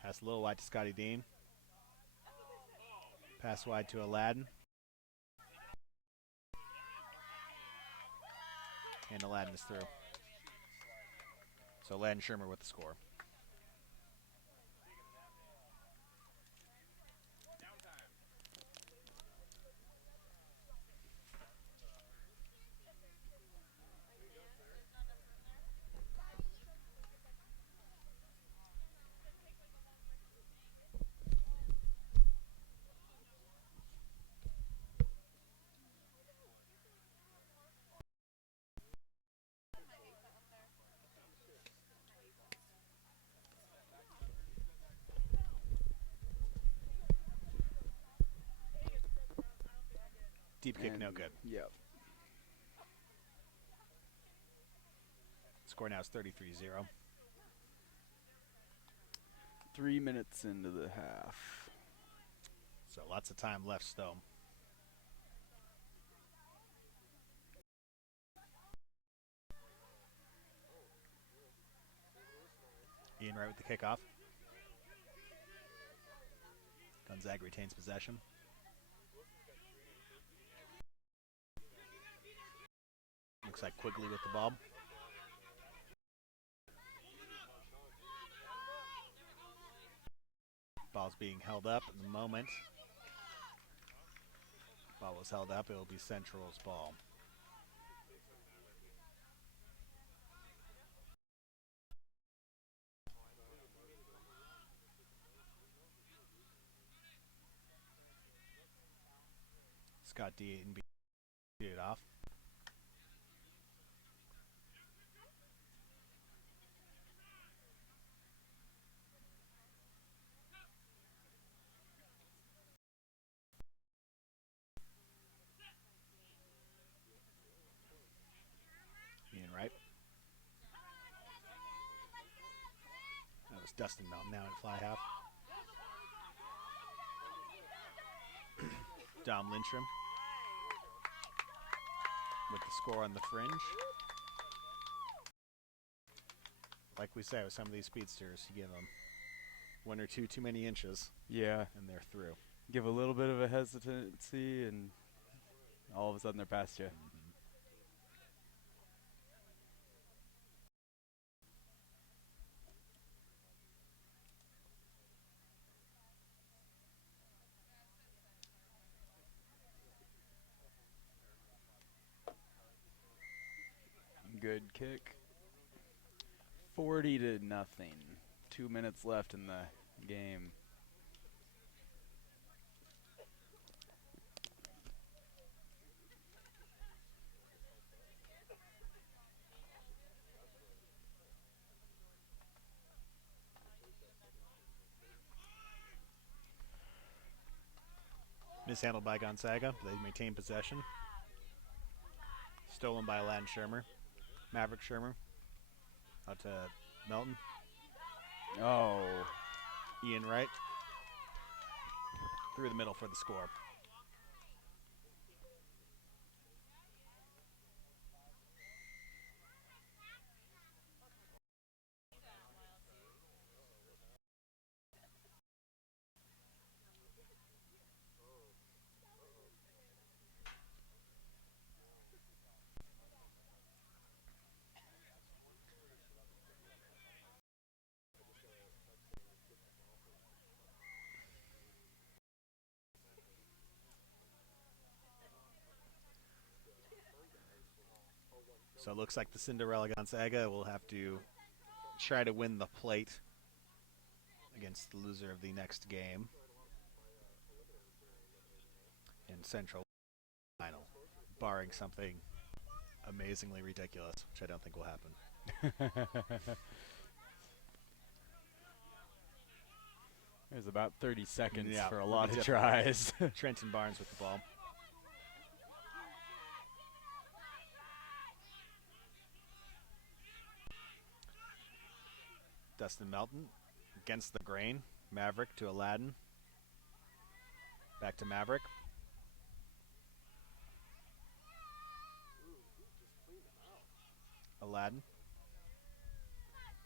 Pass a little wide to Scotty Dean. Pass wide to Aladdin. And Aladdin is through. So Aladdin Shermer with the score. Deep kick, no good. Yep. Score now is 33-0. 3 minutes into the half. So lots of time left still. Ian Wright with the kickoff. Gonzaga retains possession. Looks like Quigley with the ball. Ball's being held up at the moment. Ball was held up. It will be Central's ball. Scott Dean beat it off. Ian Wright. That was Dustin Mountain now at fly half. Dom Lindstrom with the score on the fringe. Like we say with some of these speedsters, you give them 1 or 2 too many inches. Yeah. And they're through. Give a little bit of a hesitancy, and all of a sudden they're past you. good kick. 40-0. 2 minutes left in the game. Mishandled by Gonzaga. They maintain possession. Stolen by Aladdin Shermer. Maverick Shermer. Out to Melton. Oh. Ian Wright. Through the middle for the score. So it looks like the Cinderella Gonzaga will have to try to win the plate against the loser of the next game in Central Final, barring something amazingly ridiculous, which I don't think will happen. There's about 30 seconds Yeah, for a lot of tries. Trenton Barnes with the ball. Dustin Melton against the grain. Maverick to Aladdin. Back to Maverick. Aladdin.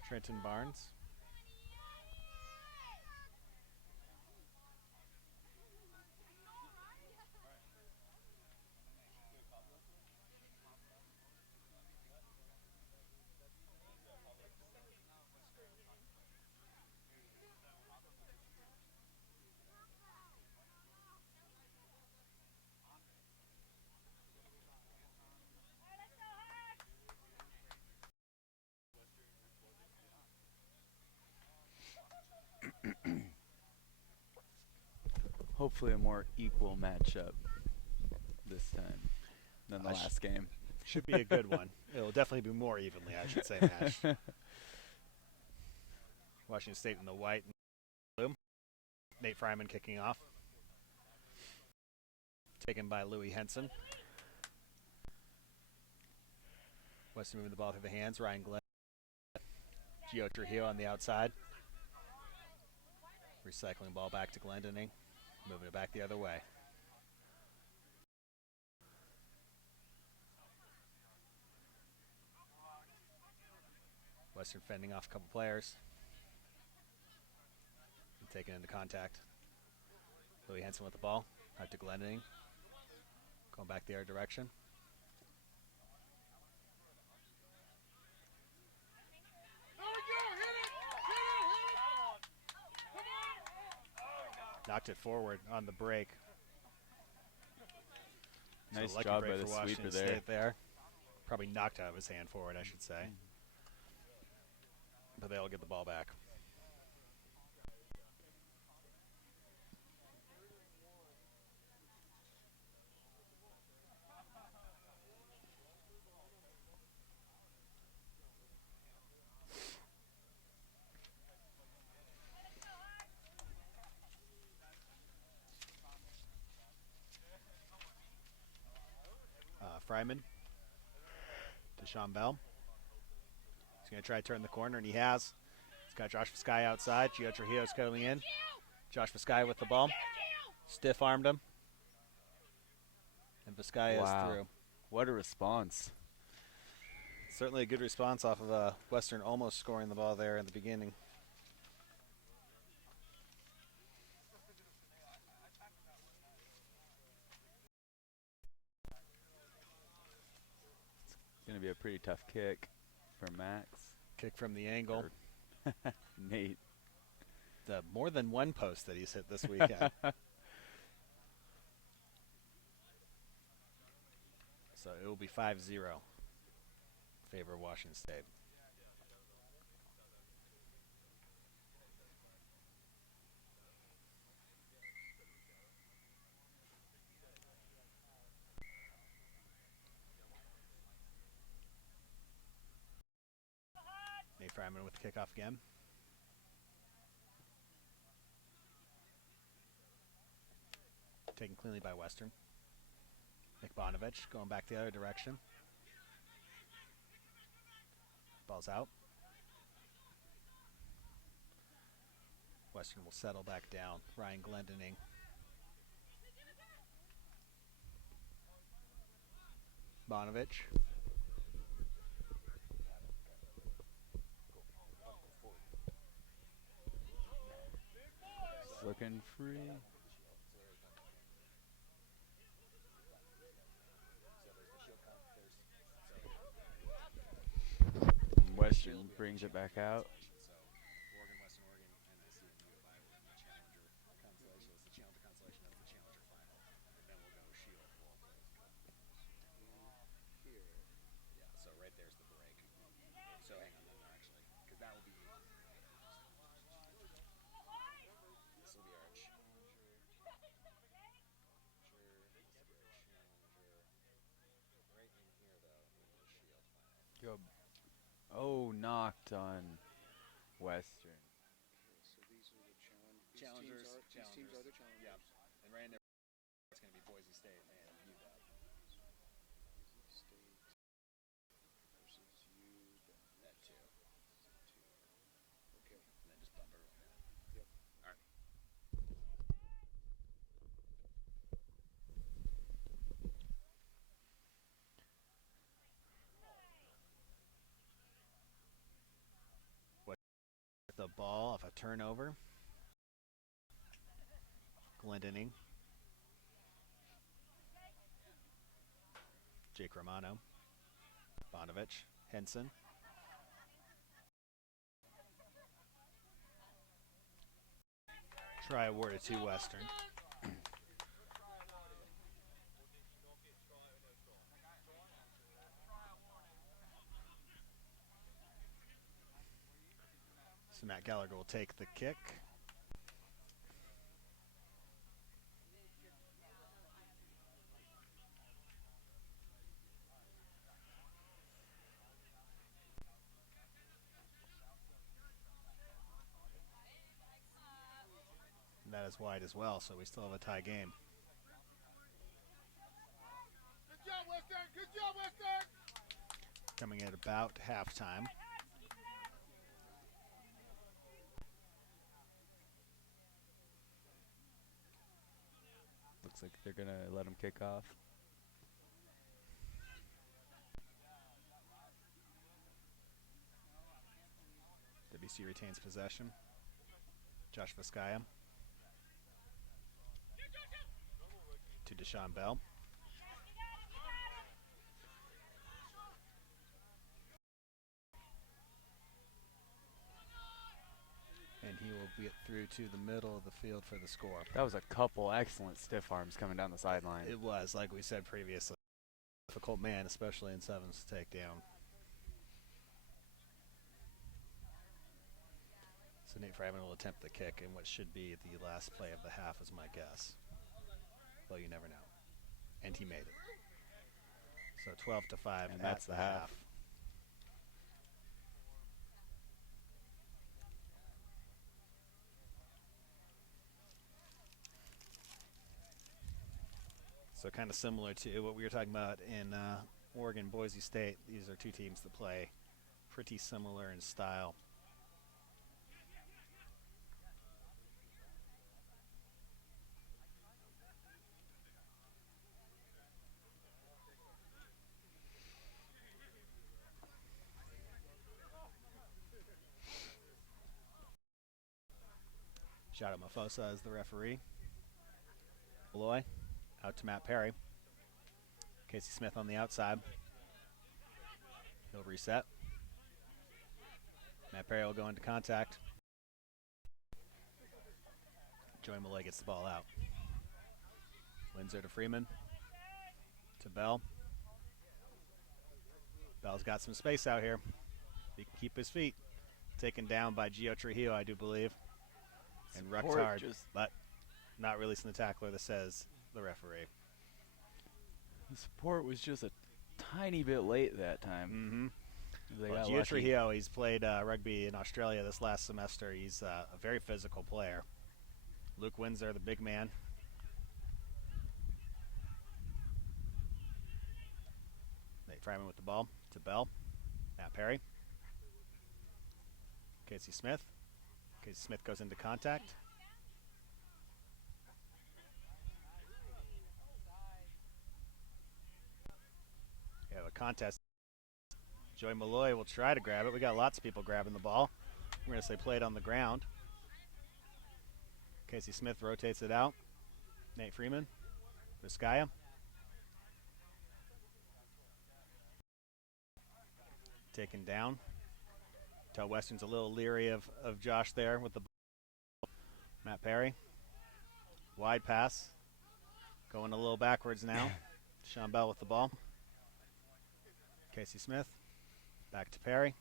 Trenton Barnes. Hopefully a more equal matchup this time than the last game. Should be a good one. It will definitely be more evenly, I should say, matched. Washington State in the white and blue. Nate Fryman kicking off. Taken by Louis Henson. Western moving the ball through the hands. Ryan Glenn. Gio Trujillo on the outside. Recycling ball back to Glendening. Moving it back the other way. Western fending off a couple players. And taken into contact. Louis Henson with the ball. Out to Glendening. Going back the other direction. Knocked it forward on the break. Nice so job break by the for Washington sweeper State there. Probably knocked out of his hand forward, I should say. But they'll get the ball back. Fryman to Sean Bell. He's going to try to turn the corner, and he has. He's got Josh Vizcaya outside. Gio Trujillo's coming in. Josh Vizcaya with the ball. Stiff-armed him. And Vizcaya is through. What a response. Certainly a good response off of Western almost scoring the ball there in the beginning. Going to be a pretty tough kick for Max. Kick from the angle. Nate. The more than one post that he's hit this weekend. So it will be 5-0 favor of Washington State. Nate Fryman with the kickoff again. Taken cleanly by Western. Nick Bonovich going back the other direction. Ball's out. Western will settle back down. Ryan Glendening. Bonovich. Looking free. Western brings it back out. Oh, knocked on Western. So these are the Challengers. These teams are the challengers. Yeah. And right in there, it's going to be Boise State and UW. Boise State versus UW. That too. Okay. And then just bump everyone down. Yep. All right. The ball off a turnover. Glendening. Jake Romano. Bonovich. Henson. Try awarded to Western. So Matt Gallagher will take the kick. And that is wide as well, so we still have a tie game. Good job, Western! Good job, Western! Coming at about halftime. Looks like they're going to let him kick off. WC retains possession. Josh Vizcaya to Deshaun Bell. And he will get through to the middle of the field for the score. That was a couple excellent stiff arms coming down the sideline. It was, like we said previously, difficult man, especially in sevens, to take down. So Nate Fryman will attempt the kick in what should be the last play of the half, is my guess. Well, you never know. And he made it. So 12-5, And that's the half. So kind of similar to what we were talking about in Oregon, Boise State. These are two teams that play pretty similar in style. Shout out Mafosa as the referee. Malloy out to Matt Perry. Casey Smith on the outside. He'll reset. Matt Perry will go into contact. Joey Malloy gets the ball out. Windsor to Freeman. To Bell. Bell's got some space out here. He can keep his feet. Taken down by Gio Trujillo, I do believe. And rucked Support hard, just- but not releasing the tackler, that says the referee. The support was just a tiny bit late that time. Mm-hmm. They Well, got Gio lucky. Trujillo, he's played rugby in Australia this last semester. He's a very physical player. Luke Windsor, the big man. Nate Fryman with the ball to Bell. Matt Perry. Casey Smith. Casey Smith goes into contact. We have a contest. Joey Malloy will try to grab it. We got lots of people grabbing the ball. We're going to say play it on the ground. Casey Smith rotates it out. Nate Freeman. Vizcaya. Taken down. Tell Western's a little leery of Josh there with the ball. Matt Perry. Wide pass. Going a little backwards now. Sean Bell with the ball. Casey Smith. Back to Perry.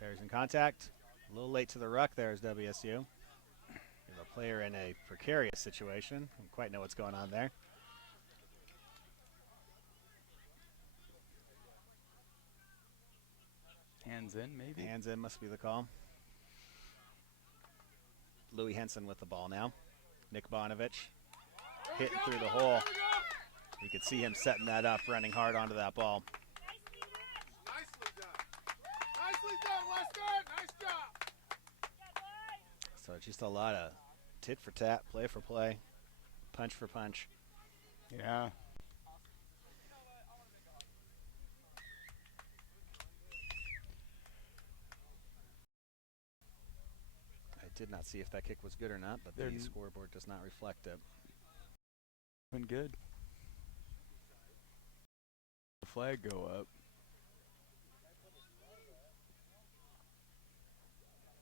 Perry's in contact. A little late to the ruck there is WSU. We have a player in a precarious situation. Don't quite know what's going on there. Hands in, maybe? Hands in must be the call. Louis Henson with the ball now. Nick Bonovich hitting through the hole. You could see him setting that up, running hard onto that ball. Nicely done. Nicely done, Western. Nice job. So just a lot of tit for tat, play for play, punch for punch. Yeah. I did not see if that kick was good or not, but the scoreboard does not reflect it. Been good. The flag go up.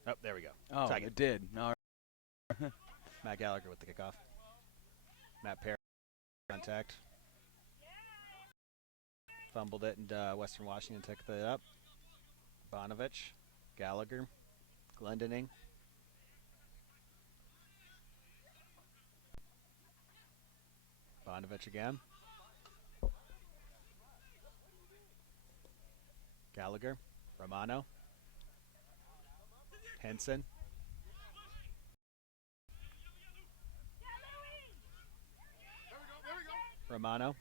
Oh, there we go. Oh, Tag it. it did. No. Matt Gallagher with the kickoff. Matt Perry contact. Fumbled it, and Western Washington picked it up. Bonovich, Gallagher, Glendening. Bonovich again. Gallagher, Romano, Henson. Romano.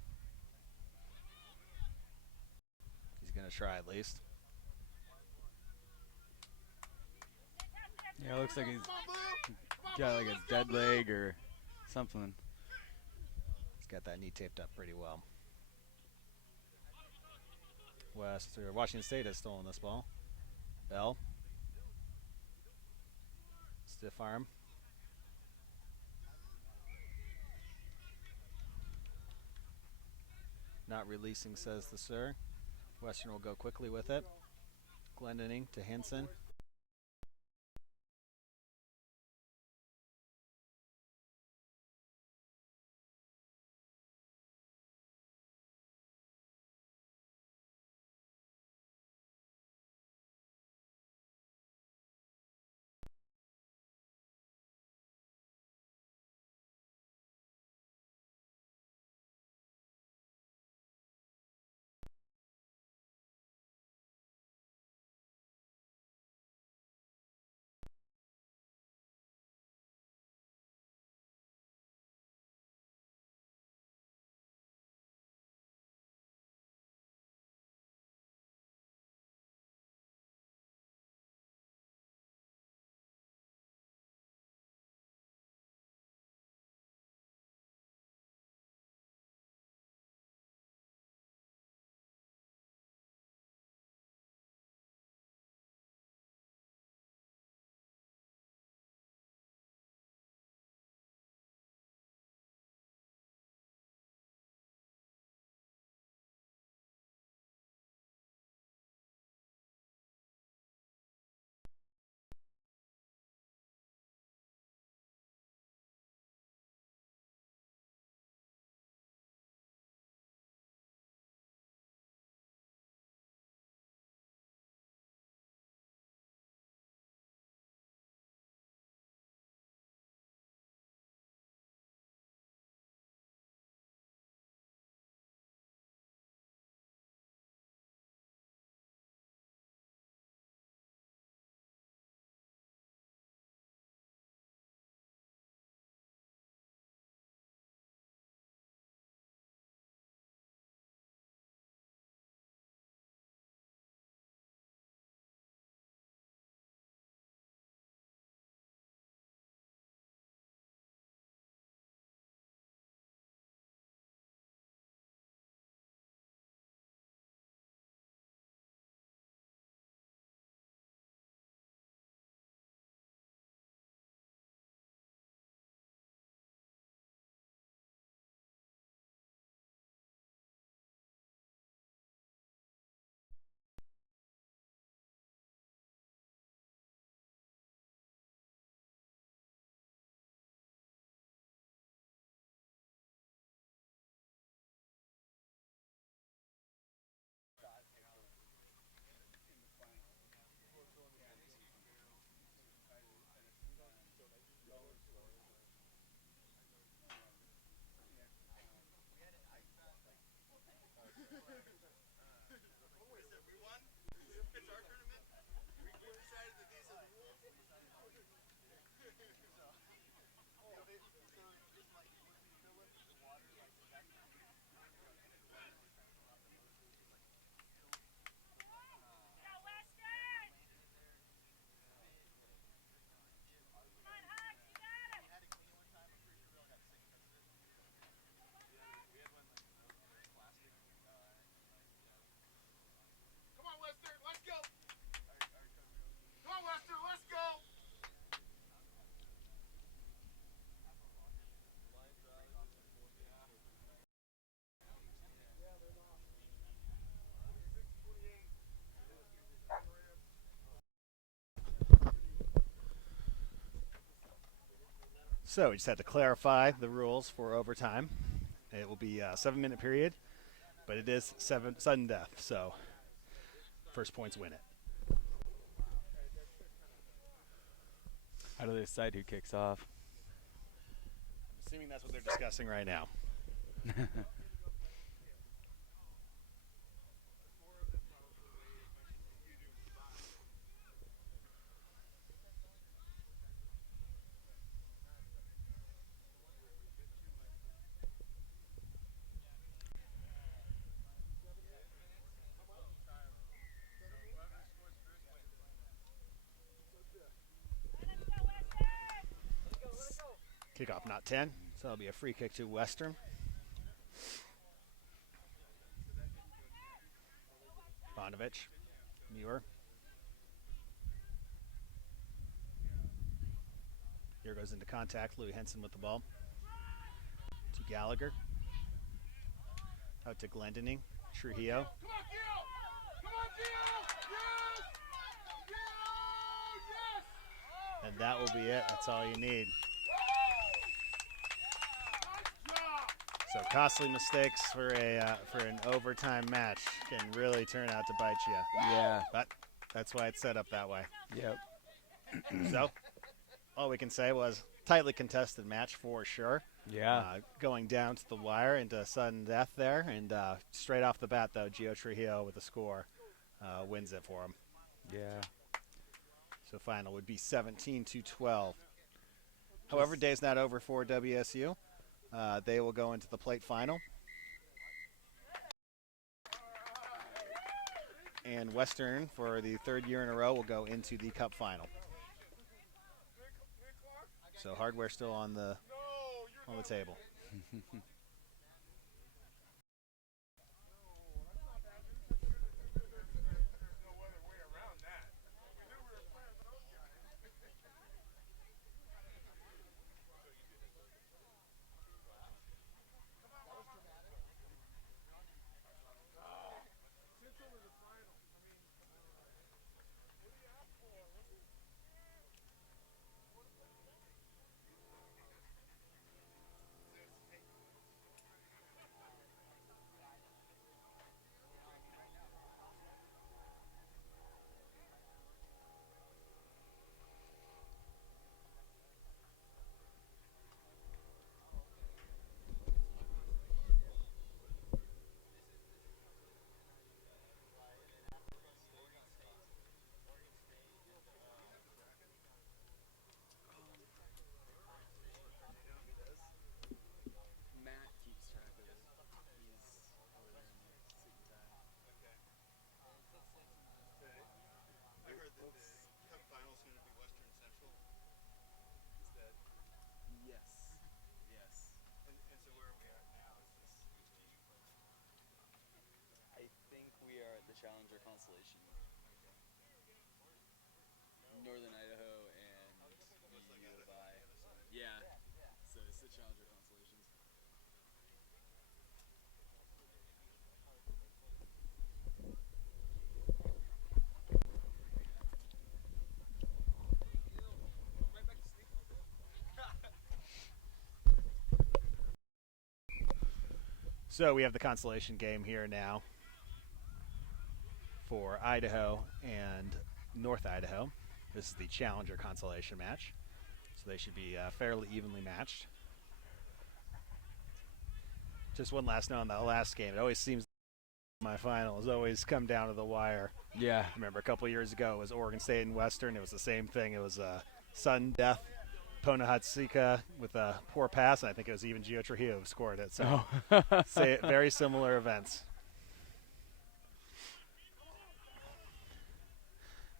He's going to try at least. Yeah, it looks like he's got like a dead leg or something. He's got that knee taped up pretty well. Washington State has stolen this ball. Bell. Stiff arm. Not releasing, says the sir. Western will go quickly with it. Glendening to Henson. Come on, Lester, let's go. Come on, Lester, let's go. So we just had to clarify the rules for overtime. It will be a 7-minute period, but it is sudden death, so first points win it. How do they decide who kicks off? Assuming that's what they're discussing right now. Kickoff not 10, so that'll be a free kick to Western. Bonovich, Muir. Here goes into contact. Louis Henson with the ball. To Gallagher. Out to Glendening. Trujillo. Come on, Gio. Come on, Gio. Yes. Gio, yes. And that will be it. That's all you need. Nice job. So costly mistakes for an overtime match can really turn out to bite you. Yeah. But that's why it's set up that way. Yep. So all we can say was tightly contested match for sure. Yeah. Going down to the wire into sudden death there, and straight off the bat though, Gio Trujillo with a score wins it for him. Yeah. So final would be 17-12. However, day's not over for WSU. They will go into the plate final. And Western, for the third year in a row, will go into the cup final. So hardware still on the table. Matt keeps track of it. He's over there in the seat time. I heard that the cup final's going to be Western Central. Is that? Yes. Yes. And so where are we at now? Is this? I think we are at the Challenger Constellation. Northern Idaho and U of I. Yeah. So it's the Challenger Constellations. So we have the consolation game here now for Idaho and North Idaho. This is the Challenger consolation match. So they should be fairly evenly matched. Just one last note on the last game. It always seems My final has always come down to the wire. Yeah. I remember a couple years ago it was Oregon State and Western. It was the same thing. It was sudden death. Pona Hatsika with a poor pass, and I think it was even Gio Trujillo who scored it. So very similar events.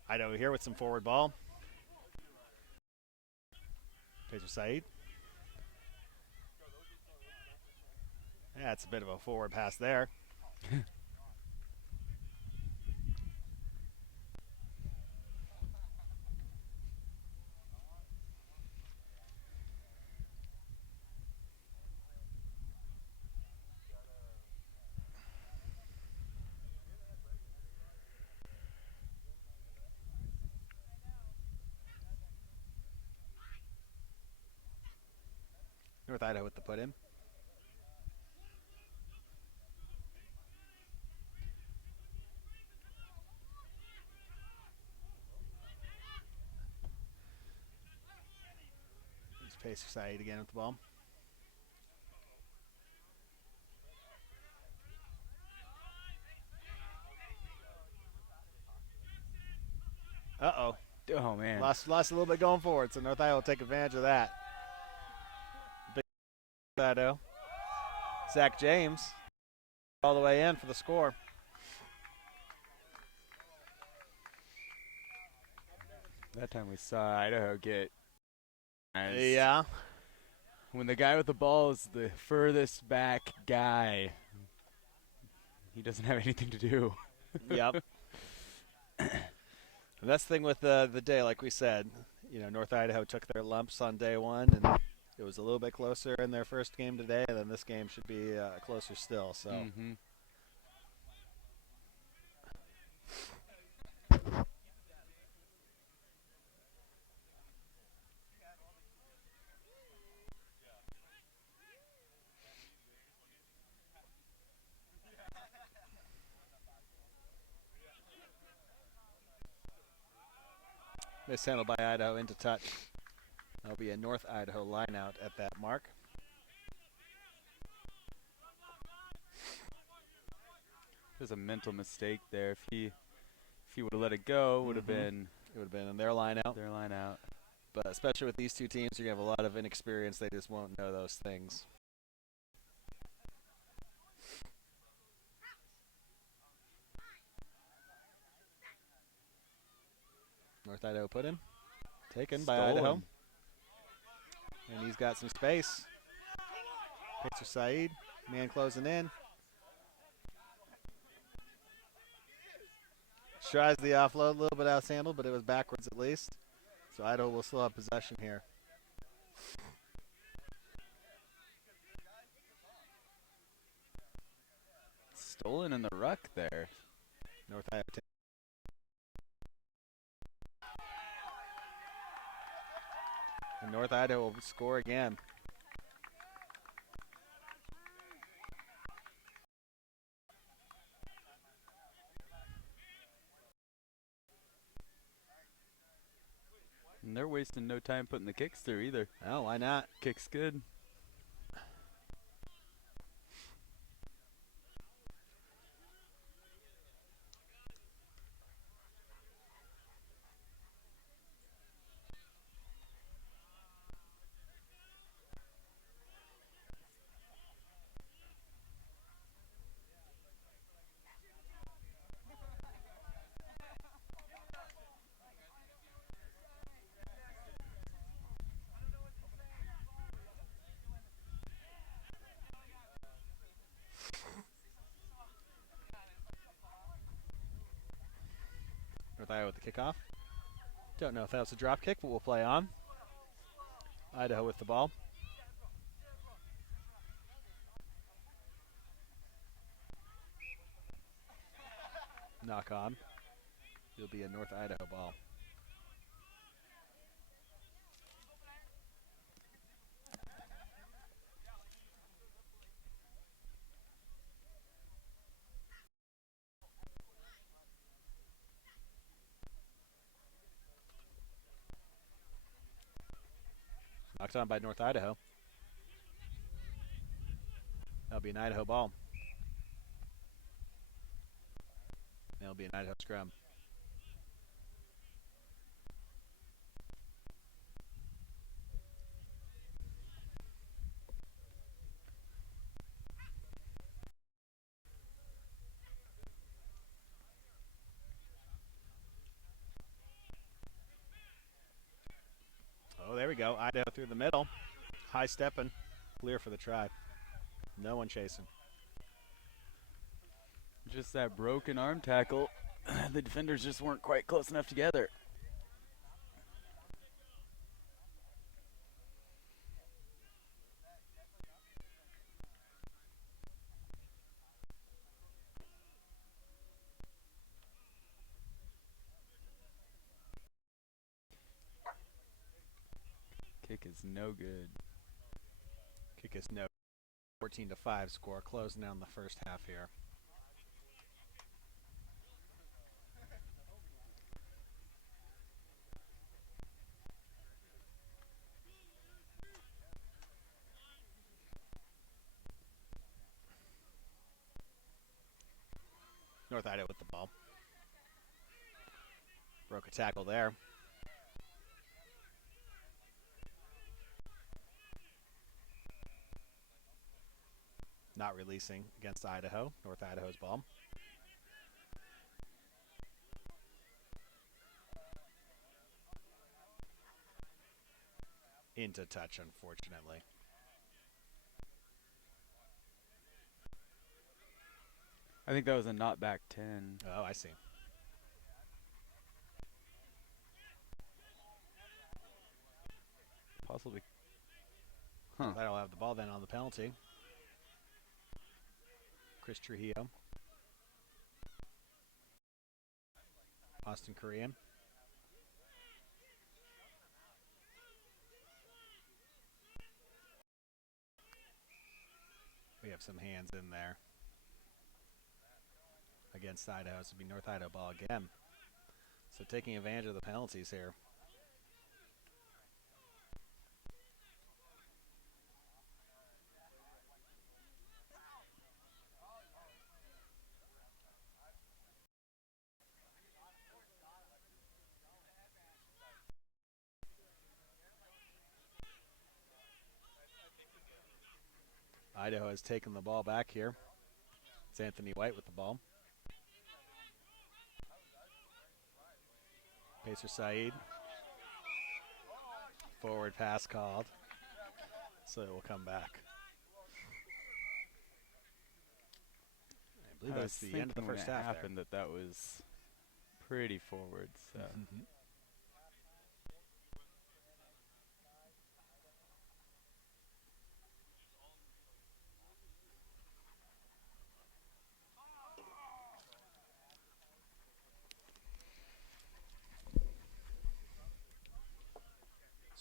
Idaho here with some forward ball. Pedro Said. Yeah, it's a bit of a forward pass there. North Idaho with the put in. It's Pacer Said again with the ball. Uh-oh. Oh, man. Lost a little bit going forward, so North Idaho will take advantage of that. Big Idaho. Zach James all the way in for the score. That time we saw Idaho get. Yeah. When the guy with the ball is the furthest back guy, he doesn't have anything to do. Yep. And that's the thing with the day, like we said. You know, North Idaho took their lumps on day one, and it was a little bit closer in their first game today, and then this game should be closer still. So. Mm-hmm. Mishandled by Idaho into touch. That'll be a North Idaho line out at that mark. There's a mental mistake there. If he would have let it go, would have been. It would have been in their line out. Their line out. But especially with these two teams, you're going to have a lot of inexperience. They just won't know those things. North Idaho put in. Taken by Idaho. And he's got some space. Pacer Said. Man closing in. Tries the offload, a little bit out-handled, but it was backwards at least. So Idaho will still have possession here. Stolen in the ruck there. North Idaho. And North Idaho will score again. And they're wasting no time putting the kicks through either. Oh, why not? Kicks good. North Idaho with the kickoff. Don't know if that was a drop kick, but we'll play on. Idaho with the ball. Knock on. It'll be a North Idaho ball. Knocked on by North Idaho. That'll be an Idaho ball. It'll be an Idaho scrum. Oh, there we go. Idaho through the middle. High stepping. Clear for the try. No one chasing. Just that broken arm tackle. The defenders just weren't quite close enough together. Kick is no good. Kick is no. 14-5 score. Closing down the first half here. North Idaho with the ball. Broke a tackle there. Not releasing against Idaho. North Idaho's ball. Into touch, unfortunately. I think that was a not back 10. Oh, I see. Possibly. Huh. That'll have the ball then on the penalty. Chris Trujillo. Austin Korean. We have some hands in there against Idaho. So it'll be North Idaho ball again. So taking advantage of the penalties here. Idaho has taken the ball back here. It's Anthony White with the ball. Pacer Saeed. Forward pass called. So it will come back. I believe that's the end of the first half. Happened that was pretty forward. So.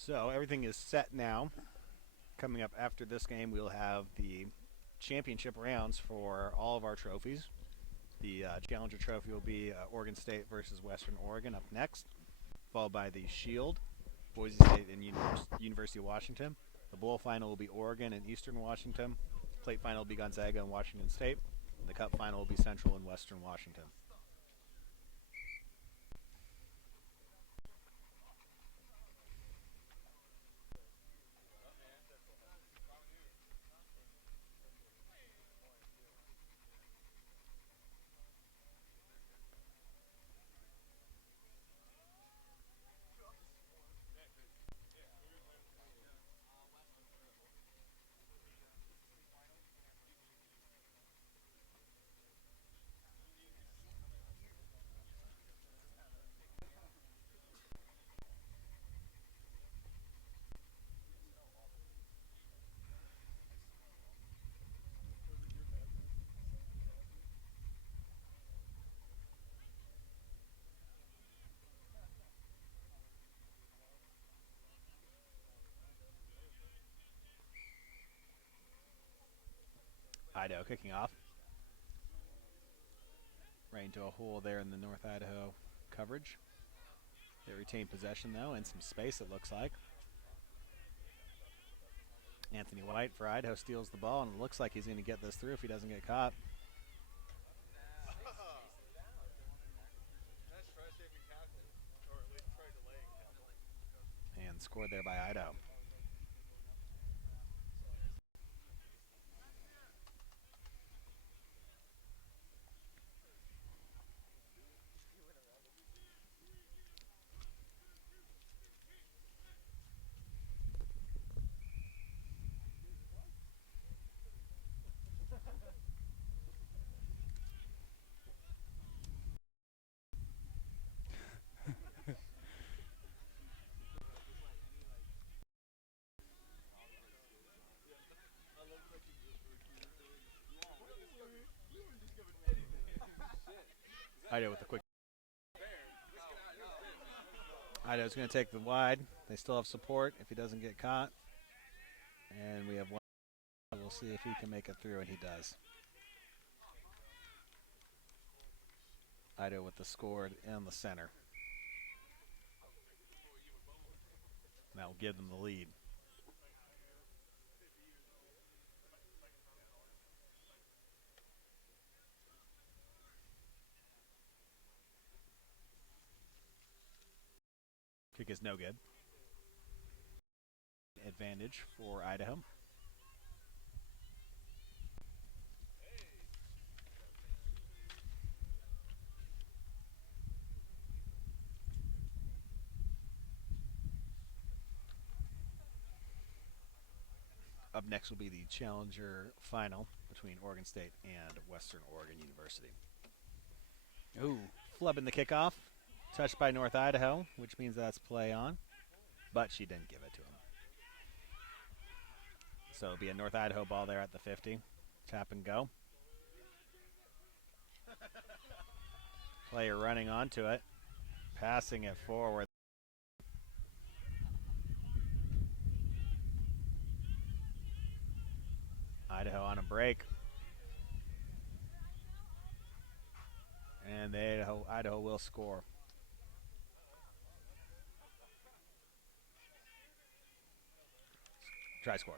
So everything is set now. Coming up after this game, we'll have the championship rounds for all of our trophies. The Challenger Trophy will be Oregon State versus Western Oregon up next, followed by the Shield, Boise State and University of Washington. The bowl final will be Oregon and Eastern Washington. Plate final will be Gonzaga and Washington State. And the Cup final will be Central and Western Washington. Idaho kicking off. Right into a hole there in the North Idaho coverage. They retain possession though, and some space it looks like. Anthony White for Idaho steals the ball, and it looks like he's going to get this through if he doesn't get caught. scored there by Idaho. Idaho with the quick. Idaho's going to take the wide. They still have support if he doesn't get caught. And we have one. We'll see if he can make it through, and he does. Idaho with the scored in the center. That will give them the lead. Kick is no good. Advantage for Idaho. Up next will be the Challenger final between Oregon State and Western Oregon University. Ooh. Flubbing the kickoff. Touched by North Idaho, which means that's play on. But she didn't give it to him. So it'll be a North Idaho ball there at the 50. Tap and go. Player running onto it. Passing it forward. Idaho on a break. And Idaho will score. Try score.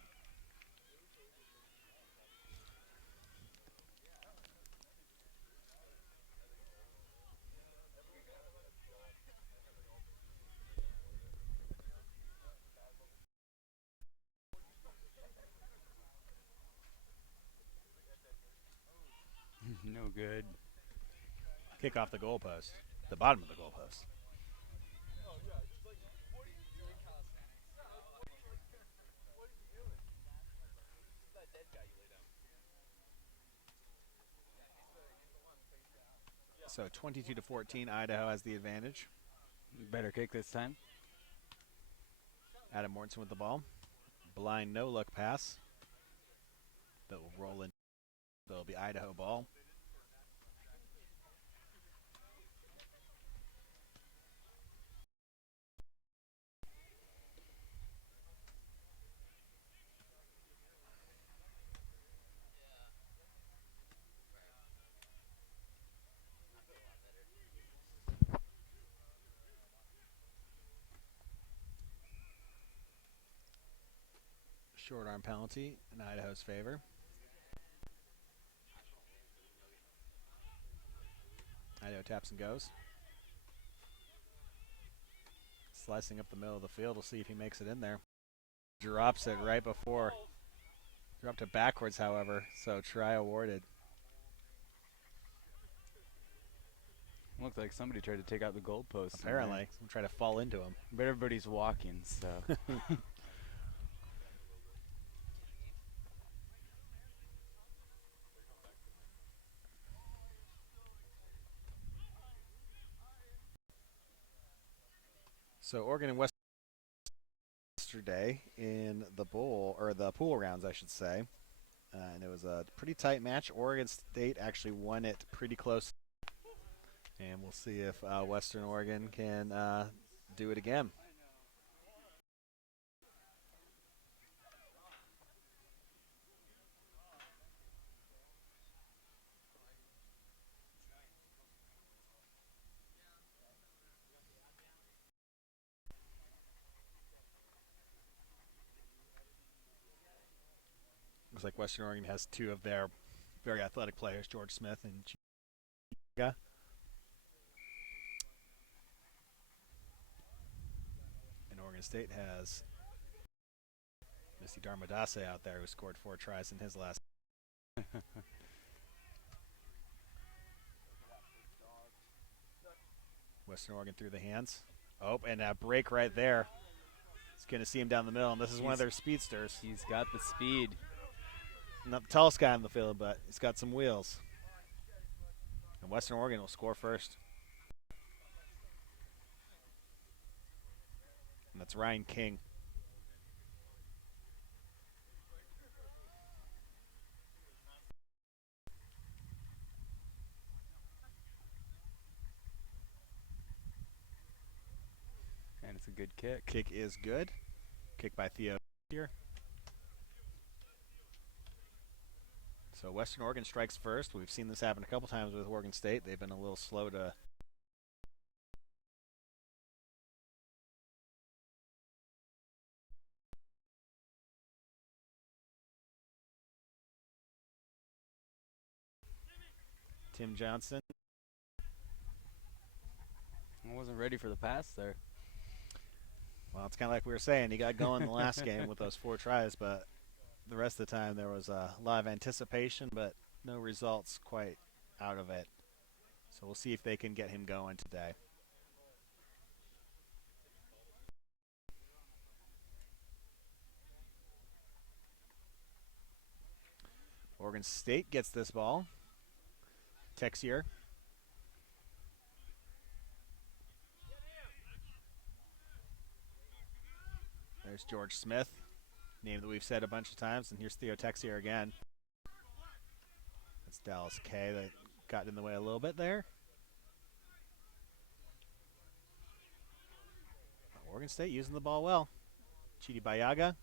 No good. Kick off the goalpost. The bottom of the goalpost. So 22-14, Idaho has the advantage. Better kick this time. Adam Mortensen with the ball. Blind no-look pass. That will roll in. That'll be Idaho ball. Short arm penalty in Idaho's favor. Idaho taps and goes. Slicing up the middle of the field. We'll see if he makes it in there. Drops it right before. Dropped it backwards, however, so try awarded. Looked like somebody tried to take out the goalpost. Apparently. Someone tried to fall into him. But everybody's walking, so. So Oregon and West yesterday in the bowl, or the pool rounds, I should say. And it was a pretty tight match. Oregon State actually won it pretty close. And we'll see if Western Oregon can do it again. Looks like Western Oregon has two of their very athletic players, George Smith and Chiga. And Oregon State has Misty Darmadase out there who scored 4 tries in his last. Western Oregon through the hands. Oh, and a break right there. It's going to see him down the middle, and this is one of their speedsters. He's got the speed. Not the tallest guy on the field, but he's got some wheels. And Western Oregon will score first. And that's Ryan King. And it's a good kick. Kick is good. Kick by Theo here. So Western Oregon strikes first. We've seen this happen a couple times with Oregon State. They've been a little slow to Tim Johnson. I wasn't ready for the pass there. Well, it's kind of like we were saying. He got going the last game with those 4 tries, but the rest of the time there was a lot of anticipation, but no results quite out of it. So we'll see if they can get him going today. Oregon State gets this ball. Texier. There's George Smith, name that we've said a bunch of times, and here's Theo Texier again. That's Dallas K that got in the way a little bit there. Oregon State using the ball well. Chidi Bayaga.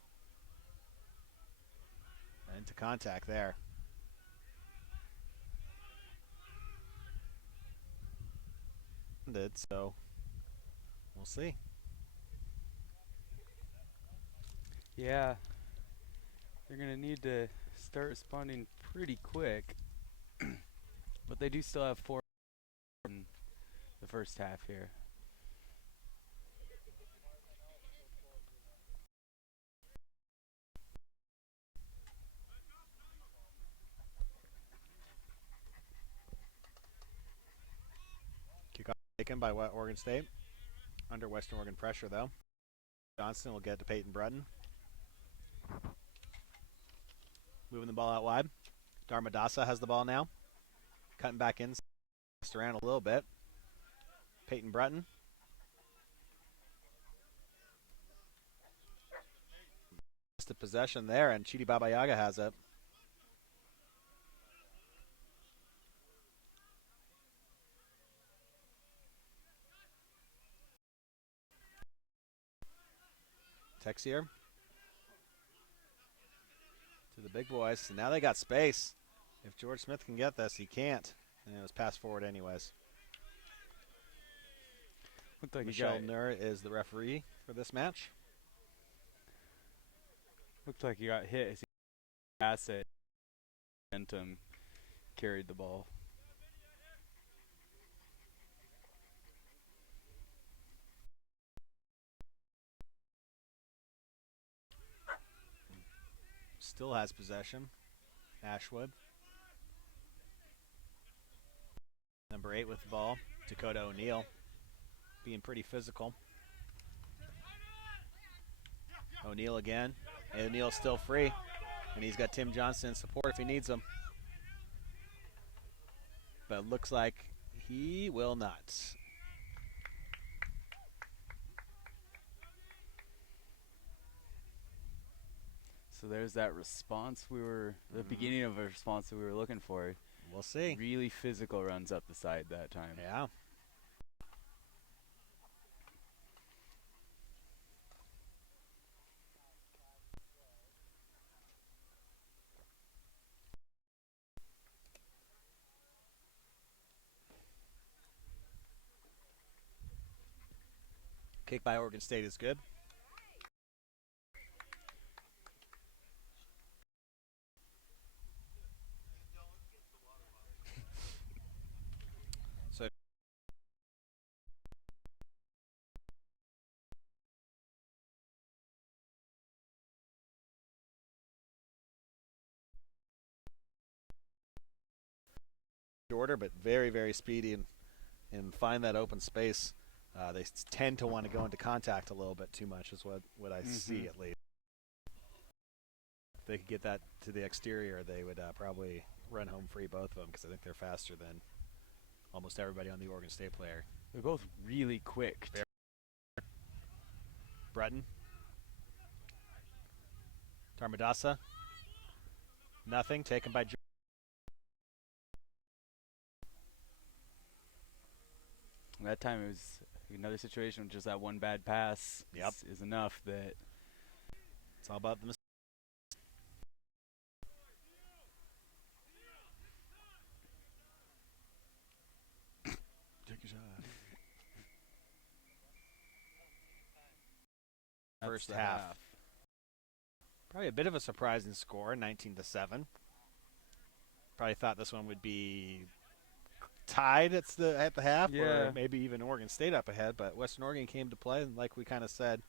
Into contact there. So we'll see. Yeah, they're going to need to start responding pretty quick. But they do still have 4 in the first half here. Kickoff taken by Oregon State. Under Western Oregon pressure, though. Johnston will get to Peyton Brutton. Moving the ball out wide. Darmadasa has the ball now. Cutting back in. Just around a little bit. Peyton Brutton. Just a possession there, and Chidi Babayaga has it. Texier to the big boys. And now they got space. If George Smith can get this, he can't. And it was passed forward anyways. Looked like Michelle Nur is the referee for this match. Looked like he got hit as he passed it. Momentum carried the ball. Still has possession. Ashwood. Number 8 with the ball. Dakota O'Neill. Being pretty physical. O'Neill again. And O'Neill's still free. And he's got Tim Johnson in support if he needs him. But it looks like he will not. So there's that response the beginning of a response that we were looking for. We'll see. Really physical runs up the side that time. Yeah. Kick by Oregon State is good. shorter, but very, very speedy and find that open space. They tend to want to go into contact a little bit too much is what I see at least. If they could get that to the exterior, they would probably run home free, both of them, because I think they're faster than almost everybody on the Oregon State player. They're both really quick. Breton. Tarmadasa. Nothing. Taken by That time it was another situation with just that one bad pass is enough that it's all about the mistake. Take a shot. First half. Probably a bit of a surprising score, 19-7. Probably thought this one would be tied at the half, or maybe even Oregon State up ahead, but Western Oregon came to play, and like we kind of said,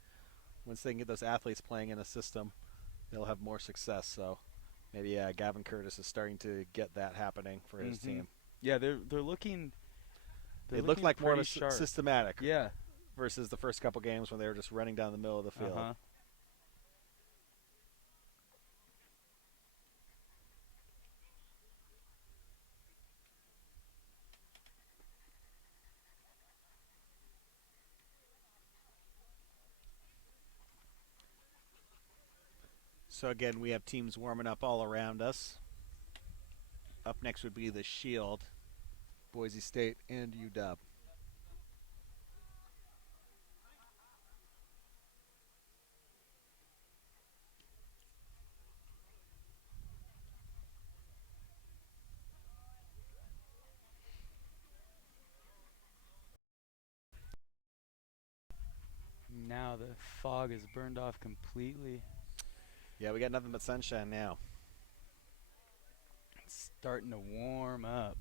once they can get those athletes playing in a system, they'll have more success. So maybe Gavin Curtis is starting to get that happening for his team. Yeah, they're looking. They look like more of a sharp. systematic. Yeah. Versus the first couple games when they were just running down the middle of the field. So again, we have teams warming up all around us. Up next would be the Shield, Boise State, and UW. Now the fog is burned off completely. Yeah, we got nothing but sunshine now. It's starting to warm up.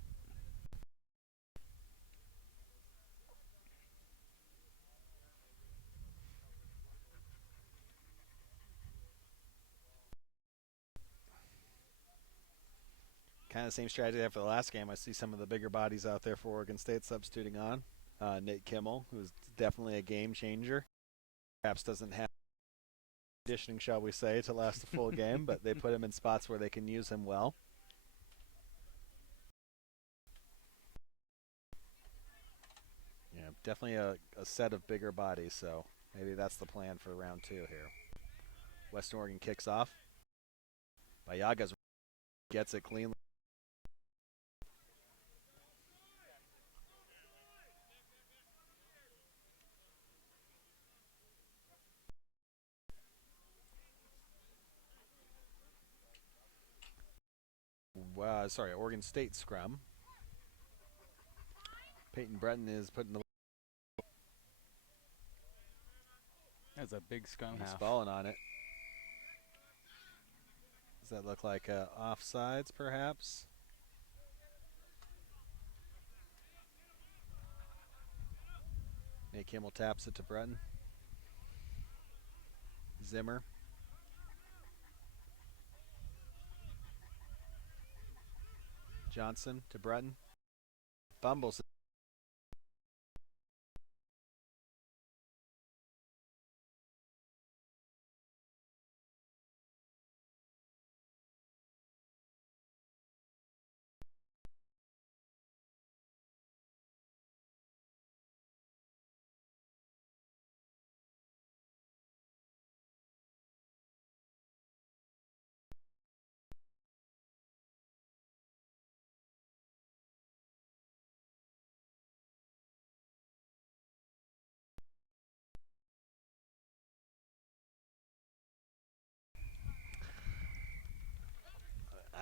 Kind of the same strategy after the last game. I see some of the bigger bodies out there for Oregon State substituting on. Nate Kimmel, who's definitely a game changer. Perhaps doesn't have conditioning, shall we say, to last a full game, but they put him in spots where they can use him well. Yeah, definitely a set of bigger bodies, so maybe that's the plan for round 2 here. Western Oregon kicks off. Bayagas gets it cleanly. Oregon State scrum. Peyton Breton is putting the. That's a big scrum half. He's falling on it. Does that look like offsides, perhaps? Nate Kimmel taps it to Breton. Zimmer. Johnson to Breton. Fumbles.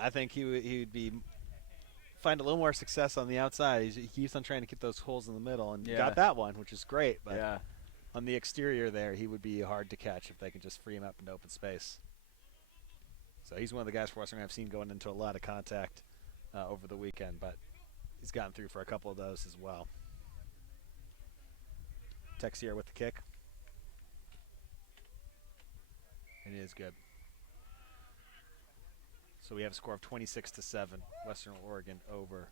I think he would find a little more success on the outside. He keeps on trying to get those holes in the middle, and got that one, which is great. But on the exterior there, he would be hard to catch if they can just free him up into open space. So he's one of the guys for Western I've seen going into a lot of contact over the weekend, but he's gotten through for a couple of those as well. Texier with the kick. And it is good. So we have a score of 26-7, Western Oregon over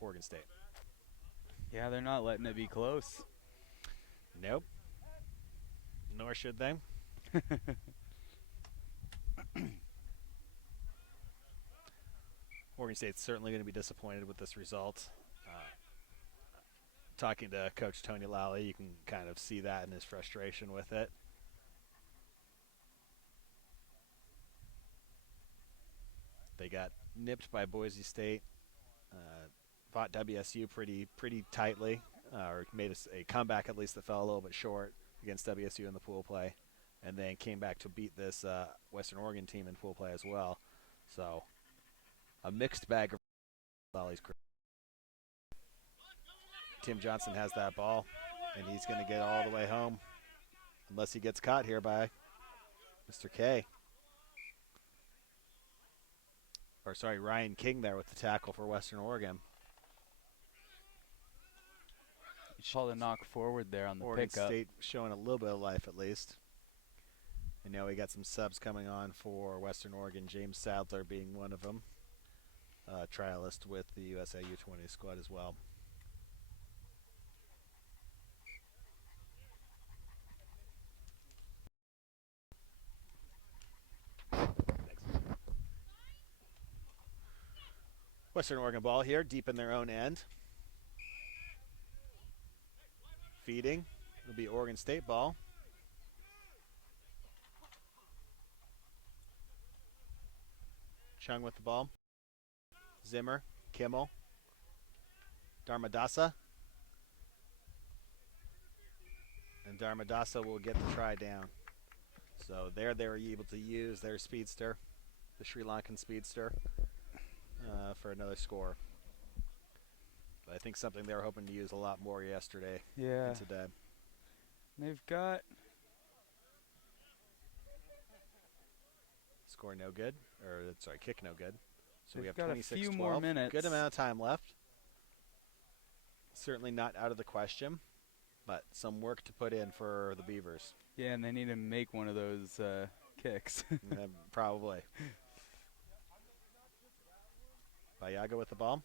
Oregon State. Yeah, they're not letting it be close. Nope. Nor should they. Oregon State's certainly going to be disappointed with this result. Talking to Coach Tony Lally, you can kind of see that in his frustration with it. They got nipped by Boise State, fought WSU pretty tightly, or made a comeback at least that fell a little bit short against WSU in the pool play, and then came back to beat this Western Oregon team in pool play as well. So a mixed bag of Lally's career. Tim Johnson has that ball, and he's going to get all the way home, unless he gets caught here by Mr. K. Or sorry, Ryan King there with the tackle for Western Oregon. You saw the knock forward there on the Oregon pickup. State showing a little bit of life at least. And now we got some subs coming on for Western Oregon. James Sadler being one of them. Trialist with the USA U20 squad as well. Western Oregon ball here, deep in their own end. Feeding. It'll be Oregon State ball. Chung with the ball. Zimmer, Kimmel, Dharmadasa. And Dharmadasa will get the try down. So there they were able to use their speedster, the Sri Lankan speedster, for another score. But I think something they were hoping to use a lot more yesterday and today. They've got score no good, or sorry, kick no good. So we have got 26 a few 12. more minutes. Good amount of time left. Certainly not out of the question, but some work to put in for the Beavers. Yeah, and they need to make one of those kicks. Probably. Bayaga with the ball.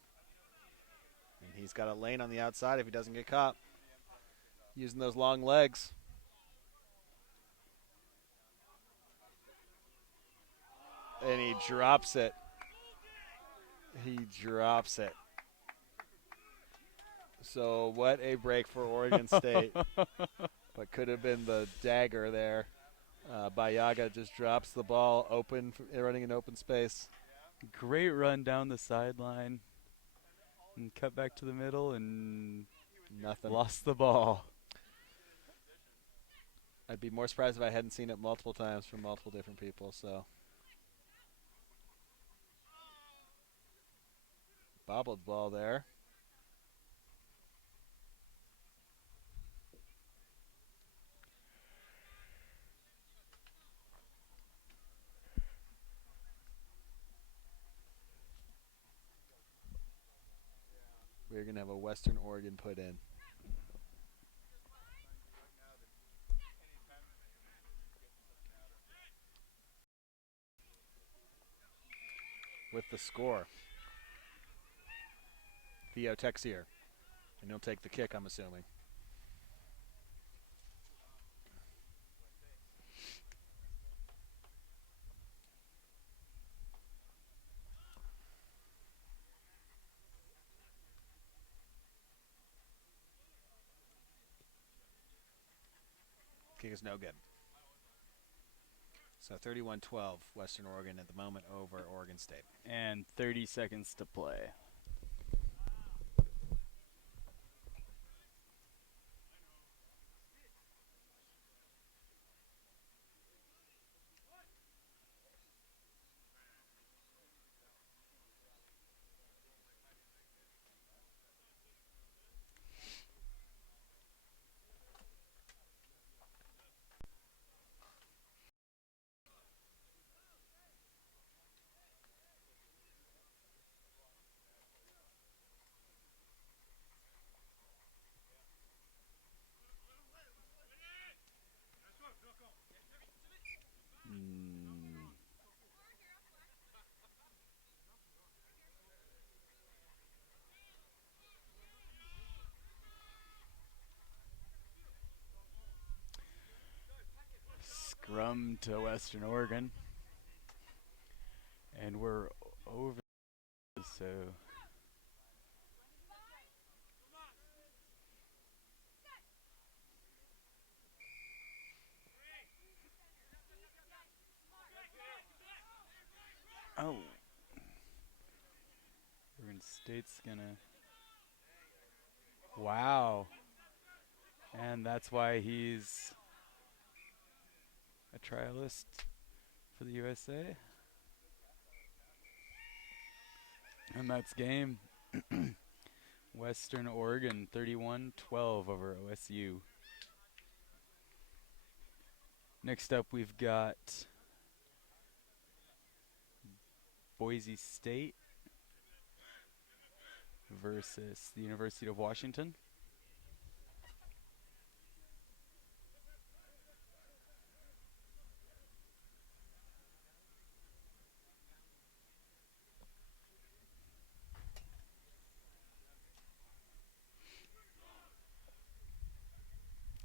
And he's got a lane on the outside if he doesn't get caught. Using those long legs. And he drops it. He drops it. So what a break for Oregon State. But could have been the dagger there. Bayaga just drops the ball open, running in open space. Great run down the sideline. And cut back to the middle and nothing. Lost the ball. I'd be more surprised if I hadn't seen it multiple times from multiple different people. So bobbled ball there. We're going to have a Western Oregon put in. With the score, Theo Texier. And he'll take the kick, I'm assuming. Kick is no good. So 31-12, Western Oregon at the moment over Oregon State. And 30 seconds to play. come to Western Oregon. And we're over, so oh, Oregon State's gonna, wow, and that's why he's a trialist for the USA. And that's game. Western Oregon 31-12 over OSU. Next up, we've got Boise State versus the University of Washington.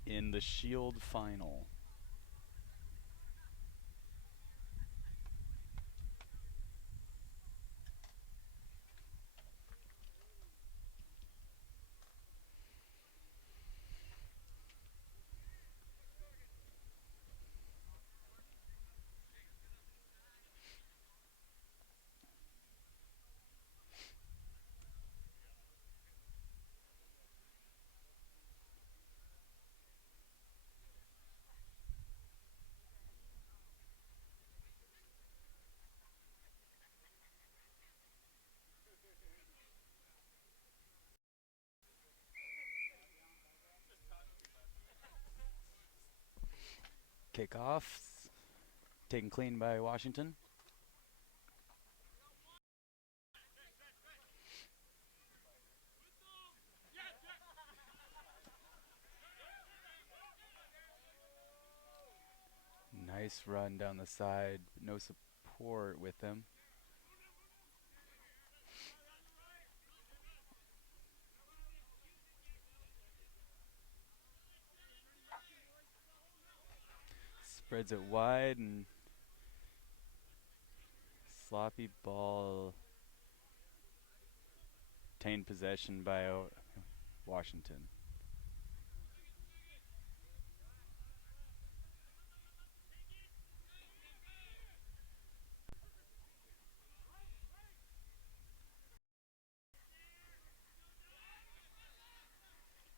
In the Shield final. Kickoff, taken clean by Washington. Nice run down the side, no support with him. Spreads it wide and sloppy ball. Obtained possession by Washington.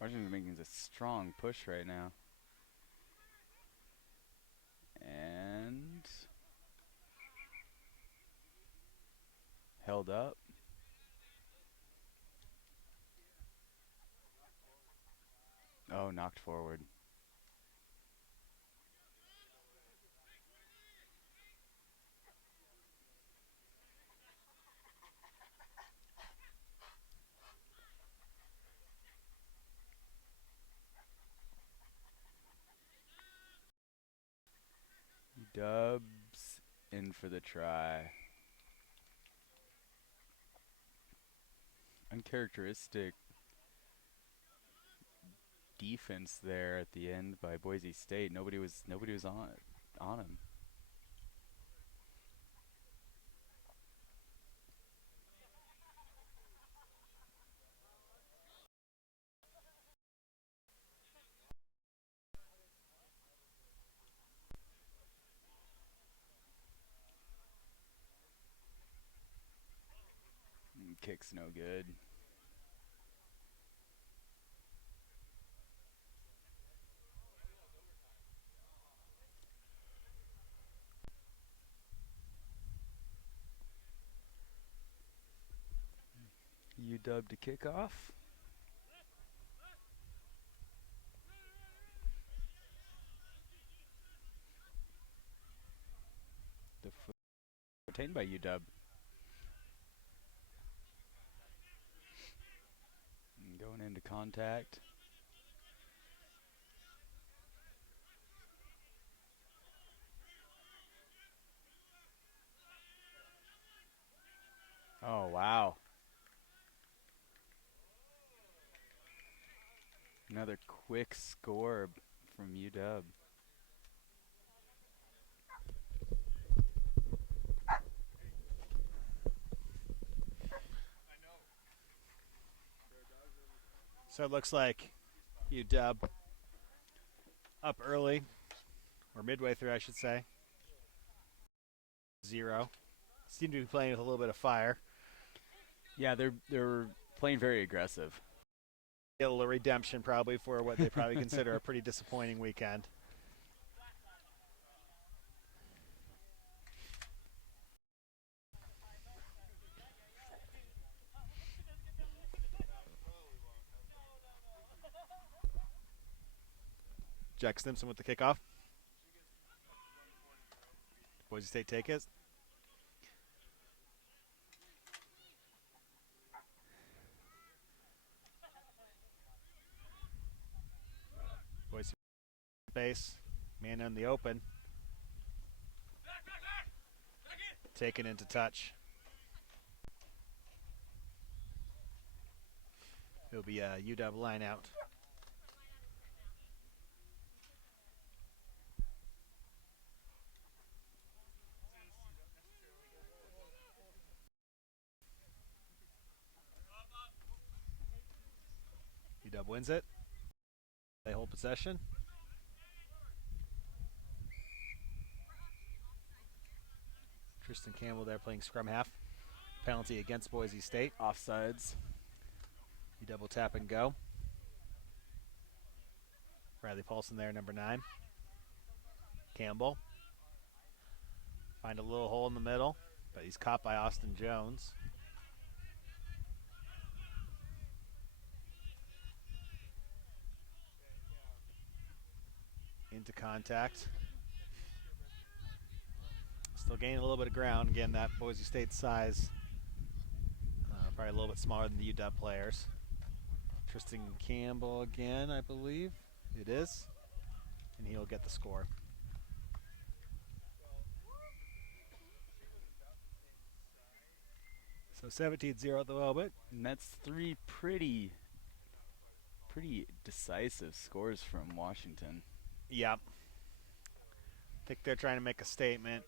Washington's making a strong push right now. And held up. Oh, knocked forward. Dubs in for the try. Uncharacteristic defense there at the end by Boise State. Nobody was on him. Kick's no good. UW to kick off. The foot obtained by UW. And going into contact. Oh, wow. Another quick score from UW. So it looks like UW up early, or midway through, I should say. 0. Seem to be playing with a little bit of fire. Yeah, they're playing very aggressive. A little redemption probably for what they probably consider a pretty disappointing weekend. Jack Stimson with the kickoff. Boise State take it. Boise base. Man in the open. Taken into touch. It'll be a UW line out. UW wins it. They hold possession. Tristan Campbell there playing scrum half. Penalty against Boise State. Offsides. UW tap and go. Riley Paulson there, number 9. Campbell. Find a little hole in the middle, but he's caught by Austin Jones. Into contact. Still gaining a little bit of ground. Again, that Boise State size, probably a little bit smaller than the UW players. Tristan Campbell again, I believe. It is. And he'll get the score. So 17-0 at the moment. And that's 3 pretty decisive scores from Washington. Yep. I think they're trying to make a statement.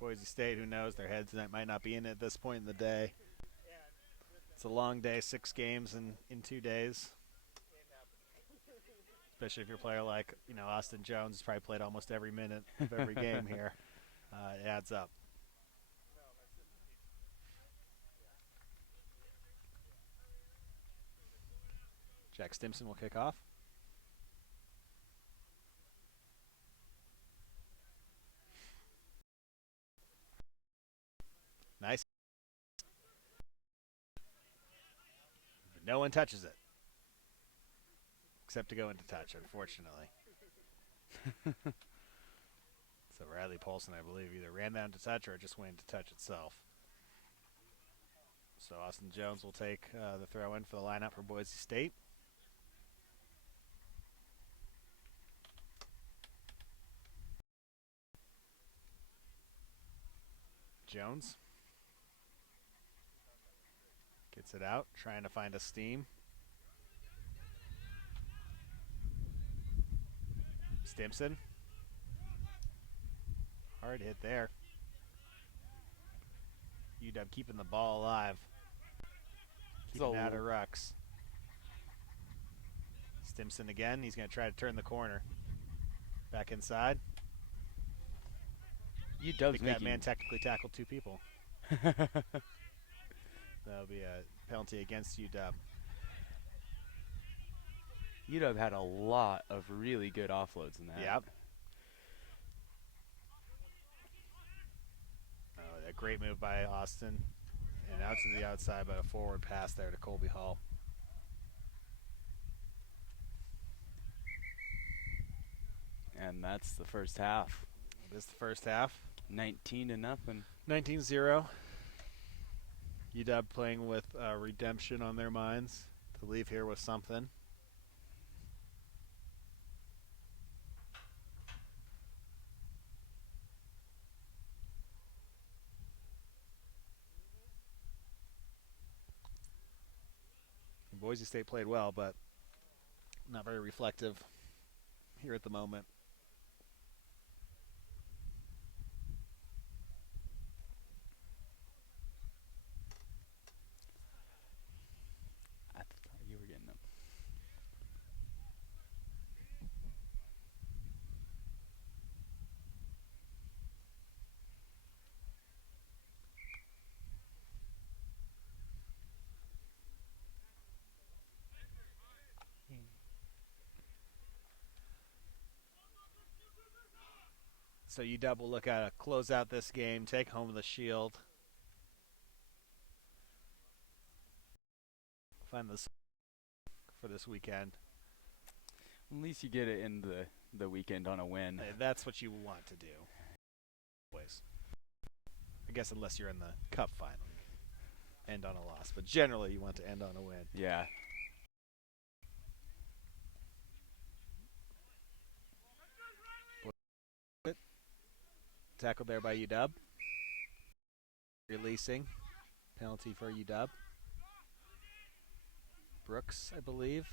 Boise State, who knows, their heads might not be in it at this point in the day. It's a long day, 6 games in 2 days. Especially if you're a player like, Austin Jones has probably played almost every minute of every game here. It adds up. Jack Stimson will kick off. Nice. But no one touches it. Except to go into touch, unfortunately. So Riley Paulson, I believe, either ran down to touch or just went into touch itself. So Austin Jones will take the throw in for the lineup for Boise State. Jones gets it out, trying to find a steam. Stimson. Hard hit there. UW keeping the ball alive. Keeping out of rucks. Stimson again. He's going to try to turn the corner. Back inside. UW's that man technically tackled 2 people. That'll be a penalty against UW. UW had a lot of really good offloads in that. Yep. A great move by Austin. And out to the outside, but a forward pass there to Colby Hall. And that's the first half. This is the first half. 19-0. 19-0. UW playing with redemption on their minds to leave here with something. Boise State played well, but not very reflective here at the moment. So UW will look at a close out this game, take home the shield. Find this for this weekend. At least you get it in the weekend on a win. Hey, that's what you want to do. Always. I guess unless you're in the cup final. End on a loss. But generally you want to end on a win. Yeah. Tackled there by UW. Releasing. Penalty for UW. Brooks, I believe.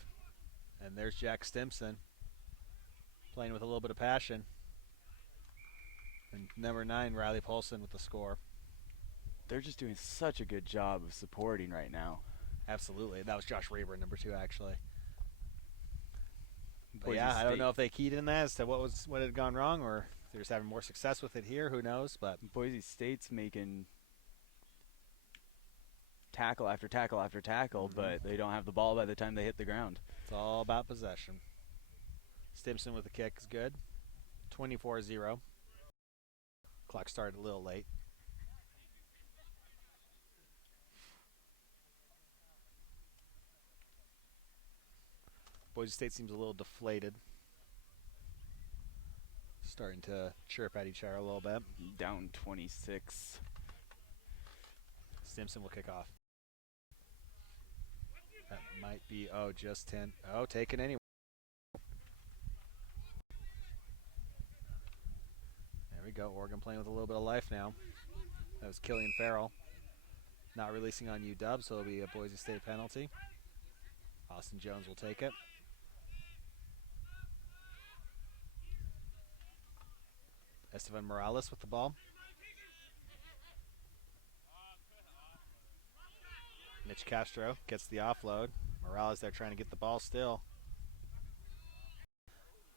And there's Jack Stimson. Playing with a little bit of passion. And number 9, Riley Paulson with the score. They're just doing such a good job of supporting right now. Absolutely. That was Josh Rayburn, number 2, actually. But Boise yeah, I don't State- know if they keyed in that as to what had gone wrong, or if they're just having more success with it here. Who knows? But Boise State's making tackle after tackle after tackle, but they don't have the ball by the time they hit the ground. it's all about possession. Stimson with the kick is good. 24-0. Clock started a little late. Boise State seems a little deflated. Starting to chirp at each other a little bit. Down 26. Stimson will kick off. That might be, just 10. Oh, taken anyway. There we go. Oregon playing with a little bit of life now. That was Killian Farrell. Not releasing on UW, so it'll be a Boise State penalty. Austin Jones will take it. Estevan Morales with the ball. Mitch Castro gets the offload. Morales there trying to get the ball still.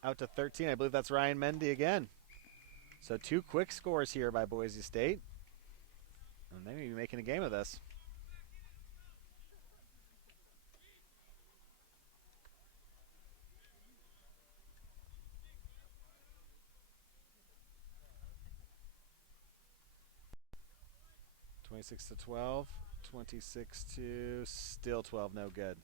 Out to 13. I believe that's Ryan Mendy again. So 2 quick scores here by Boise State. And they may be making a game of this. (26-12), 26 still 12, no good.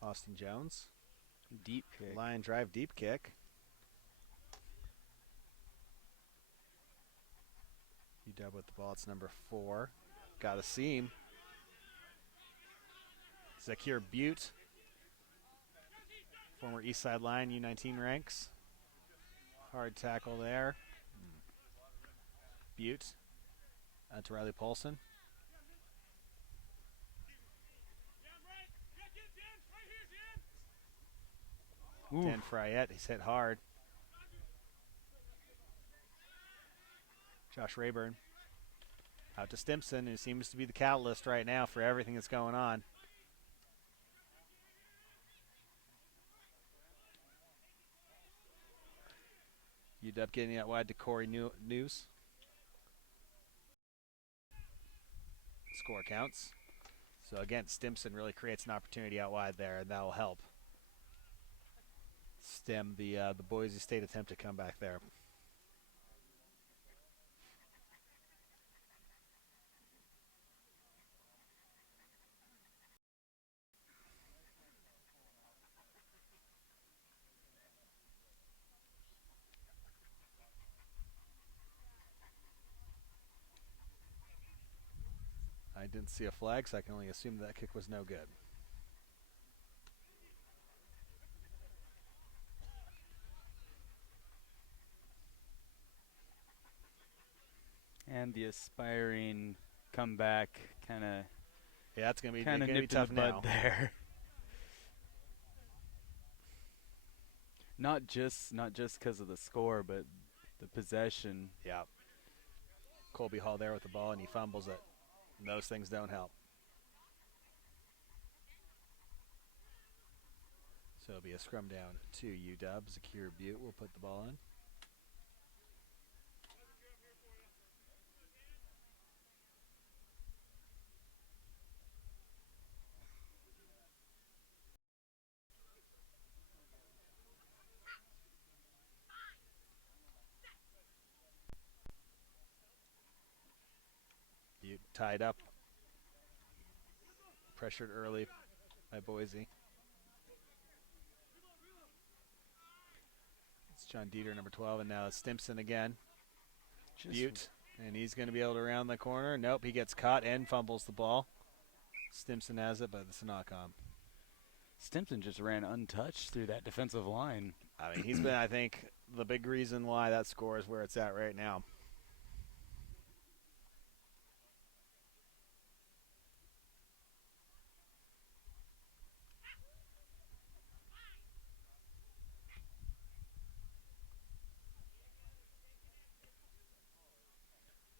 Austin Jones. Deep kick. Line drive, deep kick. UW with the ball. It's number 4. Got a seam. Zakir Butte. Former East Side Line, U19 ranks. Hard tackle there. Butte. Out to Riley Paulson. Dan Fryette, he's hit hard. Josh Rayburn. Out to Stimson, who seems to be the catalyst right now for everything that's going on. UW getting it wide to Corey News. Score counts. So again, Stimson really creates an opportunity out wide there, and that will help stem the Boise State attempt to come back there. I didn't see a flag, so I can only assume that kick was no good. And the aspiring comeback kind of Yeah, it's going to be nipped in tough the now. bud there. Not just because of the score, but the possession. Yeah. Colby Hall there with the ball, and he fumbles it. And those things don't help. So it'll be a scrum down to UW. Zakir Butte will put the ball in. Butte tied up. Pressured early by Boise. It's John Dieter, number 12, and now it's Stimson again. Butte, and he's going to be able to round the corner. Nope, he gets caught and fumbles the ball. Stimson has it, but it's a knock-on. Stimson just ran untouched through that defensive line. I mean, he's been, I think, the big reason why that score is where it's at right now.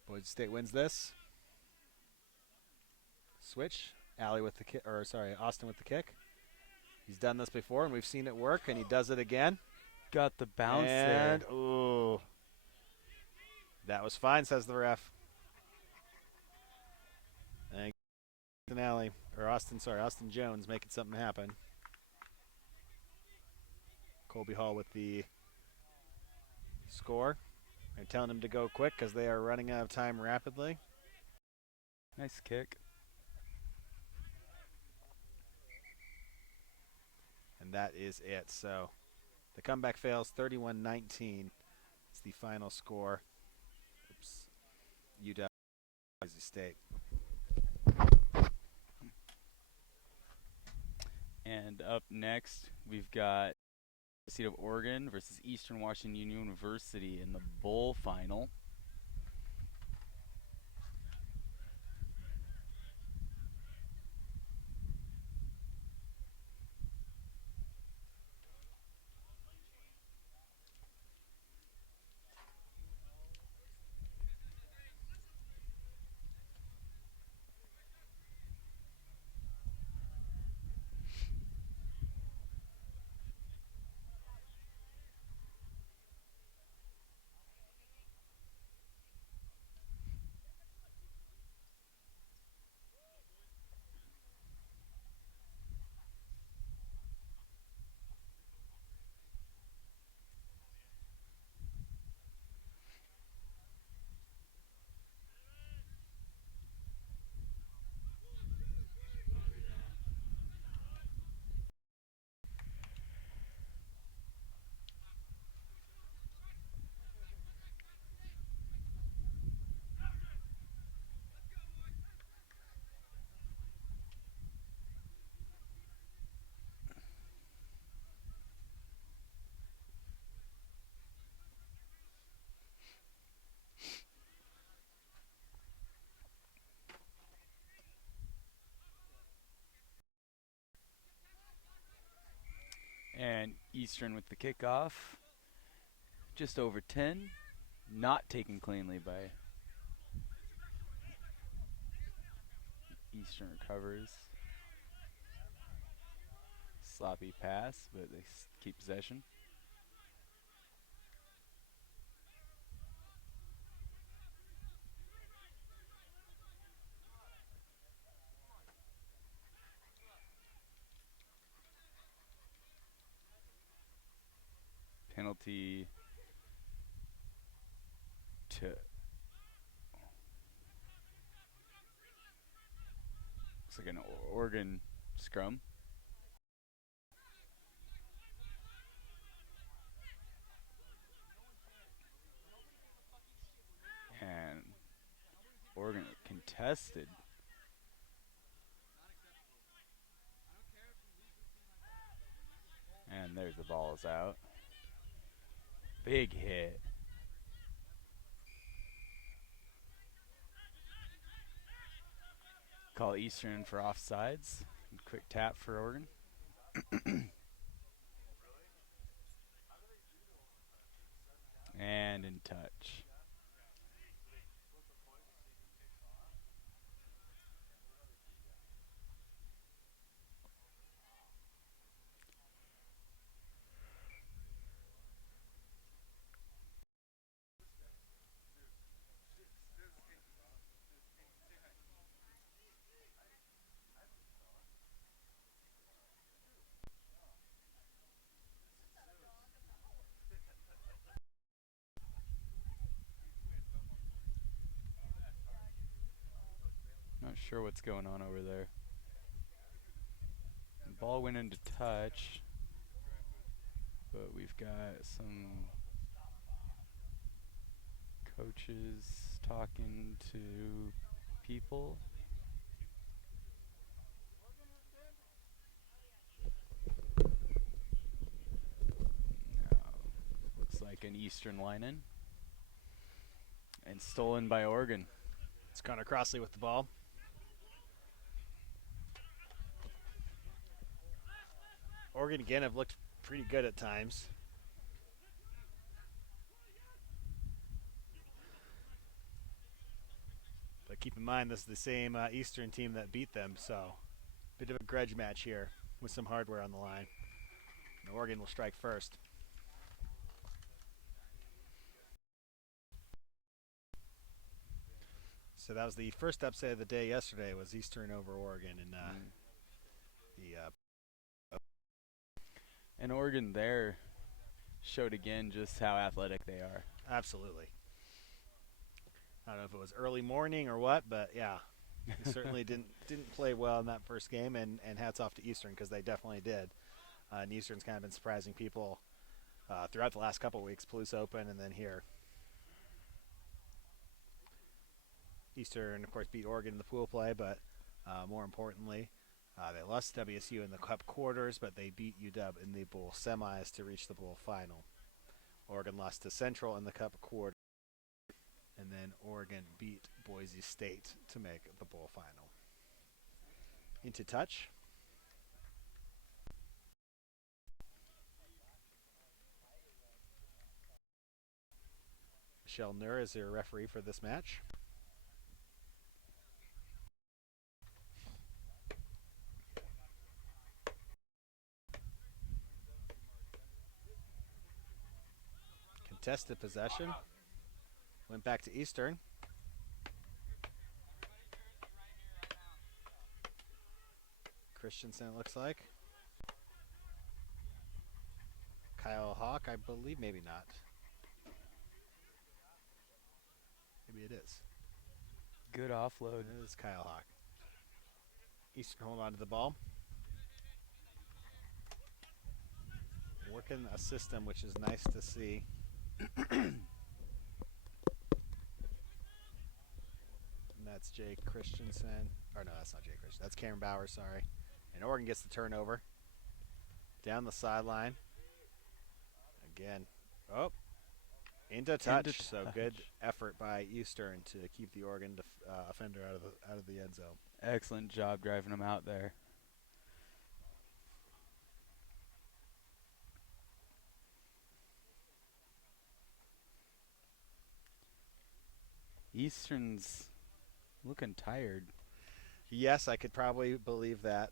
Boise State wins this. Switch. Allie with the kick, or sorry, Austin with the kick. He's done this before, and we've seen it work, and he does it again. Got the bounce and, there. Ooh. That was fine, says the ref. And Austin Jones making something happen. Colby Hall with the score. They're telling him to go quick because they are running out of time rapidly. Nice kick. And that is it. So the comeback fails, 31-19. It's the final score. Oops. UW, Boise State. And up next, we've got the State of Oregon versus Eastern Washington University in the bowl final. And Eastern with the kickoff. Just over 10. Not taken cleanly by Eastern recovers. Sloppy pass, but they keep possession. Penalty to looks like an Oregon scrum. And Oregon contested. And there's the ball's out. Big hit. Call Eastern for offsides. Quick tap for Oregon. And in touch. Not sure what's going on over there. Ball went into touch, but we've got some coaches talking to people. Now, looks like an Eastern line-in. And stolen by Oregon. It's Connor Crossley with the ball. Oregon again have looked pretty good at times. But keep in mind, this is the same Eastern team that beat them, so bit of a grudge match here with some hardware on the line. And Oregon will strike first. So that was the first upset of the day yesterday, was Eastern over Oregon. And Oregon there showed again just how athletic they are. Absolutely. I don't know if it was early morning or what, but yeah, they certainly didn't play well in that first game, and hats off to Eastern because they definitely did. And Eastern's kind of been surprising people throughout the last couple of weeks, Palouse Open and then here. Eastern, of course, beat Oregon in the pool play, but more importantly, they lost to WSU in the Cup quarters, but they beat UW in the bowl semis to reach the bowl final. Oregon lost to Central in the Cup quarter, and then Oregon beat Boise State to make the bowl final. Into touch. Michelle Nur is your referee for this match. Contested possession. Went back to Eastern. Christensen, it looks like. Kyle Hawk, I believe, maybe not. Maybe it is. Good offload. It is Kyle Hawk. Eastern hold on to the ball. Working a system, which is nice to see. And that's Jay Christensen. Or no, that's not Jay Christensen. That's Cameron Bowers, sorry. And Oregon gets the turnover. Down the sideline. Again. Oh. Into touch. So good effort by Eastern to keep the Oregon offender out of the end zone. Excellent job driving him out there. Eastern's looking tired. Yes, I could probably believe that.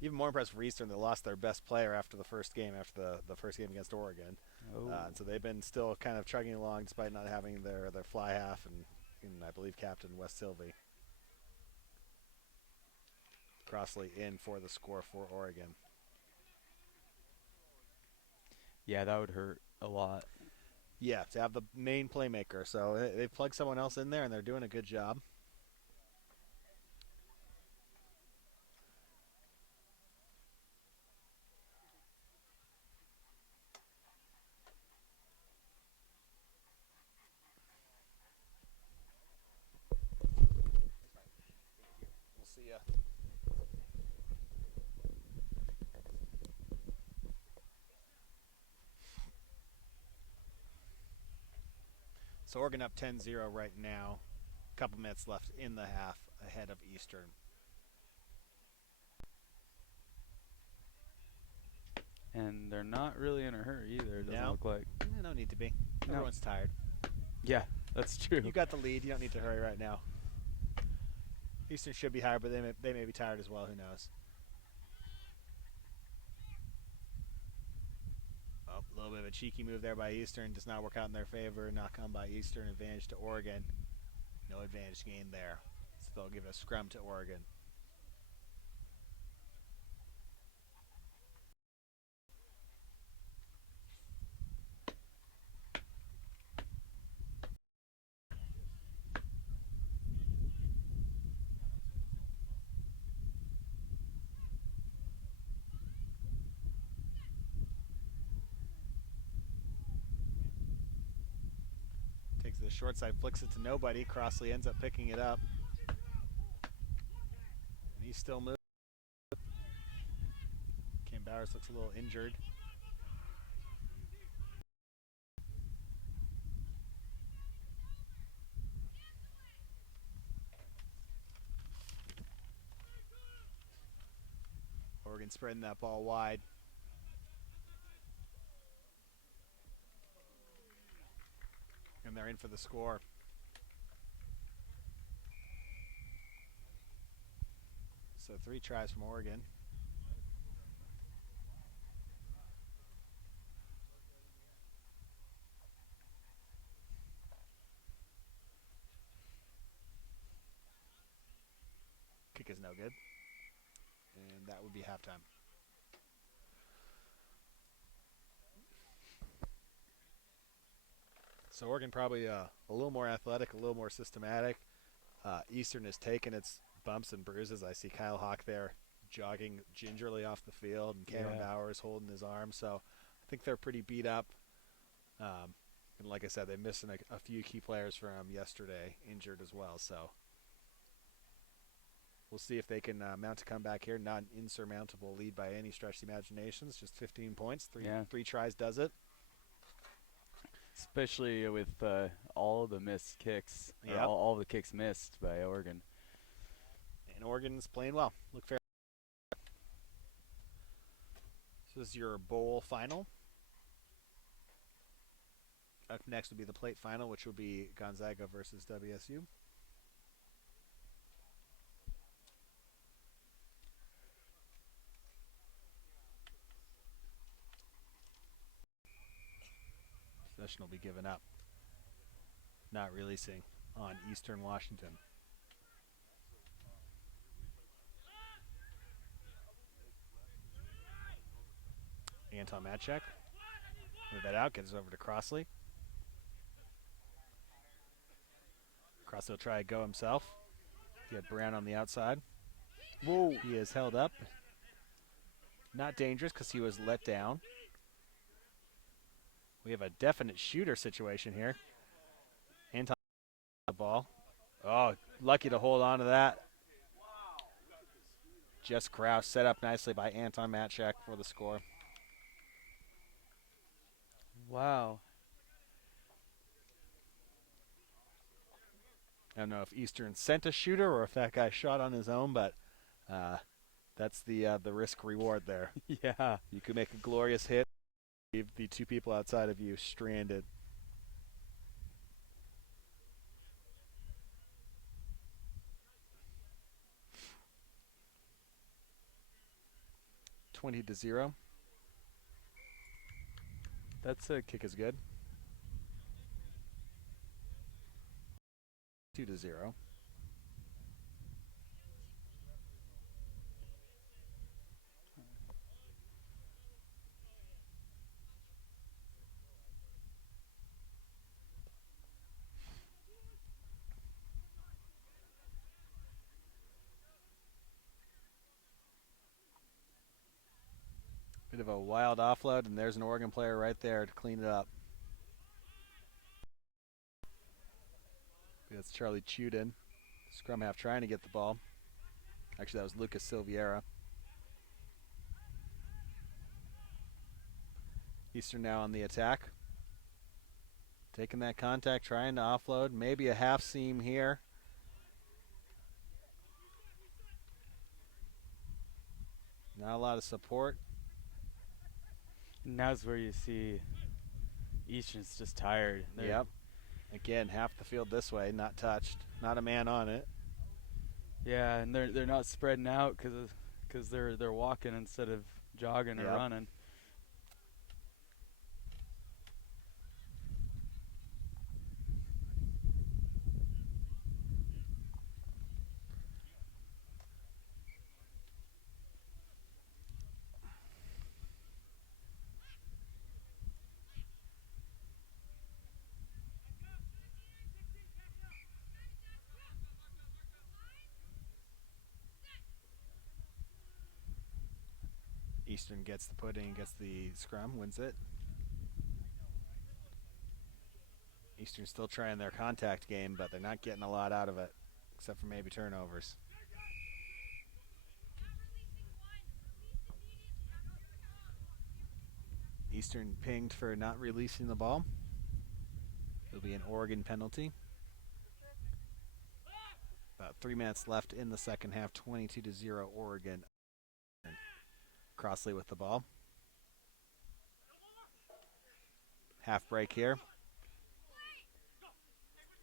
Even more impressed for Eastern, they lost their best player after the first game, after the first game against Oregon. Oh. So they've been still kind of chugging along despite not having their fly half and I believe captain Wes Silvey. Crossley in for the score for Oregon. Yeah, that would hurt a lot. Yeah, to have the main playmaker. So they plugged someone else in there, and they're doing a good job. We'll see ya. So Oregon up 10-0 right now. A couple minutes left in the half ahead of Eastern. And they're not really in a hurry either, it doesn't look like. No need to be. No. Everyone's tired. Yeah, that's true. You got the lead. You don't need to hurry right now. Eastern should be higher, but they may be tired as well. Who knows? Oh, a little bit of a cheeky move there by Eastern. Does not work out in their favor. Knock on by Eastern. Advantage to Oregon. No advantage gained there. So they'll give a scrum to Oregon. the short side, flicks it to nobody. Crossley ends up picking it up. And he's still moving. Cam Bowers looks a little injured. Oregon spreading that ball wide. And they're in for the score. So 3 tries from Oregon. Kick is no good. And that would be halftime. So Oregon probably a little more athletic, a little more systematic. Eastern has taken its bumps and bruises. I see Kyle Hawk there jogging gingerly off the field, and Cameron Bowers holding his arm. So I think they're pretty beat up. And like I said, they're missing a few key players from yesterday, injured as well. So we'll see if they can mount a comeback here. Not an insurmountable lead by any stretch of the imagination. It's just 15 points. Three tries does it. Especially with all the missed kicks, Yep. all the kicks missed by Oregon. And Oregon's playing well. Look fair. So this is your bowl final. Up next will be the plate final, which will be Gonzaga versus WSU. Possession will be given up. Not releasing on Eastern Washington. Anton Matchek. Move that out, gets it over to Crossley. Crossley will try to go himself. He had Brown on the outside. Whoa. He is held up. Not dangerous because he was let down. We have a definite shooter situation here. Anton the ball. Oh, lucky to hold on to that. Jess Kraus set up nicely by Anton Matchek for the score. Wow. I don't know if Eastern sent a shooter or if that guy shot on his own, but that's the risk reward there. Yeah. You could make a glorious hit, leave the 2 people outside of you stranded. (20-0). That's a Kick is good. 2-0. Bit of a wild offload, and there's an Oregon player right there to clean it up. That's Charlie Chuden. Scrum half trying to get the ball. Actually, that was Lucas Silviera. Eastern now on the attack. Taking that contact, trying to offload. Maybe a half seam here. Not a lot of support. Now's where you see Eastern's just tired. Yep. Again, half the field this way, not touched. Not a man on it. Yeah, and they're not spreading out because they're walking instead of jogging or running. Eastern gets the pudding, gets the scrum, wins it. Eastern still trying their contact game, but they're not getting a lot out of it, except for maybe turnovers. Eastern pinged for not releasing the ball. It'll be an Oregon penalty. About 3 minutes left in the second half, 22-0 Oregon. Crossley with the ball. Half break here.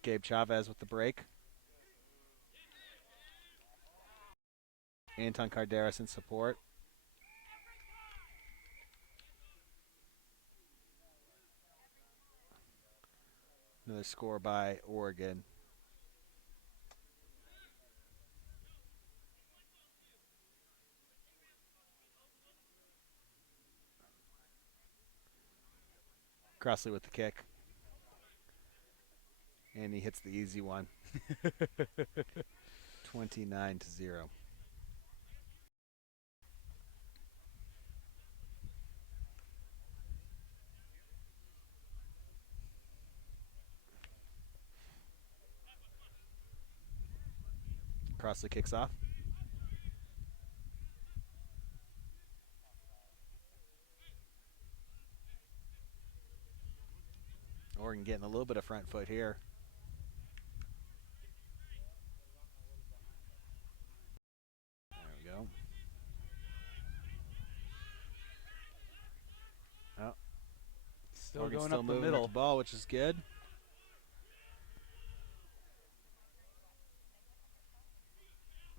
Gabe Chavez with the break. Anton Carderas in support. Another score by Oregon. Crossley with the kick. And he hits the easy one. 29-0. Crossley kicks off. Oregon getting a little bit of front foot here. There we go. Oh. Still Oregon's going still up the moving middle. with the ball, which is good.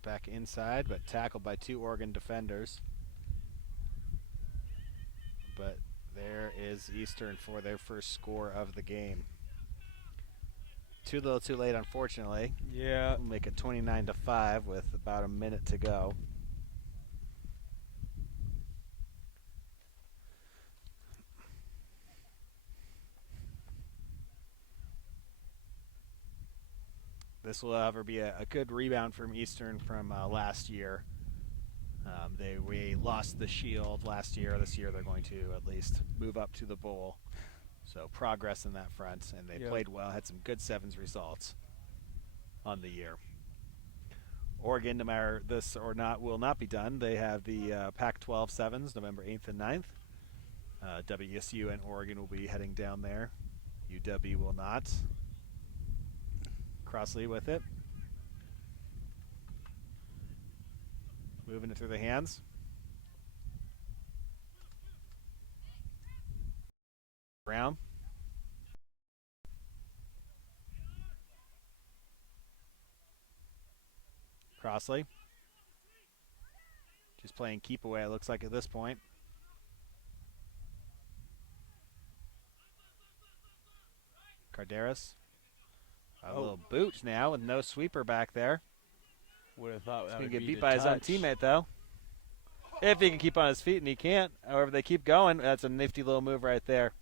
Back inside, but tackled by 2 Oregon defenders. But there is Eastern for their first score of the game. Too little too late, unfortunately. Yeah. We'll make it 29-5 with about a minute to go. This will, however, be a good rebound from Eastern from last year. We lost the Shield last year. This year they're going to at least move up to the bowl. So progress in that front, and they played well, had some good sevens results on the year. Oregon, no matter this or not, will not be done. They have the Pac-12 Sevens, November 8th and 9th. WSU and Oregon will be heading down there. UW will not. Crossley with it. Moving it through the hands. Brown. Crossley. Just playing keep away, it looks like at this point. Carderas. A little boot now with no sweeper back there. Would have thought He's that going would to get be beat the by his own touch. teammate, though. If he can keep on his feet, and he can't. However, they keep going. That's a nifty little move right there.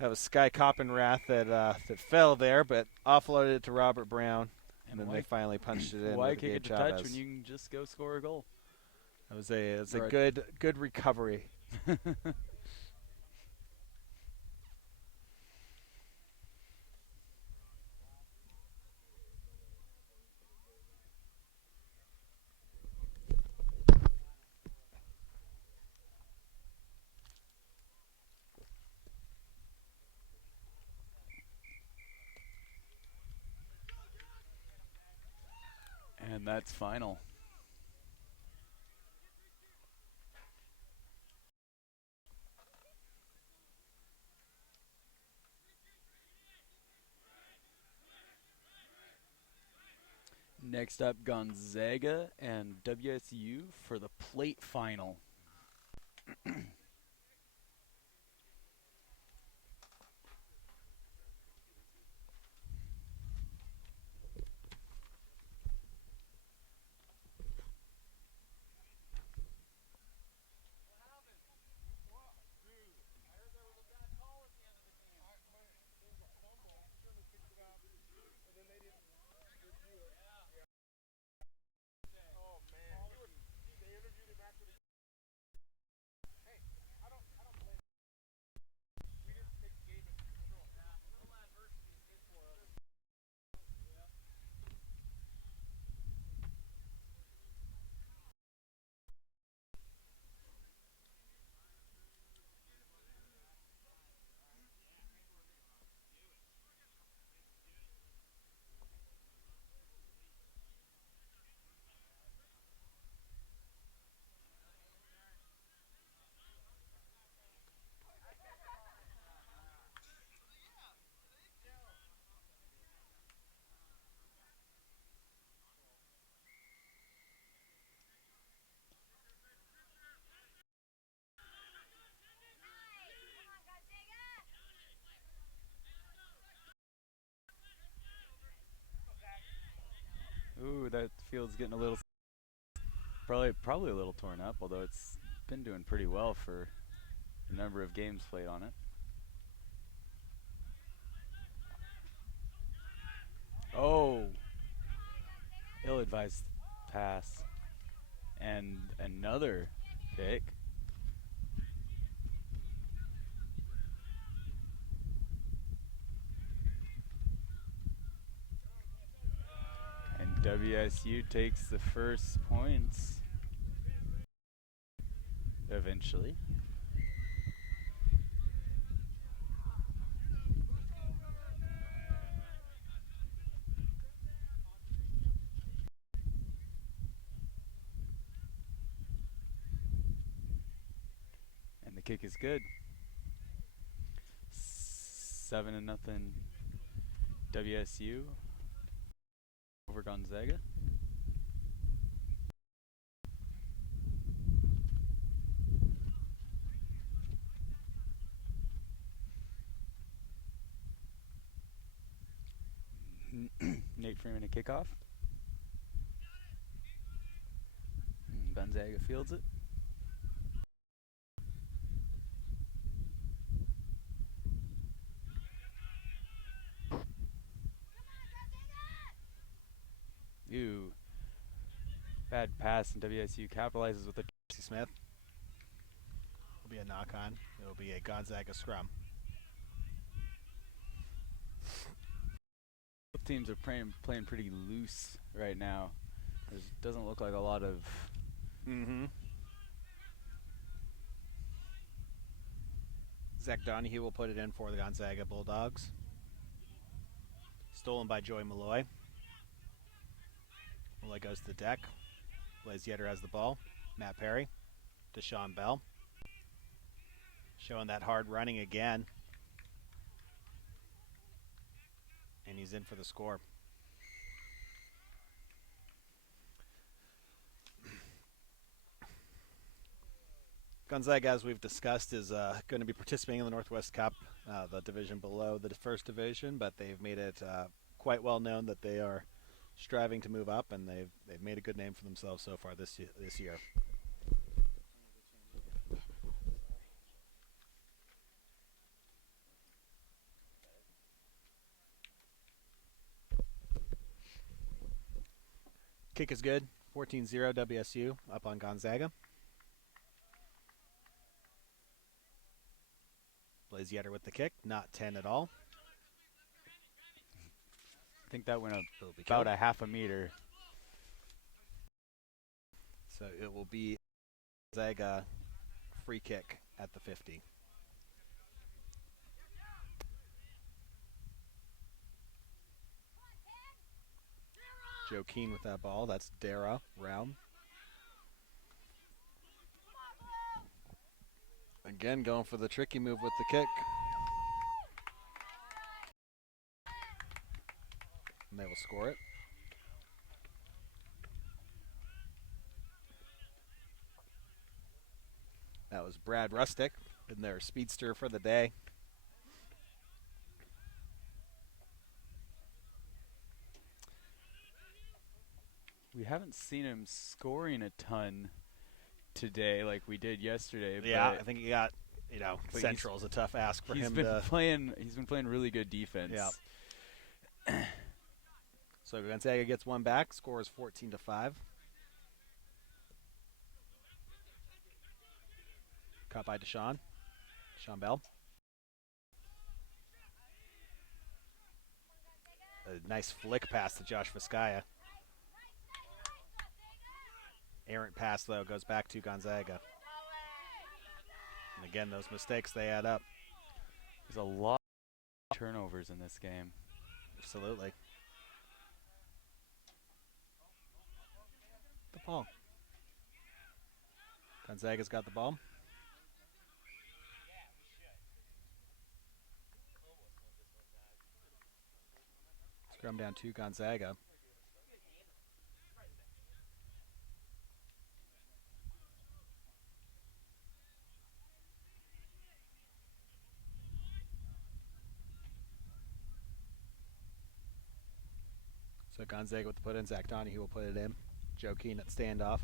That was Sky Coppenrath that fell there, but offloaded it to Robert Brown, and then they finally punched it in. Why with kick Gabe it to Chavez. touch when you can just go score a goal? That was a good recovery. And that's final. Next up, Gonzaga and WSU for the plate final. Ooh, that field's getting a little, probably a little torn up, although it's been doing pretty well for the number of games played on it. Oh, ill-advised pass. And another pick. And WSU takes the first points eventually. And the kick is good. 7-0 WSU over Gonzaga. Nate Freeman a kickoff. Gonzaga fields it. Ooh. Bad pass, and WSU capitalizes with a Smith. Will be a knock on. It will be a Gonzaga scrum. Both teams are playing pretty loose right now. There doesn't look like a lot of. Zach Donahue will put it in for the Gonzaga Bulldogs. Stolen by Joey Malloy. Malloy goes to the deck. Blaze Yetter has the ball. Matt Perry. Deshaun Bell. Showing that hard running again. And he's in for the score. Gonzaga, as we've discussed, is going to be participating in the Northwest Cup, the division below the first division, but they've made it quite well known that they are striving to move up, and they've made a good name for themselves so far this year. Kick is good. 14-0 WSU up on Gonzaga. Blaze Yetter with the kick, not 10 at all. I think that went up about a half a meter. So it will be Gonzaga free kick at the 50. Joe Keane with that ball. That's Dara Round. Again, going for the tricky move with the kick. And they will score it. That was Brad Rustick in their speedster for the day. We haven't seen him scoring a ton today like we did yesterday. Yeah, I think he got, Central's a tough ask for him to. He's been playing really good defense. Yeah. So Gonzaga gets one back, scores 14-5. Caught by Deshaun Bell. A nice flick pass to Josh Vizcaya. Errant pass, though, goes back to Gonzaga. And again, those mistakes, they add up. There's a lot of turnovers in this game. Absolutely. The ball. Gonzaga's got the ball. Scrum down to Gonzaga. So Gonzaga with the put in. Zach Donahue will put it in. Joe Keane at standoff.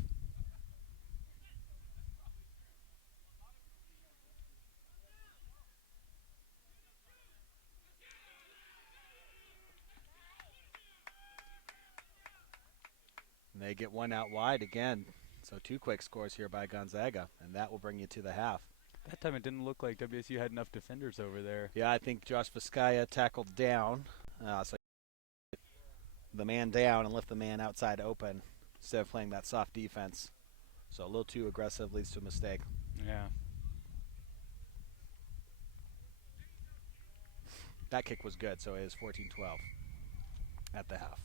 And they get one out wide again. So 2 quick scores here by Gonzaga, and that will bring you to the half. That time it didn't look like WSU had enough defenders over there. Yeah, I think Josh Vizcaya tackled down. So the man down and left the man outside open instead of playing that soft defense. So a little too aggressive leads to a mistake. Yeah. That kick was good, so it is 14-12 at the half.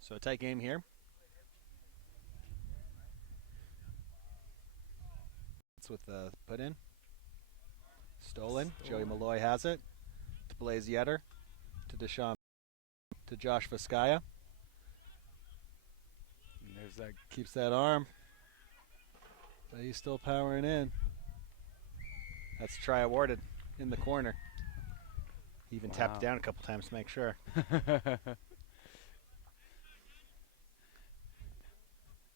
So a tight game here. It's with the put in. Stolen. Joey Malloy has it. To Blaze Yetter. To Deshaun. To Josh Vizcaya. And there's that. Keeps that arm. But he's still powering in. That's a try awarded in the corner. He even tapped it down a couple times to make sure.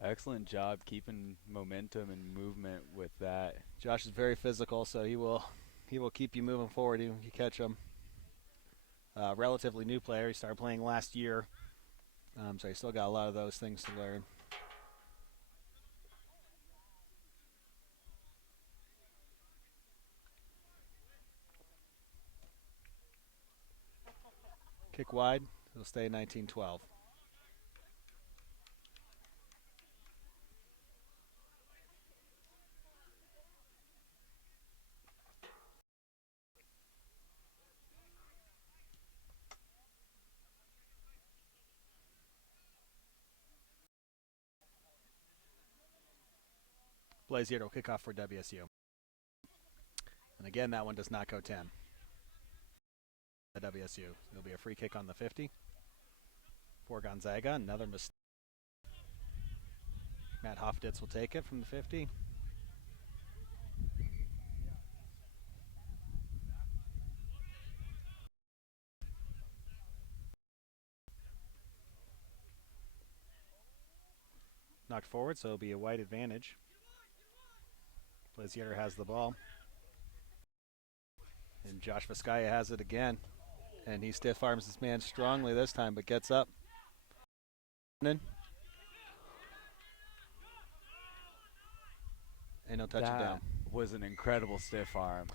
Excellent job keeping momentum and movement with that. Josh is very physical, so he will keep you moving forward even if you catch him. Relatively new player. He started playing last year, so he still got a lot of those things to learn. Kick wide. It'll stay 19-12. Blaze Yetter will kick off for WSU. And again, that one does not go 10. At WSU. It'll be a free kick on the 50 for Gonzaga. Another mistake. Matt Hofditz will take it from the 50. Knocked forward, so it'll be a white advantage. Blaze Yetter has the ball. And Josh Vizcaya has it again. And he stiff arms this man strongly this time, but gets up. And he'll touch it down. That was an incredible stiff arm.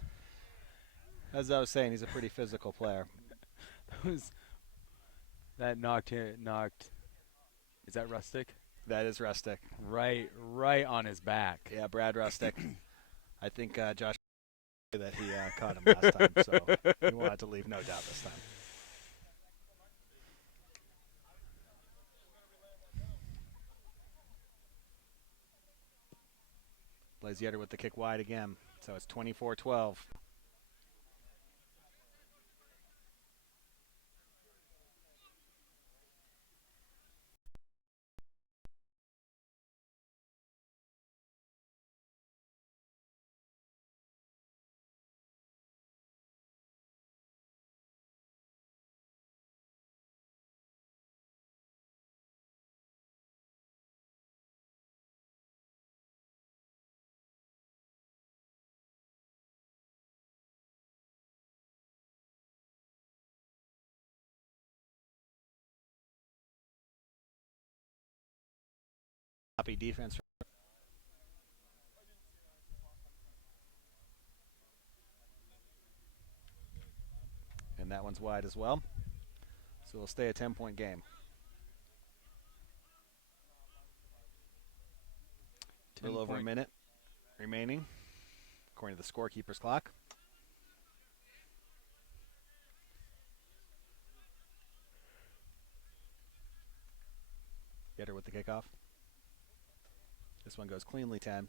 As I was saying, he's a pretty physical player. That knocked. Is that Rustic? That is Rustic. Right on his back. Yeah, Brad Rustic. I think Josh that he caught him last time, so he wanted to leave no doubt this time. Blaze Yetter with the kick wide again, so it's 24-12. Copy defense. And that one's wide as well. So we'll stay a 10-point game. A little over a minute remaining, according to the scorekeeper's clock. Yetter with the kickoff. This one goes cleanly 10.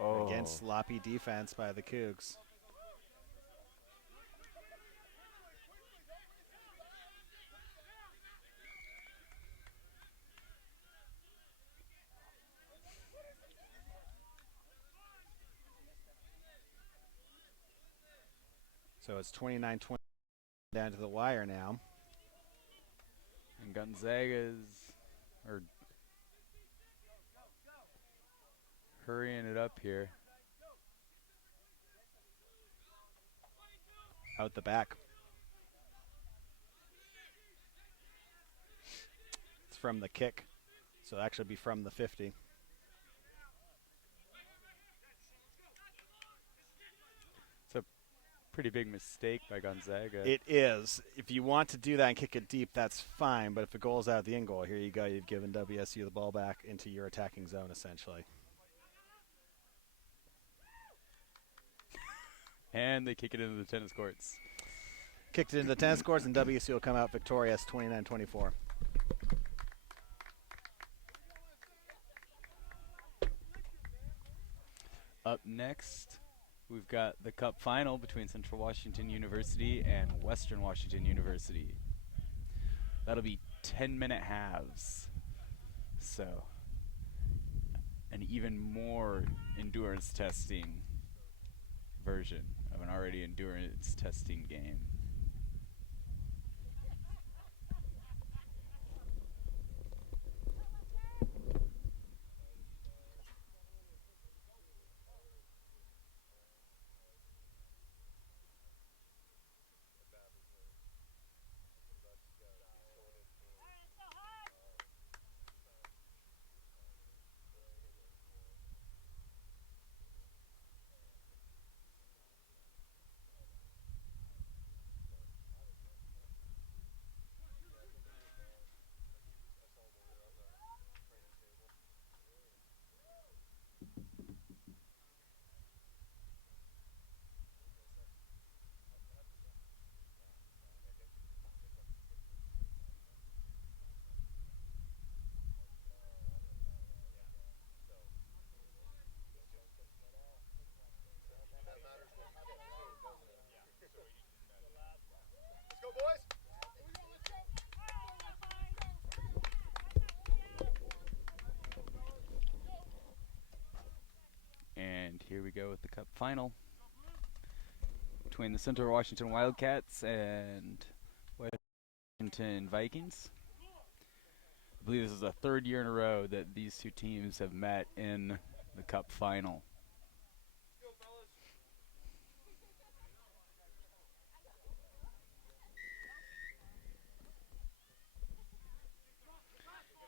Oh. Again, Again, sloppy defense by the Cougs. So it's 29-20 down to the wire now. And Gonzaga's hurrying it up here. Out the back. It's from the kick. So it'll actually be from the 50. Pretty big mistake by Gonzaga. It is. If you want to do that and kick it deep, that's fine. But if it goes out the in goal, here you go. You've given WSU the ball back into your attacking zone, essentially. And they kick it into the tennis courts. Kicked it into the tennis courts, and WSU will come out victorious, 29-24. Up next, we've got the Cup final between Central Washington University and Western Washington University. That'll be 10-minute halves. So, an even more endurance testing version of an already endurance testing game. And here we go with the Cup final between the Central Washington Wildcats and Washington Vikings. I believe this is the third year in a row that these two teams have met in the Cup final.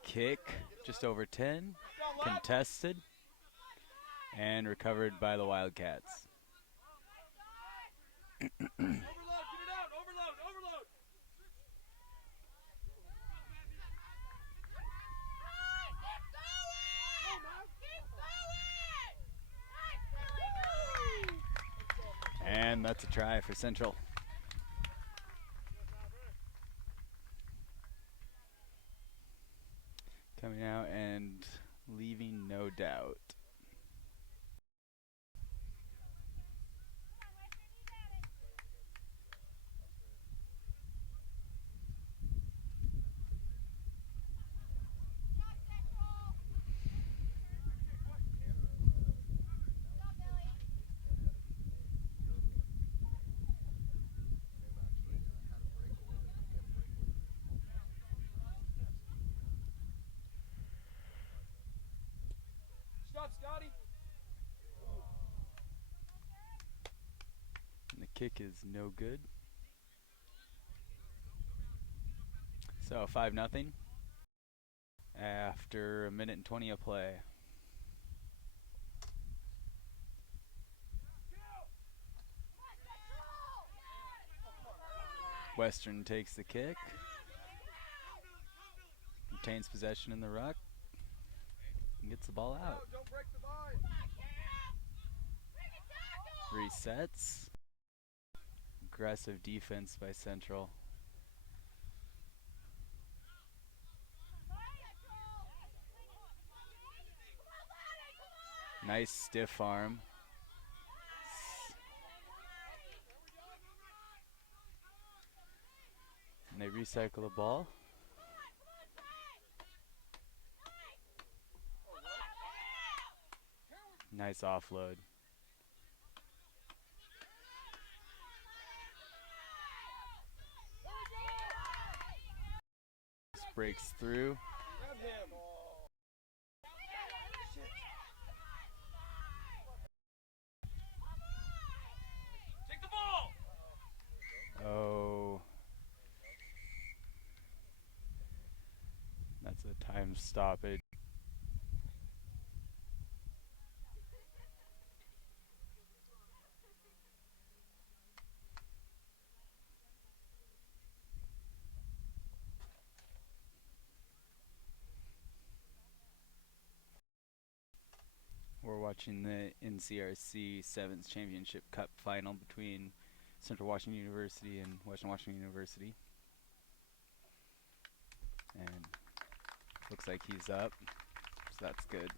Kick just over 10, contested, and recovered by the Wildcats. And that's a try for Central. Coming out and leaving no doubt. And the kick is no good. So 5-0 after a minute and 20 of play. Western takes the kick, retains possession in the ruck, and gets the ball out. Resets. Aggressive defense by Central. Nice stiff arm they recycle the ball. Nice offload. Breaks through. Take the ball. Oh. That's a time stoppage. We're watching the NCRC Sevens Championship Cup final between Central Washington University and Western Washington University. And looks like he's up, so that's good.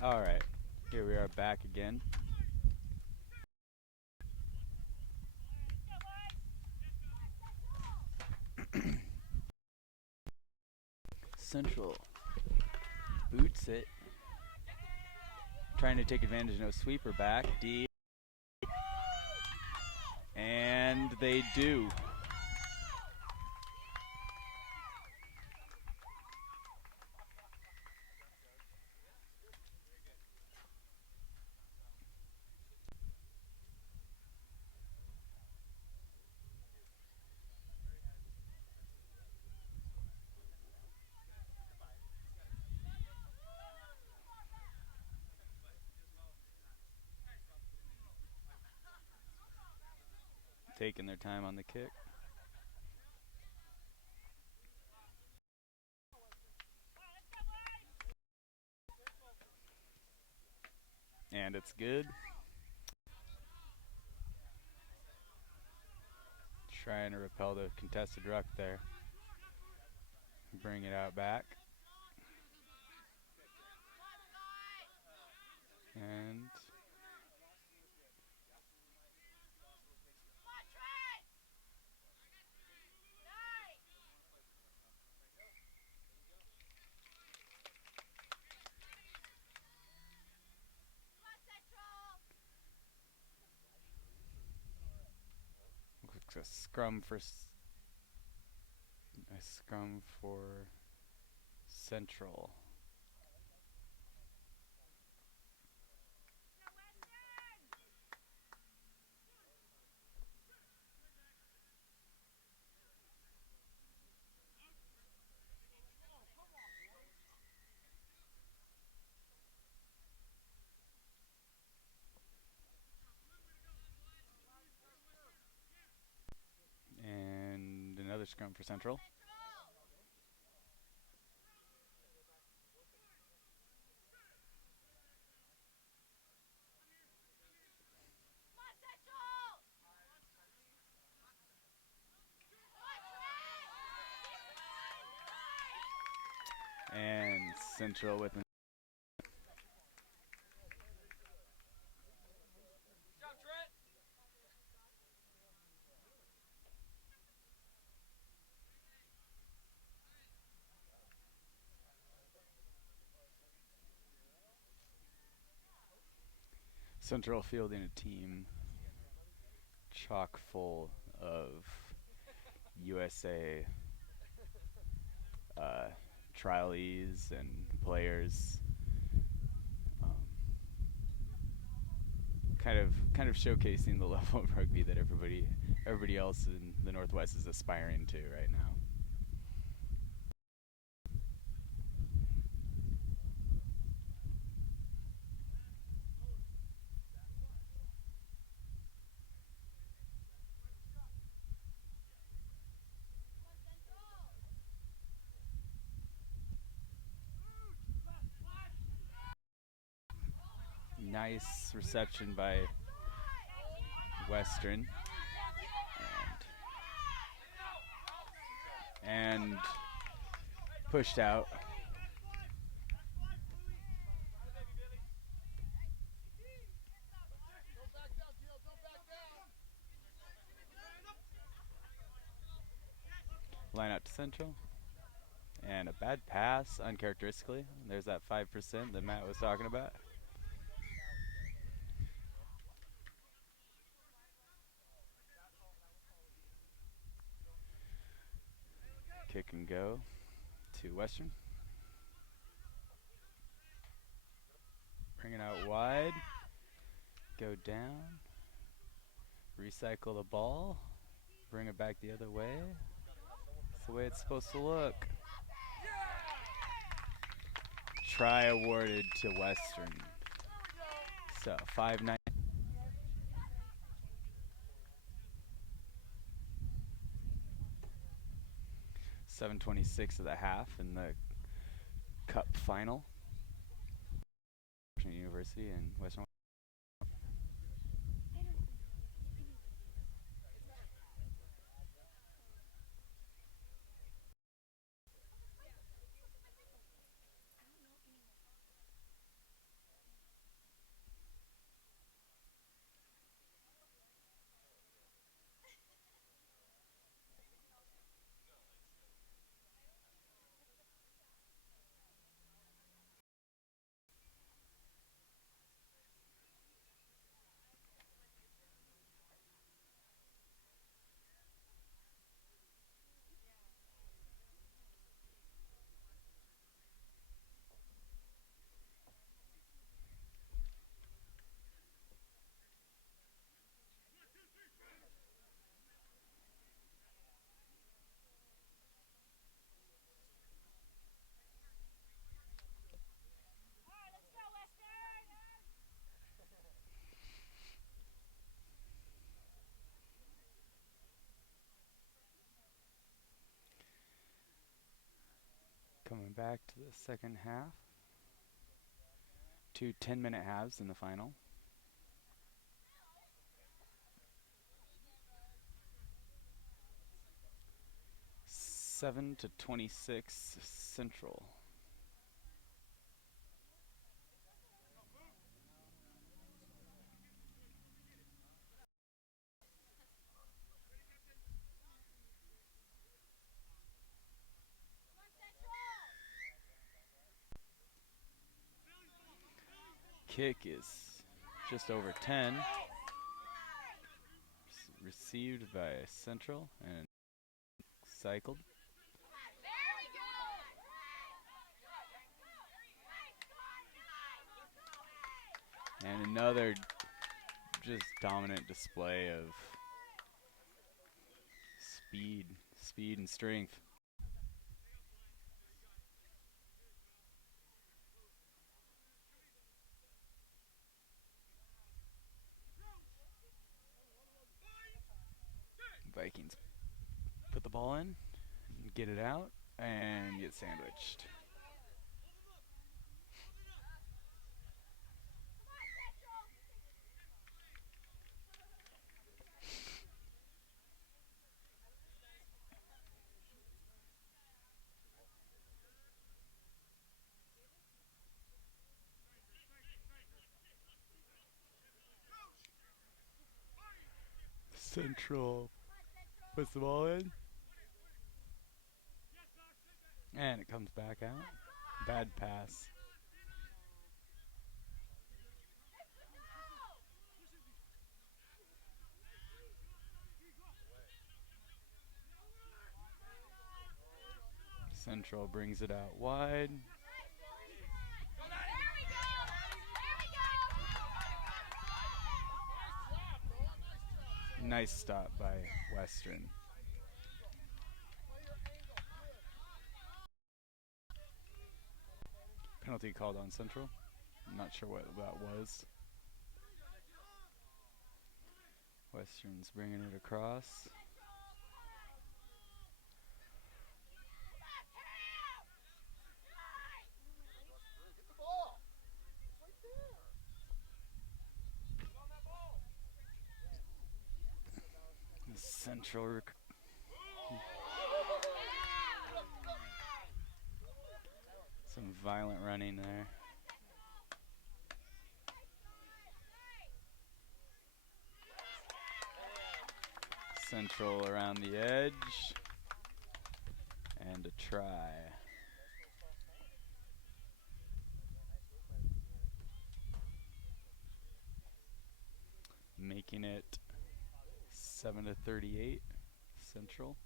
All right, here we are back again. Central boots it, trying to take advantage. No sweeper back deep, and they do. Taking their time on the kick. And it's good. Trying to repel the contested ruck there. Bring it out back. And looks a scrum for Central. And another scrum for Central. And Central with an Central fielding a team chock full of USA trialees and players. kind of showcasing the level of rugby that everybody else in the Northwest is aspiring to right now. Nice reception by Western. And pushed out. Line out to Central. And a bad pass, uncharacteristically. There's that 5% that Matt was talking about. Kick and go to Western. Bring it out wide. Go down. Recycle the ball. Bring it back the other way. That's the way it's supposed to look. Try awarded to Western. So 5-9. .726 of the half in the Cup final. University and Western. Coming back to the second half. 2 10-minute halves in the final. (7-26) Central. Kick is just over 10. Received by Central and cycled. And another just dominant display of speed and strength. Vikings put the ball in, get it out, and get sandwiched. Central puts the ball in. And it comes back out. Bad pass. Central brings it out wide. Nice stop by Western. Penalty called on Central. I'm not sure what that was. Western's bringing it across. Central some violent running there. Central around the edge and a try. Making it 7-38 Central.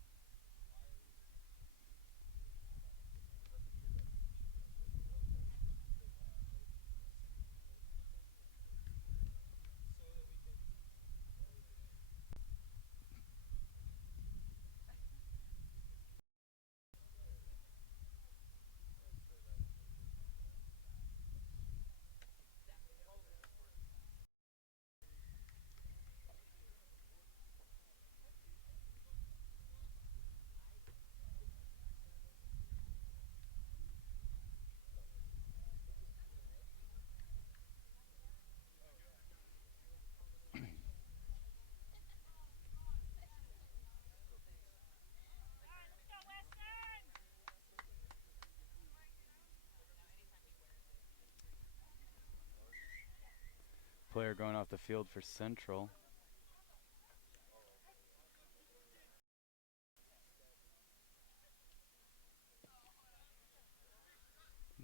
Player going off the field for Central.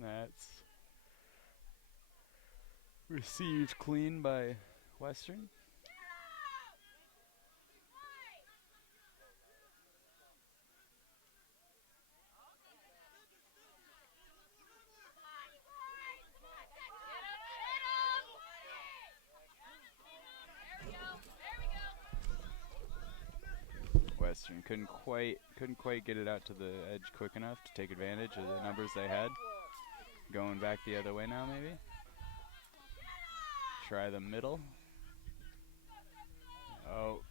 That's received clean by Western. Western couldn't quite get it out to the edge quick enough to take advantage of the numbers they had. Going back the other way now, maybe. Try the middle. Oh.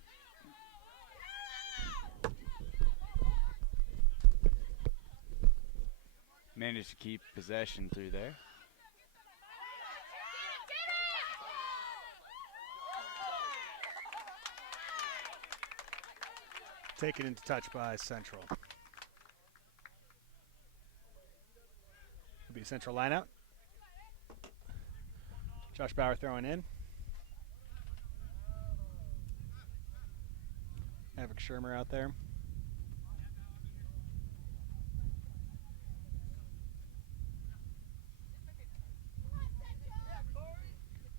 Managed to keep possession through there. Taken into touch by Central. It'll be a Central lineout. Josh Bauer throwing in. Maverick Shermer out there.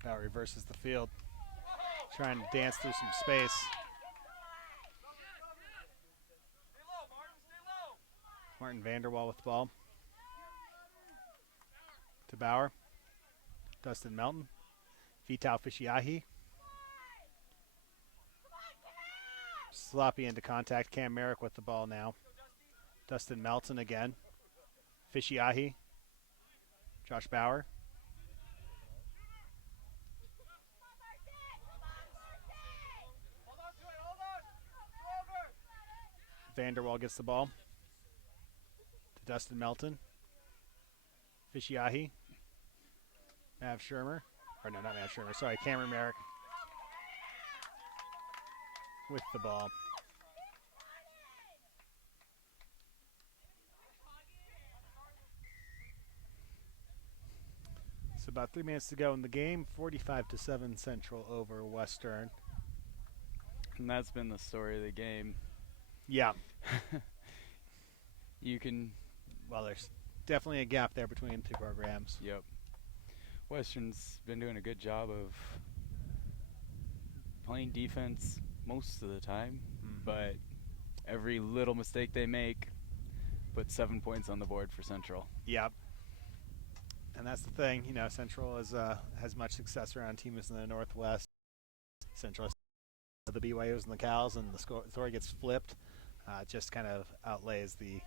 Bauer reverses the field. Trying to dance through some space. Martin Vanderwall with the ball. To Bauer. Dustin Melton. Vital Fishiahi. Sloppy into contact. Cam Merrick with the ball now. Dustin Melton again. Fishiahi. Josh Bauer. Vanderwall gets the ball. To Dustin Melton. Fishiahi. Mav Shermer. Or no, not Mav Shermer. Sorry, Cameron Merrick. With the ball. So about 3 minutes to go in the game. 45-7 Central over Western. And that's been the story of the game. Yeah. You can... Well, there's definitely a gap there between the two programs. Yep. Western's been doing a good job of playing defense most of the time, but every little mistake they make puts 7 points on the board for Central. Yep. And that's the thing, you know, Central is, has much success around teams in the Northwest. Central has the BYOs and the Cows, and the story gets flipped. Just kind of outlays the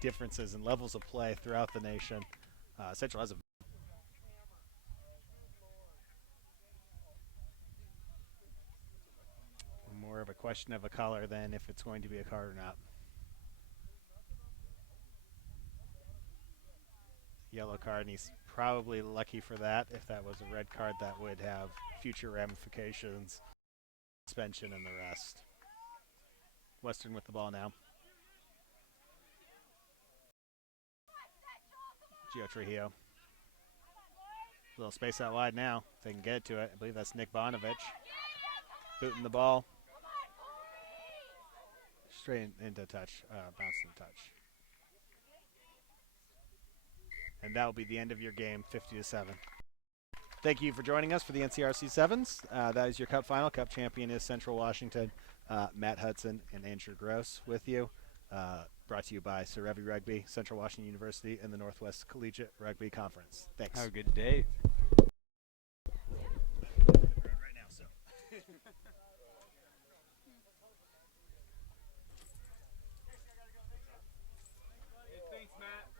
differences in levels of play throughout the nation. Central has a more of a question of a color than if it's going to be a card or not. Yellow card, and he's probably lucky for that. If that was a red card, that would have future ramifications, suspension, and the rest. Western with the ball now. Gio Trujillo. A little space out wide now. If they can get to it. I believe that's Nick Bonovich. Booting the ball. Straight into touch. Bouncing touch. And that will be the end of your game, 50-7. Thank you for joining us for the NCRC Sevens. That is your Cup final. Cup champion is Central Washington. Matt Hudson and Andrew Gross with you. Brought to you by Revy Rugby, Central Washington University, and the Northwest Collegiate Rugby Conference. Thanks. Have a good day. Right now, so. Thanks, Matt.